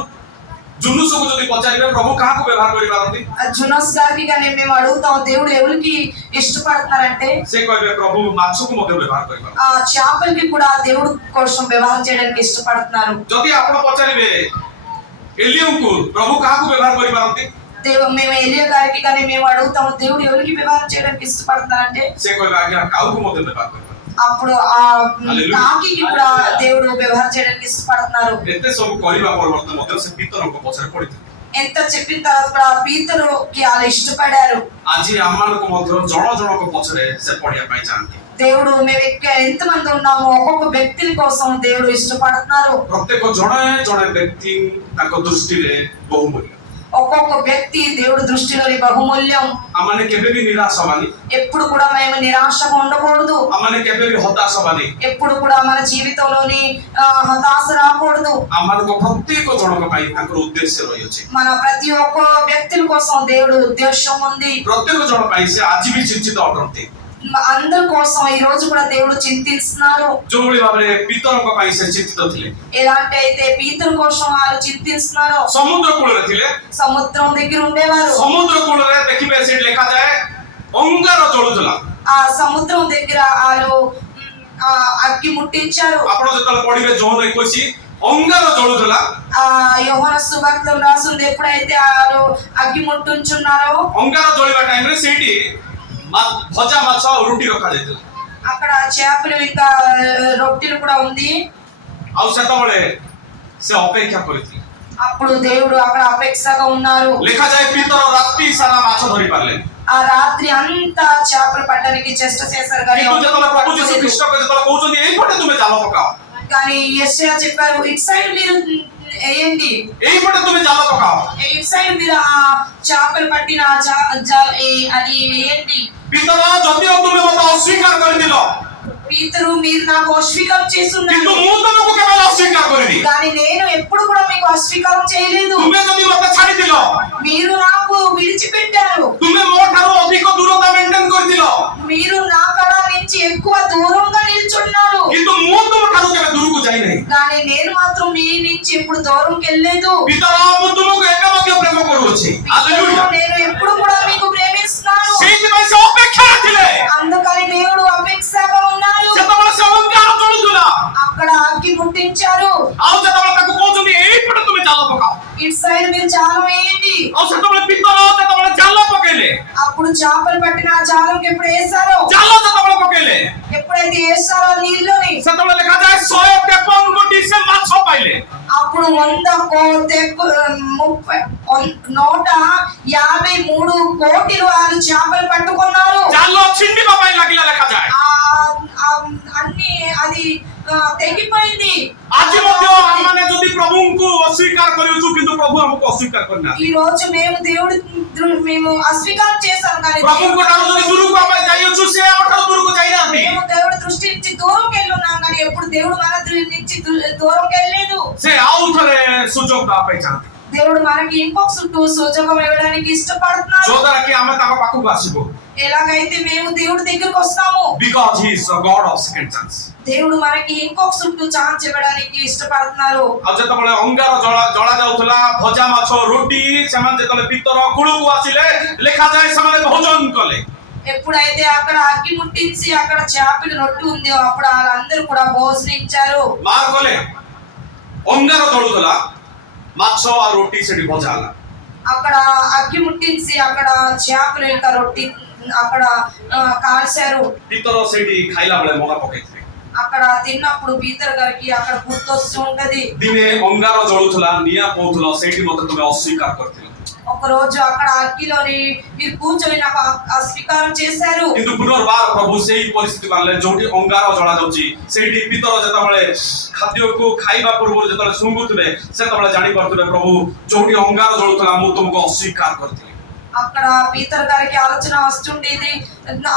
ଜୁନୁସକୁ ଯଦି ପଚାରିବେ ପ୍ରଭୁ କାହାକୁ ବ୍ୟବହାର କରିପାରନ୍ତି జునస్ గారికి కానీ మేము అడుగుతాం దేవుడు ఎవరికి ఇష్టపడుతున్నారంటే ସେ କହିବେ ପ୍ରଭୁ ମାଛକୁ ମଧ୍ୟ ବ୍ୟବହାର କରିପାରନ୍ତି ఆ చేపలకి కూడా దేవుడు కోసం వ్యవహారం చేయడానికి ఇష్టపడుతున్నారు. ଯଦି ଆପଣ ପଚାରିବେ ଏଲିୟଙ୍କୁ ପ୍ରଭୁ କାହାକୁ ବ୍ୟବହାର କରିପାରନ୍ତି మేము ఎలియా గారికి కానీ మేము అడుగుతాము దేవుడు ఎవరికి వ్యవహారం చేయడానికి ఇష్టపడుతున్నారంటే ସେ କହିବେ ଆଜ୍ଞା କାଉକୁ ମଧ୍ୟ ବ୍ୟବହାର କରିପାରନ୍ତି అప్పుడు ఆ కాకి కూడా దేవుడు వ్యవహారం చేయడానికి ఇష్టపడుతున్నారు. ଏତେ ସବୁ କରିବା ପରିବର୍ତ୍ତେ ମଧ୍ୟ ସେ ପିତରଙ୍କ ପଛରେ ପଡିଥିଲେ ఎంత చెప్పిన తర్వాత కూడా పీతరుకి వాళ్ళు ఇష్టపడారు. ଆଜି ଆମମାନଙ୍କୁ ମଧ୍ୟ ଜଣ ଜଣଙ୍କ ପଛରେ ସେ ପଢିବା ପାଇଁ ଚାହାନ୍ତି దేవుడు మేము ఎంత మంది ఉన్నాము ఒక్కొక్క వ్యక్తుల కోసం దేవుడు ఇష్టపడుతున్నారు. ପ୍ରତ୍ୟେକ ଜଣେ ଜଣେ ବ୍ୟକ୍ତି ତାଙ୍କ ଦୃଷ୍ଟିରେ ବହୁମୂଲ୍ୟ ఒక్కొక్క వ్యక్తి దేవుడి దృష్టిలోని బహుమూల్యం. ଆମମାନେ କେବେ ବି ନିରାଶ ହବାନି ఎప్పుడు కూడా మేము నిరాశగా ఉండకూడదు. ଆମମାନେ କେବେ ବି ହତାଶ ହବାନି ఎప్పుడు కూడా మన జీవితంలోని హతాశ రాకూడదు. ଆମମାନଙ୍କ ପ୍ରତ୍ୟେକ ଜଣଙ୍କ ପାଇଁ ତାଙ୍କର ଉଦ୍ଦେଶ୍ୟ ରହିଅଛି మన ప్రతి ఒక్క వ్యక్తుల కోసం దేవుడు ఉద్దేశం ఉంది. ପ୍ରତ୍ୟେକ ଜଣ ପାଇଁ ସେ ଆଜି ବି ଚିନ୍ତିତ ଅଟନ୍ତି అందరి కోసం ఈ రోజు కూడా దేవుడు చింతిస్తున్నారు. ଯୋଉଭଳି ଭାବରେ ପିତରଙ୍କ ପାଇଁ ସେ ଚିନ୍ତିତ ଥିଲେ ఎలాంటి అయితే పీతల కోసం వాళ్ళు చింతిస్తున్నారు. ସମୁଦ୍ର କୂଳରେ ଥିଲେ సముద్రం దగ్గర ఉండేవారు. ସମୁଦ୍ର କୂଳରେ ଦେଖିବେ ସେଠି ଲେଖାଯାଏ ଅଙ୍ଗାର ଜଳୁଥିଲା ఆ సముద్రం దగ్గర వాళ్ళు అగ్గి ముట్టించారు. ଆପଣ ଯେତେବେଳେ ପଢିବେ ଯୋହନ 21 ଅଙ୍ଗାର ଜଳୁଥିଲା ఆ యోహాన సువార్తలో రాసుంది ఎప్పుడైతే వాళ్ళు అగ్గి ముట్టించున్నారో ଅଙ୍ଗାର ଜଳିବା ଟାଇମରେ ସେଇଠି ଭଜା ମାଛ ଆଉ ରୁଟି ରଖାଯାଇଥିଲା అక్కడ చేపలు ఇంకా రొట్టెలు కూడా ఉంది. ଆଉ ସେତେବେଳେ ସେ ଅପେକ୍ଷା କରିଥିଲେ అప్పుడు దేవుడు అక్కడ అపేక్షగా ఉన్నారు. ଲେଖାଯାଏ ପିତର ରାତି ସାରା ମାଛ ଧରି ପାରିଲେନି ఆ రాత్రి అంతా చేపలు పట్టడానికి చేష్ట చేశారు కానీ କିନ୍ତୁ ଯେତେବେଳେ ପ୍ରଭୁ ଯୀଶୁ ଖ୍ରୀଷ୍ଟ ଯେତେବେଳେ କହୁଛନ୍ତି ଏଇପଟେ ତୁମେ ଜାଲ ପକାଅ కానీ యేసయ్య చెప్పారు ఇట్ సైడ్ మీరు వేయండి ଏଇପଟେ ତୁମେ ଜାଲ ପକାଅ ఇట్ సైడ్ మీరు ఆ చేపలు పట్టిన అది వేయండి ପିତର ଯଦିଓ ତୁମେ ମୋତେ ଅସ୍ୱୀକାର କରିଥିଲ పీతరు మీరు నాకు అస్వీకారం କିନ୍ତୁ చేస్తున్నారు ମୁଁ ତୁମକୁ କେବେ ଅସ୍ୱୀକାର କରିନି కానీ నేను ఎప్పుడు కూడా మీకు అస్వీకారం చేయలేదు. ତୁମେ ଯଦି ମୋତେ ଛାଡ଼ିଥିଲ మీరు నాకు విడిచిపెట్టారు. ତୁମେ ମୋ ଠାରୁ ଅଧିକ ଦୂରତା ମେଣ୍ଟେନ କରିଥିଲ మీరు నా కళ నుంచి ఎక్కువ దూరంగా నిల్చున్నారు କିନ୍ତୁ ମୁଁ ତୁମ ଠାରୁ କେବେ ଦୂରକୁ ଯାଇନାହିଁ కానీ నేను మాత్రం మీ నుంచి ఎప్పుడు దూరంకి వెళ్ళలేదు. ପିତର ମୁଁ ତୁମକୁ ଏବେ ମଧ୍ୟ ପ୍ରେମ କରୁଅଛି ହାଲେଲୁୟା నేను ఎప్పుడు కూడా మీకు ప్రేమిస్తున్నాను. ସେଇଥିପାଇଁ ସେ ଅପେକ୍ଷାରେ ଥିଲେ అందుకని దేవుడు అపేక్షగా ఉన్నారు. ସେତେବେଳେ ସେ ଅଙ୍ଗାର ଜଳୁଥିଲା అక్కడ అగ్గి ముట్టించారు. ଆଉ ଯେତେବେଳେ ତାକୁ କହୁଛନ୍ତି ଏଇପଟେ ତୁମେ ଜାଲ ପକାଅ ఇటు సైడ్ మీరు జాలం వేయండి. ଆଉ ସେତେବେଳେ ପିତର ଯେତେବେଳେ ଜାଲ ପକେଇଲେ అప్పుడు చేపలు పట్టిన ఆ జాలంకి ఎప్పుడు వేసారో ଜାଲ ଯେତେବେଳେ ପକେଇଲେ ఎప్పుడైతే వేసారో నీళ్ళని ସେତେବେଳେ ଲେଖାଯାଏ 153 ଗୋଟି ସେ ମାଛ ପାଇଲେ అప్పుడు 153 కోటిలు వాళ్ళు చేపలు పట్టుకున్నారు. ଜାଲ ଛିଣ୍ଡିବା ପାଇଁ ଲାଗିଲା ଲେଖାଯାଏ అన్ని అది తెగిపోయింది. ଆଜି ମଧ୍ୟ ଆମମାନେ ଯଦି ପ୍ରଭୁଙ୍କୁ ଅସ୍ୱୀକାର କରିଛୁ କିନ୍ତୁ ପ୍ରଭୁ ଆମକୁ ଅସ୍ୱୀକାର କରିନାହାନ୍ତି ఈ రోజు మేము అస్వీకారం చేశాం కానీ ପ୍ରଭୁଙ୍କ ଠାରୁ ଯଦି ଦୂରକୁ ଆମେ ଯାଇଅଛୁ ସେ ଆମ ଠାରୁ ଦୂରକୁ ଯାଇନାହାନ୍ତି మేము దేవుడి దృష్టి నుంచి దూరంకి వెళ్ళున్నాం కానీ ఎప్పుడు దేవుడు మన నుంచి దూరంకి వెళ్ళలేదు. ସେ ଆଉ ଥରେ ସୁଯୋଗ ଦେବା ପାଇଁ ଚାହାନ୍ତି దేవుడు మనకి ఇంకొక సుజోగం ఇవ్వడానికి ఇష్టపడుతున్నాడు. ଯୋଉଦ୍ୱାରା କି ଆମେ ତାଙ୍କ ପାଖକୁ ଆସିବୁ ఎలాగైతే మేము దేవుడి దగ్గరకు వస్తాము because he is a god of second chance దేవుడు మనకి ఇంకొక ఛాన్స్ ఇవ్వడానికి ఇష్టపడుతున్నారు. ଆଉ ଯେତେବେଳେ ଅଙ୍ଗାର ଜଳା ଯାଉଥିଲା ଭଜା ମାଛ ରୁଟି ସେମାନେ ଯେତେବେଳେ ପିତର କୂଳକୁ ଆସିଲେ ଲେଖାଯାଏ ସେମାନେ ଭୋଜନ କଲେ ఎప్పుడైతే అక్కడ అగ్గి ముట్టించి అక్కడ చేపలు రొట్టె ఉంది అప్పుడు వాళ్ళందరూ కూడా భోజనించారు. ମାର କଲେ ଅଙ୍ଗାର ଜଳୁଥିଲା ମାଛ ଆଉ ରୁଟି ସେଠି ଭଜା ହେଲା అక్కడ అగ్గి ముట్టించి అక్కడ చేపలు ఇంకా రొట్టె అక్కడ కాల్చారు. ପିତର ସେଇଠି ଖାଇଲା ବେଳେ ମନ ପକେଇଥିଲେ అక్కడ తిన్నప్పుడు పీతర్ గారికి అక్కడ గుర్తొస్తూ ఉంటది ଦିନେ ଅଙ୍ଗାର ଜଳୁଥିଲା ନିଆଁ ପୋଉଥିଲା ସେଇଠି ମତେ ତୁମେ ଅସ୍ୱୀକାର କରିଥିଲ ఒక ఒక రోజు అక్కడ అగ్గిలోని మీరు కూర్చొని నాకు స్వీకారం చేశారు. କିନ୍ତୁ ପୁନର୍ବାର ପ୍ରଭୁ ସେଇ ପରିସ୍ଥିତିକୁ ଆଣିଲେ ଯୋଉଠି ଅଙ୍ଗାର ଜଳା ଯାଉଛି, ସେଇଠି ପିତର ଯେତେବେଳେ ଖାଦ୍ୟକୁ ଖାଇବା ପୂର୍ବରୁ ଯେତେବେଳେ ଶୁଙ୍ଗୁଥିଲେ ସେତେବେଳେ ଜାଣିପାରୁଥିଲେ ପ୍ରଭୁ ଯୋଉଠି ଅଙ୍ଗାର ଜଳୁଥିଲା ମୁଁ ତୁମକୁ ଅସ୍ୱୀକାର କରିଥିଲି। అక్కడ పీతర్ గారికి ఆలోచన వస్తుండేది,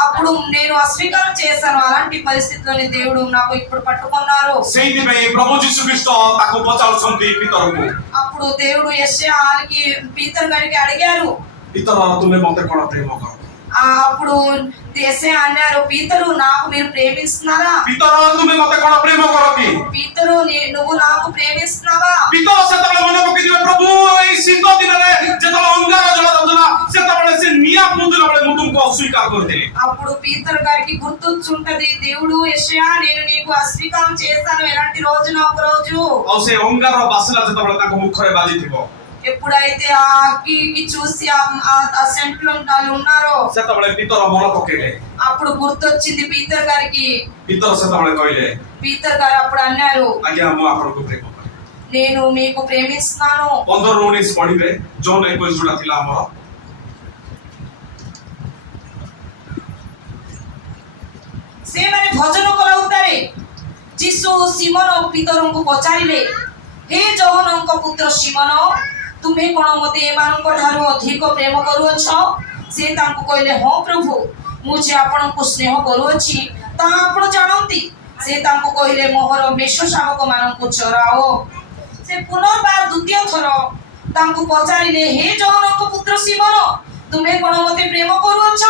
అప్పుడు నేను అస్వీకారం చేశాను, అలాంటి పరిస్థితిలోని దేవుడు నాకు ఇప్పుడు పట్టుకున్నారు. ସେଇଥିପାଇଁ ପ୍ରଭୁ ଯୀଶୁ ଖ୍ରୀଷ୍ଟ ତାକୁ ପଚାରୁଛନ୍ତି ପିତରକୁ, అప్పుడు దేవుడు యెషయాకి పీతర్ గారికి అడిగారు, ପିତର ତୁମେ ମତେ କଣ ପ୍ରେମ କର? అప్పుడు యెషయా అన్నారు, పీతరు నాకు మీరు ప్రేమిస్తున్నారా? ପିତର ତୁମେ ମତେ କଣ ପ୍ରେମ କର କି? పీతరు నువ్వు నాకు ప్రేమిస్తున్నావా? ପିତର ସେତେବେଳେ ମନେ ପକେଇଥିବେ ପ୍ରଭୁ ଏଇ ଶୀତ ଦିନରେ ଯେତେବେଳେ ଅଙ୍ଗାର ଜଳ ଯାଉଥିଲା ସେତେବେଳେ ସେ ନିଆଁ ପୁଞ୍ଜିଲା ବେଳେ ମୁଁ ତୁମକୁ ଅସ୍ୱୀକାର କରିଥିଲି। అప్పుడు పీతర్ గారికి గుర్తొచ్చుంటది, దేవుడు యెషయా నేను నీకు అస్వీకారం చేశాను ఎలాంటి రోజున ఒక రోజు। ଆଉ ସେ ଅଙ୍ଗାର ବାସିଲା ଯେତେବେଳେ ତାଙ୍କ ମୁଖରେ ବାଜିଥିବ ఎప్పుడైతే ఆ అగ్గికి చూసి ఆ సెంట్లో వాళ్ళు ఉన్నారో ସେତେବେଳେ ପିତର ମନେ ପକେଇଲେ, అప్పుడు గుర్తొచ్చింది పీతర్ గారికి। ପିତର ସେତେବେଳେ କହିଲେ, పీతర్ గారు అప్పుడు అన్నారు, ଆଜ୍ଞା ମୁଁ ଆପଣଙ୍କୁ ପ୍ରେମ କରେ। నేను మీకు ప్రేమిస్తున్నాను। 15-19 ପଢିବେ, ଜନ୍ 21 ଯୋଉଟା ଥିଲା ଆମର। ସେମାନେ ଭୋଜନ କରାଉତାରେ ଯୀଶୁ ସିମୋନ ପିତରଙ୍କୁ ପଚାରିଲେ, ହେ ଯୋହନଙ୍କ ପୁତ୍ର ସିମୋନ, ତୁମେ କଣ ମୋତେ ଏମାନଙ୍କ ଠାରୁ ଅଧିକ ପ୍ରେମ କରୁଅଛ? ସେ ତାଙ୍କୁ କହିଲେ, ହଁ ପ୍ରଭୁ, ମୁଁ ଯେ ଆପଣଙ୍କୁ ସ୍ନେହ କରୁଅଛି ତାହା ଆପଣ ଜାଣନ୍ତି। ସେ ତାଙ୍କୁ କହିଲେ, ମୋହର ମେଷ ଶାବକ ମାନଙ୍କୁ ଚରାଅ। ସେ ପୁନର୍ବାର ଦ୍ୱିତୀୟ ଥର ତାଙ୍କୁ ପଚାରିଲେ, ହେ ଯୋହନଙ୍କ ପୁତ୍ର ସିମୋନ, ତୁମେ କଣ ମୋତେ ପ୍ରେମ କରୁଅଛ?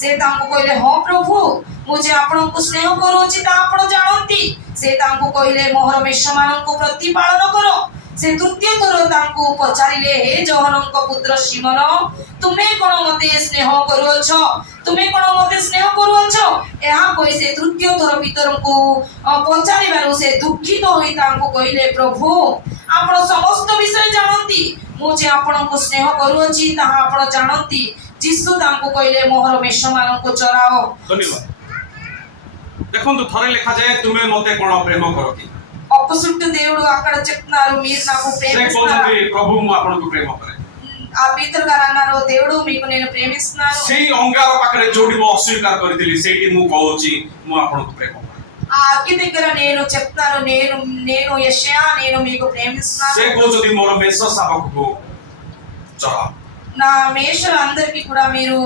ସେ ତାଙ୍କୁ କହିଲେ, ହଁ ପ୍ରଭୁ, ମୁଁ ଯେ ଆପଣଙ୍କୁ ସ୍ନେହ କରୁଅଛି ତାହା ଆପଣ ଜାଣନ୍ତି। ସେ ତାଙ୍କୁ କହିଲେ, ମୋହର ମେଷମାନଙ୍କୁ ପ୍ରତିପାଳନ କର। ସେ ତୃତୀୟ ଥର ତାଙ୍କୁ ପଚାରିଲେ, ହେ ଯୋହନଙ୍କ ପୁତ୍ର ସିମୋନ, ତୁମେ କଣ ମୋତେ ସ୍ନେହ କରୁଅଛ? ତୁମେ କଣ ମୋତେ ସ୍ନେହ କରୁଅଛ? ଏହା କହି ସେ ତୃତୀୟ ଥର ପିତରଙ୍କୁ ପଚାରିବାରୁ ସେ ଦୁଃଖିତ ହୋଇ ତାଙ୍କୁ କହିଲେ, ପ୍ରଭୁ, ଆପଣ ସମସ୍ତ ବିଷୟ ଜାଣନ୍ତି। ମୁଁ ଯେ ଆପଣଙ୍କୁ ସ୍ନେହ କରୁଅଛି ତାହା ଆପଣ ଜାଣନ୍ତି। ଯୀଶୁ ତାଙ୍କୁ କହିଲେ, ମୋହର ମେଷମାନଙ୍କୁ ଚରାଅ। ଧନ୍ୟବାଦ। ଦେଖନ୍ତୁ ଥରେ ଲେଖାଯାଏ ତୁମେ ମତେ କଣ ପ୍ରେମ କର କି? అప్పసుట్టు దేవుడు అక్కడ చెప్తున్నారు, మీరు నాకు ସେ ప్రేమిస్తున్నారా? କହୁଛନ୍ତି ପ୍ରଭୁ ମୁଁ ଆପଣଙ୍କୁ ପ୍ରେମ କରେ। ఆ పీతర్ గారు అన్నారు, దేవుడు మీకు నేను ప్రేమిస్తున్నాను। ସେଇ ଅଙ୍ଗାର ପାଖରେ ଯୋଉଠି ମୁଁ ଅସ୍ୱୀକାର କରିଥିଲି ସେଇଠି ମୁଁ କହୁଛି ମୁଁ ଆପଣଙ୍କୁ ପ୍ରେମ କରେ। ఆ అగ్గి దగ్గర నేను చెప్తాను, నేను యెషయా నేను మీకు ప్రేమిస్తున్నాను। ସେ କହୁଛନ୍ତି ମୋର ମେଷ ଶାବକକୁ ଚରାଅ। నా మేషలందరికీ కూడా మీరు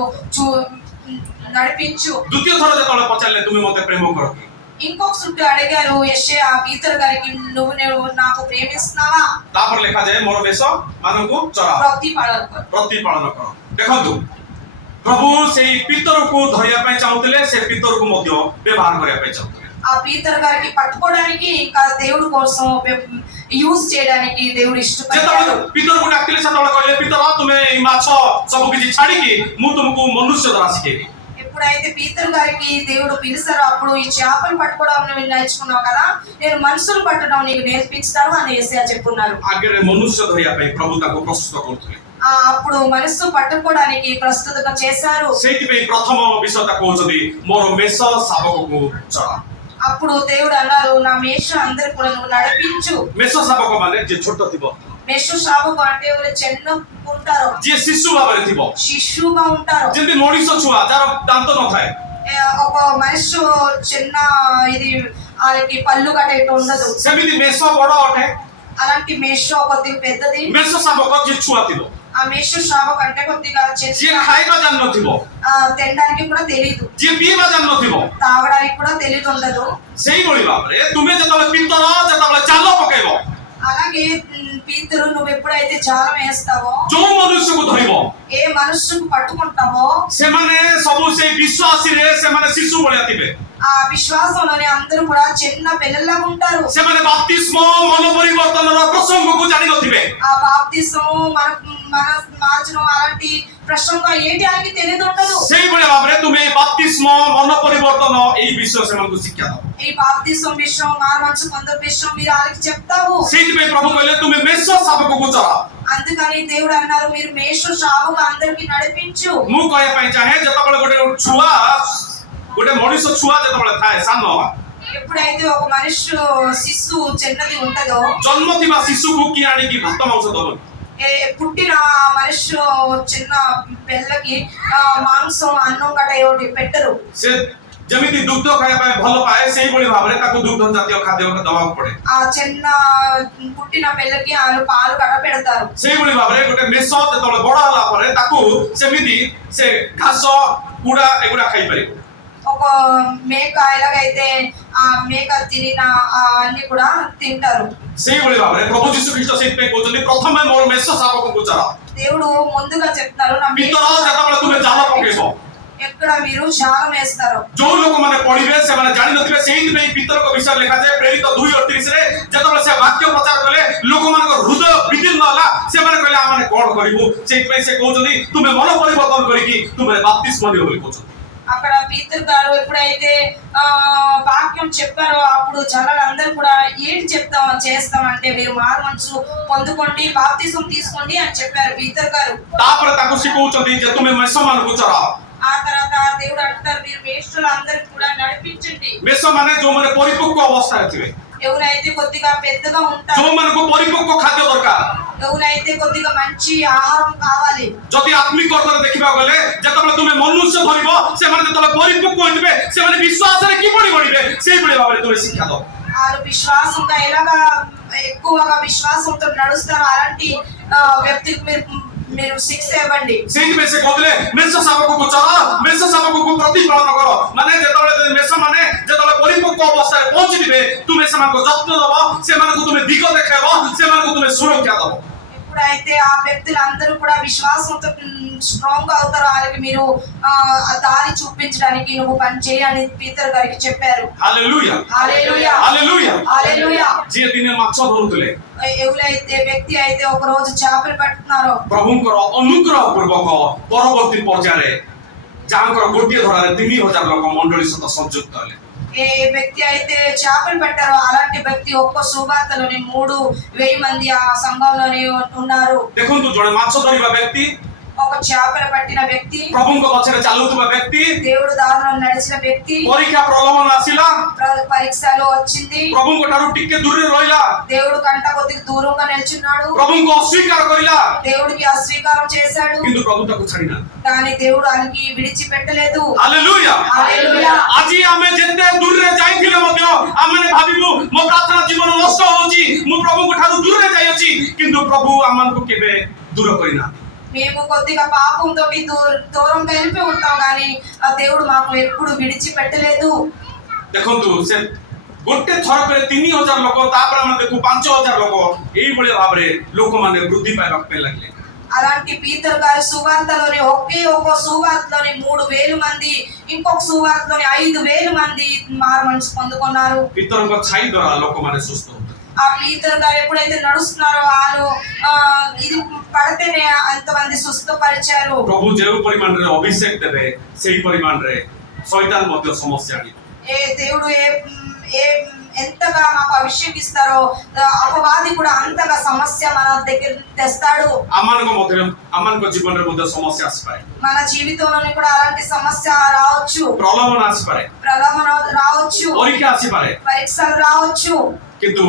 నడిపించు। ଦ୍ୱିତୀୟ ଥର ଯେତେବେଳେ ପଚାରିଲେ ତୁମେ ମତେ ପ୍ରେମ କର କି? ఇంకొక సుట్టు అడిగారు యెషయా పీతర్ గారికి, నువ్వు నాకు ప్రేమిస్తున్నావా? ତାପରେ ଲେଖାଯାଏ ମୋର ମେଷ ମାନଙ୍କୁ ଚରାଅ, ପ୍ରତିପାଳନ କର। ଦେଖନ୍ତୁ ପ୍ରଭୁ ସେଇ ପିତରକୁ ଧରିବା ପାଇଁ ଚାହୁଁଥିଲେ, ସେ ପିତରକୁ ମଧ୍ୟ ବ୍ୟବହାର କରିବା ପାଇଁ ଚାହୁଁଥିଲେ। ఆ పీతర్ గారికి పట్టుకోవడానికి ఇంకా దేవుడి కోసం యూజ్ చేయడానికి దేవుడు ఇష్టపడ్డాడు। ଯେତେବେଳେ ପିତରକୁ ଡାକିଲେ ସେତେବେଳେ କହିଲେ, ପିତର ତୁମେ ଏଇ ମାଛ ସବୁ କିଛି ଛାଡିକି ମୁଁ ତୁମକୁ ମନୁଷ୍ୟ ଦ୍ୱାରା ଶିଖେଇବି। ఎప్పుడైతే పీతర్ గారికి దేవుడు పిలిచారో అప్పుడు ఈ చేపలు పట్టుకోవడం నువ్వు నేర్చుకున్నావు కదా, నేను మనుషులు పట్టడం నీకు నేర్పిస్తాను అని యేసయ్య చెప్పున్నారు। ଆଗରେ ମନୁଷ୍ୟ ଧରିବା ପାଇଁ ପ୍ରଭୁ ତାକୁ ପ୍ରସ୍ତୁତ କରୁଥିଲେ। అప్పుడు మనస్సు పట్టుకోవడానికి ప్రస్తుతంగా చేశారు। ସେଇଥିପାଇଁ ପ୍ରଥମ ବିଷୟଟା କହୁଛନ୍ତି ମୋର ମେଷ ଶାବକକୁ ଚରା। అప్పుడు దేవుడు అన్నారు, నా మేష అందరు కూడా నువ్వు నడిపించు। ମେଷ ଶାବକ ମାନେ ଯେ ଛୋଟ ଥିବ, మేష శాబకు అంటే వాళ్ళు చిన్న ఉంటారు, ଯିଏ ଶିଶୁ ଭାବରେ ଥିବ, శిశువుగా ఉంటారు। ଯେମିତି ମଣିଷ ଛୁଆ ଯାହାର ଦାନ୍ତ ନଥାଏ, ఒక మనిషి చిన్న ఇది వాళ్ళకి పళ్ళు కట్టేట్టు ఉండదు, ସେମିତି ମେଷ ବଡ ଅଟେ। అలాంటి మేష కొద్దిగా పెద్దది। ମେଷ ଶାବକ ଯିଏ ଛୁଆ ଥିବ, ఆ మేష శాబకు అంటే కొద్దిగా ଯିଏ చిన్న, ଖାଇବା ଜାଣିନଥିବ, తినడానికి కూడా తెలీదు, ଯିଏ ପିଇବା ଜାଣିନଥିବ, తాగడానికి కూడా తెలియదు ఉండదు। ସେଇଭଳି ଭାବରେ ତୁମେ ଯେତେବେଳେ ପିତର ଯେତେବେଳେ ଜାଲ ପକେଇବ, అలాగే పీతరు నువ్వు ఎప్పుడైతే జాలం వేస్తావో, ଯୋଉ ମନୁଷ୍ୟକୁ ଧରିବ ఏ మనస్సుకు పట్టుకుంటావో ସେମାନେ ସବୁ ସେଇ ବିଶ୍ୱାସୀରେ ସେମାନେ ଶିଶୁ ଭଳିଆ ଥିବେ। ఆ విశ్వాసంలోని అందరూ కూడా చిన్న పిల్లల్లాగా ఉంటారు। ସେମାନେ ବାପ୍ତିସ୍ମ ମନ ପରିବର୍ତ୍ତନର ପ୍ରସଙ୍ଗକୁ ଜାଣିନଥିବେ। ఆ బాప్తిసం మన మార్చడం అలాంటి ప్రసంగం ఏంటి అని తెలియదు ఉండదు। ସେଇଭଳି ଭାବରେ ତୁମେ ବାପ୍ତିସ୍ମ ମନ ପରିବର୍ତ୍ତନ ଏଇ ବିଷୟ ସେମାନଙ୍କୁ ଶିକ୍ଷା ଦବ। ఈ బాప్తిసం విషయం మారు మనసు పొందే విషయం మీరు వాళ్ళకి చెప్తావు। ସେଇଥିପାଇଁ ପ୍ରଭୁ କହିଲେ ତୁମେ ମେଷ ଶାବକକୁ ଚରା। అందుకని దేవుడు అన్నారు, మీరు మేష శాబకు అందరికి నడిపించు। ମୁଁ କହିବା ପାଇଁ ଚାହେଁ ଯେତେବେଳେ ଗୋଟେ ମଣିଷ ଛୁଆ ଯେତେବେଳେ ଥାଏ ସାନ, ఎప్పుడైతే ఒక మనిషి శిశువు చిన్నది ఉంటదో, ଜନ୍ମ ଥିବା ଶିଶୁକୁ କିଏ ଆଣିକି ଭାତ ମାଂସ ଦବନି। పుట్టిన మనిషి చిన్న పిల్లకి మాంసం అన్నం గట్ట ఏమిటి పెట్టరు. से ଯେମିତି ଦୁଗ୍ଧ ଖାଇବା ପାଇଁ ଭଲ ପାଏ ସେଇଭଳି ଭାବରେ ତାକୁ ଦୁଗ୍ଧ ଜାତୀୟ ଖାଦ୍ୟ ଦେବାକୁ ପଡେ। ఆ చిన్న పుట్టిన పిల్లకి వాళ్ళు పాలు గట్ట పెడతారు। ସେଇଭଳି ଭାବରେ ଗୋଟେ ମେଷ ଯେତେବେଳେ ବଡ ହେଲା ପରେ ତାକୁ ସେମିତି ସେ ଘାସ କୁଡା ଏଗୁଡା ଖାଇପାରିବ। ఒక మేక ఎలాగైతే ఆ మేక తినిన అన్ని కూడా తింటారు। ସେଇଭଳି ଭାବରେ ପ୍ରଭୁ ଯୀଶୁ ଖ୍ରୀଷ୍ଟ ସେଇଥିପାଇଁ କହୁଛନ୍ତି ପ୍ରଥମେ ମୋର ମେଷ ଶାବକଙ୍କୁ ଚରାଅ। దేవుడు ముందుగా చెప్తారు నా ପିତର ଯେତେବେଳେ ତୁମେ ଜାଲ ପକେଇବ ఎక్కడ మీరు జాలం వేస్తారు। ଯୋଉ ଲୋକମାନେ ପଢିବେ ସେମାନେ ଜାଣିନଥିବେ ସେଇଥିପାଇଁ ପିତରଙ୍କ ବିଷୟରେ ଲେଖାଯାଏ ପ୍ରେରିତ 2:38ରେ ଯେତେବେଳେ ସେ ବାକ୍ୟ ପ୍ରଚାର କଲେ ଲୋକମାନଙ୍କ ହୃଦୟ ବିଦୀର୍ଣ୍ଣ ହେଲା ସେମାନେ କହିଲେ ଆମେ କଣ କରିବୁ ସେଇଥିପାଇଁ ସେ କହୁଛନ୍ତି ତୁମେ ମନ ପରିବର୍ତ୍ତନ କରିକି ତୁମେ ବାପ୍ତିସ୍ମ ନିଅ ବୋଲି କହୁଛନ୍ତି। అక్కడ పీతర్ గారు ఎప్పుడైతే వాక్యం చెప్పారో అప్పుడు జనాలందరూ కూడా ఏంటి చేస్తామంటే మీరు మారు మనసు పొందుకోండి బాప్తిజం తీసుకోండి అని చెప్పారు పీతర్ గారు। ତାପରେ ତାକୁ ଶିଖଉଛନ୍ତି ଯେ ତୁମେ ମେଷମାନଙ୍କୁ ଚରାଅ। ఆ తర్వాత దేవుడు అంటారు మీరు మేష్టులందరికీ కూడా నడిపించండి। ମେଷମାନେ ଯୋଉମାନେ ପରିପକ୍ୱ ଅବସ୍ଥାରେ ଥିବେ ఎవరైతే కొద్దిగా పెద్దగా ఉంటారో ଯୋଉମାନଙ୍କୁ ପରିପକ୍ୱ ଖାଦ୍ୟ ଦରକାର ఎవరైతే కొద్దిగా మంచి ఆహారం కావాలి ଯଦି ଆତ୍ମିକ ଅର୍ଥରେ ଦେଖିବାକୁ ଗଲେ ଯେତେବେଳେ ତୁମେ ମନୁଷ୍ୟ ଧରିବ ସେମାନେ ଯେତେବେଳେ ପରିପକ୍ୱ ହୋଇଥିବେ ସେମାନେ ବିଶ୍ୱାସରେ କିଭଳି ବଢିବେ ସେଇଭଳି ଭାବରେ ତୁମେ ଶିକ୍ଷା ଦବ। వాళ్ళు విశ్వాసంగా ఎలాగా ఎక్కువగా విశ్వాసంతో నడుస్తారో అలాంటి వ్యక్తికి మీరు శిక్ష ఇవ్వండి। ସେଇଥିପାଇଁ ସେ କହୁଥିଲେ ମେଷ ଶାବକଙ୍କୁ ଚରାଅ ମେଷ ଶାବକଙ୍କୁ ପ୍ରତିପାଳନ କର ମାନେ ଯେତେବେଳେ ମେଷ ମାନେ ଯେତେବେଳେ ପରିପକ୍ୱ ଅବସ୍ଥାରେ ପହଞ୍ଚିଥିବେ ତୁମେ ସେମାନଙ୍କ ଯତ୍ନ ଦବ ସେମାନଙ୍କୁ ତୁମେ ଦିଗ ଦେଖାଇବ ସେମାନଙ୍କୁ ତୁମେ ସୁରକ୍ଷା ଦବ। ఎప్పుడైతే ఆ వ్యక్తులందరూ కూడా విశ్వాసంతో స్ట్రాంగ్ అవుతారో వాళ్ళకి మీరు దారి చూపించడానికి నువ్వు పని చేయని పీతర్ గారికి చెప్పారు। హల్లెలూయా హల్లెలూయా హల్లెలూయా హల్లెలూయా। ଯିଏ ଦିନେ ମାଛ ଧରୁଥିଲେ ఎవరైతే వ్యక్తి అయితే ఒక రోజు చేపలు పట్టుతున్నారో ପ୍ରଭୁଙ୍କର ଅନୁଗ୍ରହ ପୂର୍ବକ ପରବର୍ତ୍ତୀ ପର୍ଯ୍ୟାୟରେ ଯାହାଙ୍କର ଗୋଟିଏ ଧରାରେ 3000 ଲୋକ ମଣ୍ଡଳୀ ସହିତ ସଂଯୁକ୍ତ ହେଲେ। ఏ వ్యక్తి అయితే చేపలు పెట్టారో అలాంటి వ్యక్తి ఒక్క సువార్తలోని 3000 మంది ఆ సంఘంలోని ఉన్నారు। ଦେଖନ୍ତୁ ଜଣେ ମାଛ ଧରିବା ବ୍ୟକ୍ତି ఒక చేపలు పట్టిన వ్యక్తి ପ୍ରଭୁଙ୍କ ପଛରେ ଚାଲୁଥିବା ବ୍ୟକ୍ତି దేవుడు దారిలో నడిచిన వ్యక్తి ପରୀକ୍ଷା ପ୍ରଲୋଭନ ଆସିଲା పరీక్షలో వచ్చింది ପ୍ରଭୁଙ୍କ ଠାରୁ ଟିକେ ଦୂରରେ ରହିଲା దేవుడు కంట కొద్దిగా దూరంగా నిల్చున్నాడు ପ୍ରଭୁଙ୍କୁ ଅସ୍ୱୀକାର କରିଲା దేవుడికి అస్వీకారం చేశాడు କିନ୍ତୁ ପ୍ରଭୁ ତାକୁ ଛାଡ଼ିନାହାନ୍ତି। కానీ దేవుడు ఆయనకి విడిచిపెట్టలేదు। ହାଲେଲୁୟା హల్లెలూయా। ଆଜି ଆମେ ଯେତେ ଦୂରରେ ଯାଇଥିଲେ ମଧ୍ୟ ଆମେ ଭାବିବୁ ମୋ ପ୍ରାର୍ଥନା ଜୀବନ ନଷ୍ଟ ହଉଛି ମୁଁ ପ୍ରଭୁଙ୍କ ଠାରୁ ଦୂରରେ ଯାଇଅଛି କିନ୍ତୁ ପ୍ରଭୁ ଆମମାନଙ୍କୁ କେବେ ଦୂର କରିନାହାନ୍ତି। మేము కొద్దిగా పాపంతో దూరంగా వెళ్ళిపోయి ఉంటాం కానీ ఆ దేవుడు మాకు ఎప్పుడు విడిచిపెట్టలేదు। ଦେଖନ୍ତୁ ସେ ଗୋଟେ ଥରକରେ 3000 ଲୋକ ତାପରେ ଆମେ ଦେଖୁ 5000 ଲୋକ ଏଇଭଳି ଭାବରେ ଲୋକମାନେ ବୃଦ୍ଧି ପାଇବାକୁ ପାଇଁ ଲାଗିଲେ। అలాంటి పీతర్ గారి సువార్తలోని ఒకే ఒక సువార్తలోని 3000 మంది ఇంకొక సువార్తలోని 5000 మంది మారు మనసు పొందుకున్నారు। ପିତରଙ୍କ ଛାଇ ଦ୍ୱାରା ଲୋକମାନେ ସୁସ୍ଥ ହଉଥିଲେ। ఆ పీతర్ గారు ఎప్పుడైతే నడుస్తున్నారో వాళ్ళు ఇది పడితేనే అంతమంది సుస్థపరిచారు। ପ୍ରଭୁ ଯେଉଁ ପରିମାଣରେ ଅଭିଷେକ ଦେବେ ସେଇ ପରିମାଣରେ ଶୈତାନ ମଧ୍ୟ ସମସ୍ୟା ଆଣିବ। దేవుడు ఎంతగా మాకు అభిషేకిస్తారో అపవాది కూడా అంతగా సమస్య మన దగ్గర తెస్తాడు। ଆମମାନଙ୍କ ଜୀବନରେ ମଧ୍ୟ ସମସ୍ୟା ଆସିପାରେ మన జీవితంలోని కూడా అలాంటి సమస్య రావచ్చు ପ୍ରଲୋଭନ ଆସିପାରେ ప్రలోభన రావచ్చు ପରୀକ୍ଷା ଆସିପାରେ పరీక్షలు రావచ్చు କିନ୍ତୁ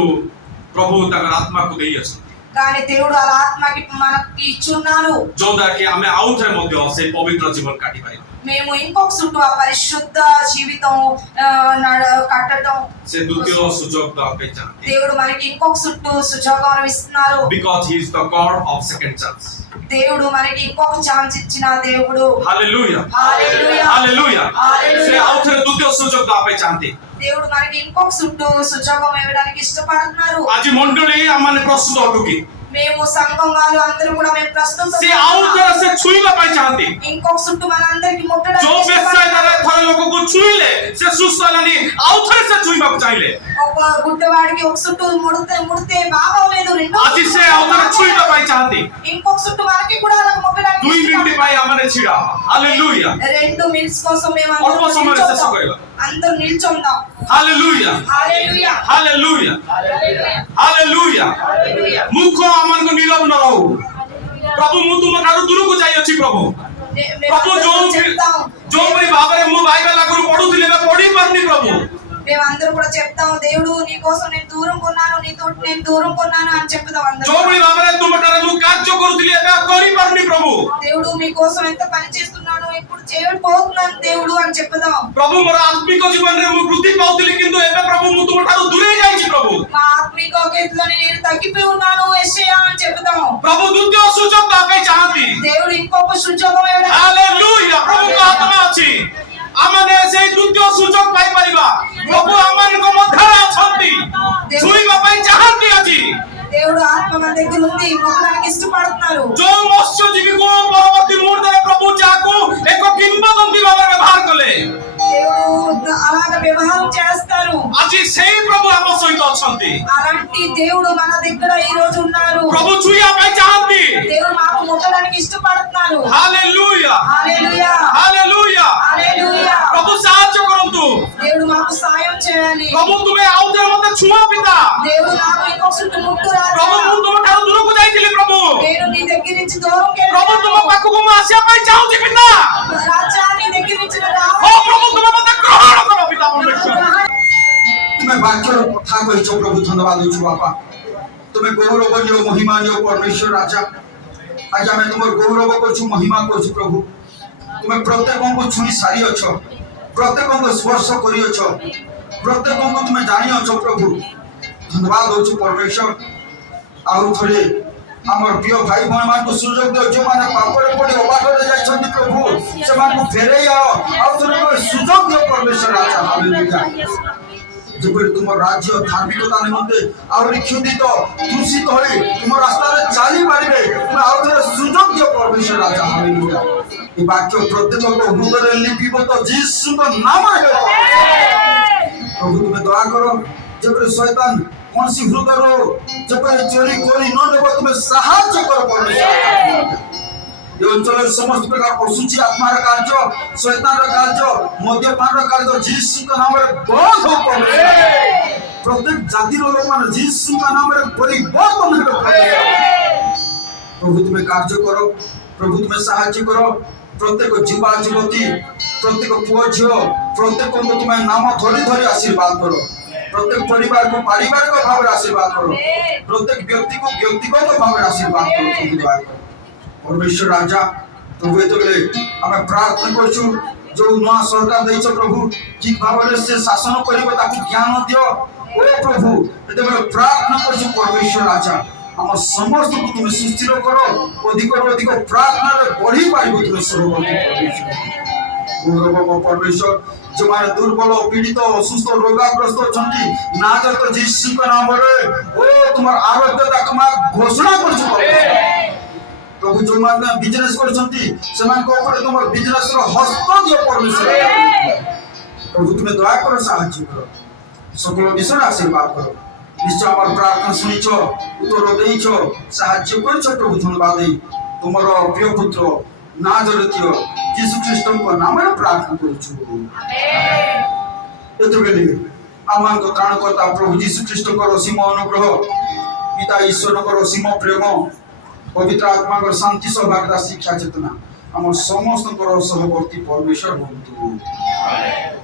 ପ୍ରଭୁ ତାଙ୍କର ଆତ୍ମାକୁ ଦେଇଅଛନ୍ତି కానీ దేవుడు అలా ఆత్మకి మనకి ఇచ్చున్నారు ଯୋଉଦ୍ୱାରା କି ଆମେ ଆଉ ଥରେ ମଧ୍ୟ ସେଇ ପବିତ୍ର ଜୀବନ କାଟିପାରିବା। మేము ఇంకొక చుట్టూ ఆ పరిశుద్ధ జీవితం కట్టడం ସେ ଦ୍ୱିତୀୟ ସୁଯୋଗ ଦେବା ପାଇଁ ଚାହାନ୍ତି దేవుడు మనకి ఇంకొక చుట్టూ సుజోగం ఇస్తున్నారు। because he is the God of second chance। దేవుడు మనకి ఇంకొక ఛాన్స్ ఇచ్చిన దేవుడు। ହାଲେଲୁୟା హల్లెలూయా ହାଲେଲୁୟା ସେ ଆଉ ଥରେ ଦ୍ୱିତୀୟ ସୁଯୋଗ ଦେବା ପାଇଁ ଚାହାନ୍ତି। దేవుడు మనకి ఇంకొక చుట్టూ సుజోగం ఇవ్వడానికి ఇష్టపడుతున్నారు। ଆଜି ମଣ୍ଡଳୀ ଆମମାନେ ପ୍ରସ୍ତୁତ ଅଟୁ କି మేము సంఘం వాళ్ళు అందరూ కూడా మేము ప్రస్తుతం ସେ ଆଉ ଥରେ ସେ ଛୁଇଁବା ପାଇଁ ଚାହାନ୍ତି। ఇంకొక చుట్టూ మనందరికి ముట్టడానికి ଯୋଉ ବେଶ୍ୟାରେ ଥରେ ଲୋକକୁ ଛୁଇଁଲେ ସେ ସୁସ୍ଥ ହେଲାନି ଆଉ ଥରେ ସେ ଛୁଇଁବାକୁ ଚାହିଁଲେ ఒక గుడ్డవాడికి ఒక చుట్టూ ముడితే బాగా లేదు రెండో ଆଜି ସେ ଆଉ ଥରେ ଛୁଇଁବା ପାଇଁ ଚାହାନ୍ତି। ఇంకొక చుట్టూ మనకి కూడా అలా ముట్టడానికి 2 ମିନିଟ୍ ପାଇଁ ଆମମାନେ ଛିଡ଼ା ହାଲେଲୁୟା 2 మినిట్స్ కోసం మేము ଅଳ୍ପ ସମୟରେ ଶେଷ କରିବା। అందరూ నిల్చుందాం। ହାଲେଲୁୟା హల్లెలూయా ହାଲେଲୁୟା ହାଲେଲୁୟା ମୁଖ ଆମମାନଙ୍କୁ ନିରବ ନ ରହୁ ପ୍ରଭୁ ମୁଁ ତୁମ ଠାରୁ ଦୂରକୁ ଯାଇଅଛି ପ୍ରଭୁ ପ୍ରଭୁ ଯୋଉପରି ଭାବରେ ମୁଁ ବାଇବେଲ ଆଗରୁ ପଢୁଥିଲି ଏବେ ପଢି ପାରୁନି ପ୍ରଭୁ మేమందరూ కూడా చెప్తాం దేవుడు నీ కోసం నేను దూరం కొన్నాను నీతో నేను దూరం కొన్నాను అని చెప్తాం అందరూ ଯୋଉଭଳି ଭାବରେ ତୁମ ଠାରେ ମୁଁ କାର୍ଯ୍ୟ దేవుడు అని చెప్పుదాం. प्रभु मोर आत्मिक जीवन रे मु वृद्धि पाउतिली किंतु एबे प्रभु मु तुम ठारो दूरे जाईची प्रभु మా ఆత్మిక గతిలోని నేను తగ్గిపోయి ఉన్నాను యేసయ్యా అని చెప్పుదాం. प्रभु द्वितीय सुजोग पापे चाहती దేవుడు ఇంకొక సుజోగం ఇవ్వడం. हालेलुया प्रभु को आत्मा अछि आमने से द्वितीय सुजोग पाई परिबा प्रभु आमन को मध्यरे अछंती छुईबा पई चाहती अछि దేవుడు ఆత్మ మన దగ్గర ఉంది, ముక్కడానికి ఇష్టపడుతున్నారు. जो मत्स्यजीवी को परवर्ती मुहूर्त में प्रभु जाको एक किंवदंती भाव व्यवहार कले దేవుడు అలాగ వ్యవహారం చేస్తారు. आज सेही प्रभु आम सहित अछंती అలాంటి దేవుడు మన దగ్గర ఈ రోజు ఉన్నారు. प्रभु छुईया पई चाहती దేవుడు మాకు ముట్టడానికి ఇష్టపడుతున్నారు. Hallelujah hallelujah hallelujah hallelujah. प्रभु साहाय्य करंतु దేవుడు మాకు సాయం చేయాలి. प्रभु तुम्हें आउथरे मते छुआ पिता దేవుడు నాకు ఇంకొకటి ముట్టు प्रभु రాజా. मु तुम ठारो दूर को जाईतिली प्रभु నేను నీ దగ్గర నుంచి దూరంకి प्रभु तुम వెళ్ళాను. पाखु को आसिया पई चाहूची पिता రాజా నీ దగ్గర నుంచి ओ రావాలి. प्रभु तुम मते ग्रहण करो पिता परमेश्वर तुम्हें वाक्यर कथा कहिछ प्रभु धन्यवाद देछु बापा तुम्हें गौरवनीय महिमानीय परमेश्वर राजा आज आमे तुमर गौरव करछु महिमा करछु प्रभु तुम्हें प्रत्येक को छुई सारी अछ प्रत्येक को स्पर्श करी अछ प्रत्येक को तुम्हें जानि अछ प्रभु धन्यवाद देछु परमेश्वर आउ थोड़े हमर प्रिय भाई बहन मान को सुजोग दे जो माने पापरे पड़ी अबाटरे जाय छथि प्रभु से मान को फेरे आउ थोड़े सुजोग दे परमेश्वर राजा हालेलुया जेपरि तुम राज्य धार्मिकता निमंते आउरी क्षुदित दूषित होई तुम रास्ता रे चाली पारिबे तुम आउ थोड़े सुजोग दे परमेश्वर राजा हालेलुया ई वाक्य प्रत्येक को हृदय रे लिपिबद्ध यीशु को नाम है प्रभु तुम्हें दया करो जेपरि शैतान कौनसी हृदय रो जेपरि चोरी कोरी न देबो तुम्हें सहायता करो परमेश्वर ये अंचल समस्त प्रकार असुचि आत्मार कार्य शैतान कार्य मद्यपान कार्य यीशु का नाम रे बंद हो परमेश्वर प्रत्येक जाति रो लोक मान यीशु का नाम रे परिवर्तन हो प्रभु तुम्हें कार्य करो प्रभु तुम्हें सहायता करो प्रत्येक युवा युवती प्रत्येक पुओ झियो प्रत्येक को तुम्हें नाम धरी धरी आशीर्वाद करो प्रत्येक परिवार को पारिवारिक भाव में आशीर्वाद करो प्रत्येक व्यक्ति को व्यक्तिगत भाव में आशीर्वाद करो दया करो परमेश्वर राजा प्रभु एतबेले आमे प्रार्थना करछु जो नवा सरकार दैछ प्रभु ठीक भाव में से शासन करिवो ताकू ज्ञान दियो ओ प्रभु एतबेले प्रार्थना करछु परमेश्वर राजा हम समस्त को तुम सुस्थिर करो अधिक अधिक प्रार्थना रे बढ़ी पारिबो तुम सर्वभूति परमेश्वर गौरव परमेश्वर जो माने दुर्बल पीड़ित असुस्थ रोगाग्रस्त छंती नाजरत यीशु का नाम रे ओ तुम्हार आरोग्यता कमा घोषणा करछु प्रभु जो माने बिजनेस करछंती समान को ऊपर तुम बिजनेस रो हस्त दियो परमेश्वर प्रभु तुम्हें दया करो सहायता करो सकल विषय आशीर्वाद करो निश्चय हमर प्रार्थना सुनिछो उत्तर देइछो सहायता करछो प्रभु धन्यवाद देई तुमरो प्रिय पुत्र नाजरत यीशु ख्रीष्ट को नाम रे प्रार्थना करछु आमेन एतबेले आमान को त्राणकर्ता प्रभु यीशु ख्रीष्ट को असीम अनुग्रह पिता ईश्वर को असीम प्रेम पवित्र आत्मा को शांति सौभाग्य शिक्षा चेतना हम समस्त सहवर्ती परमेश्वर बंधु आमेन।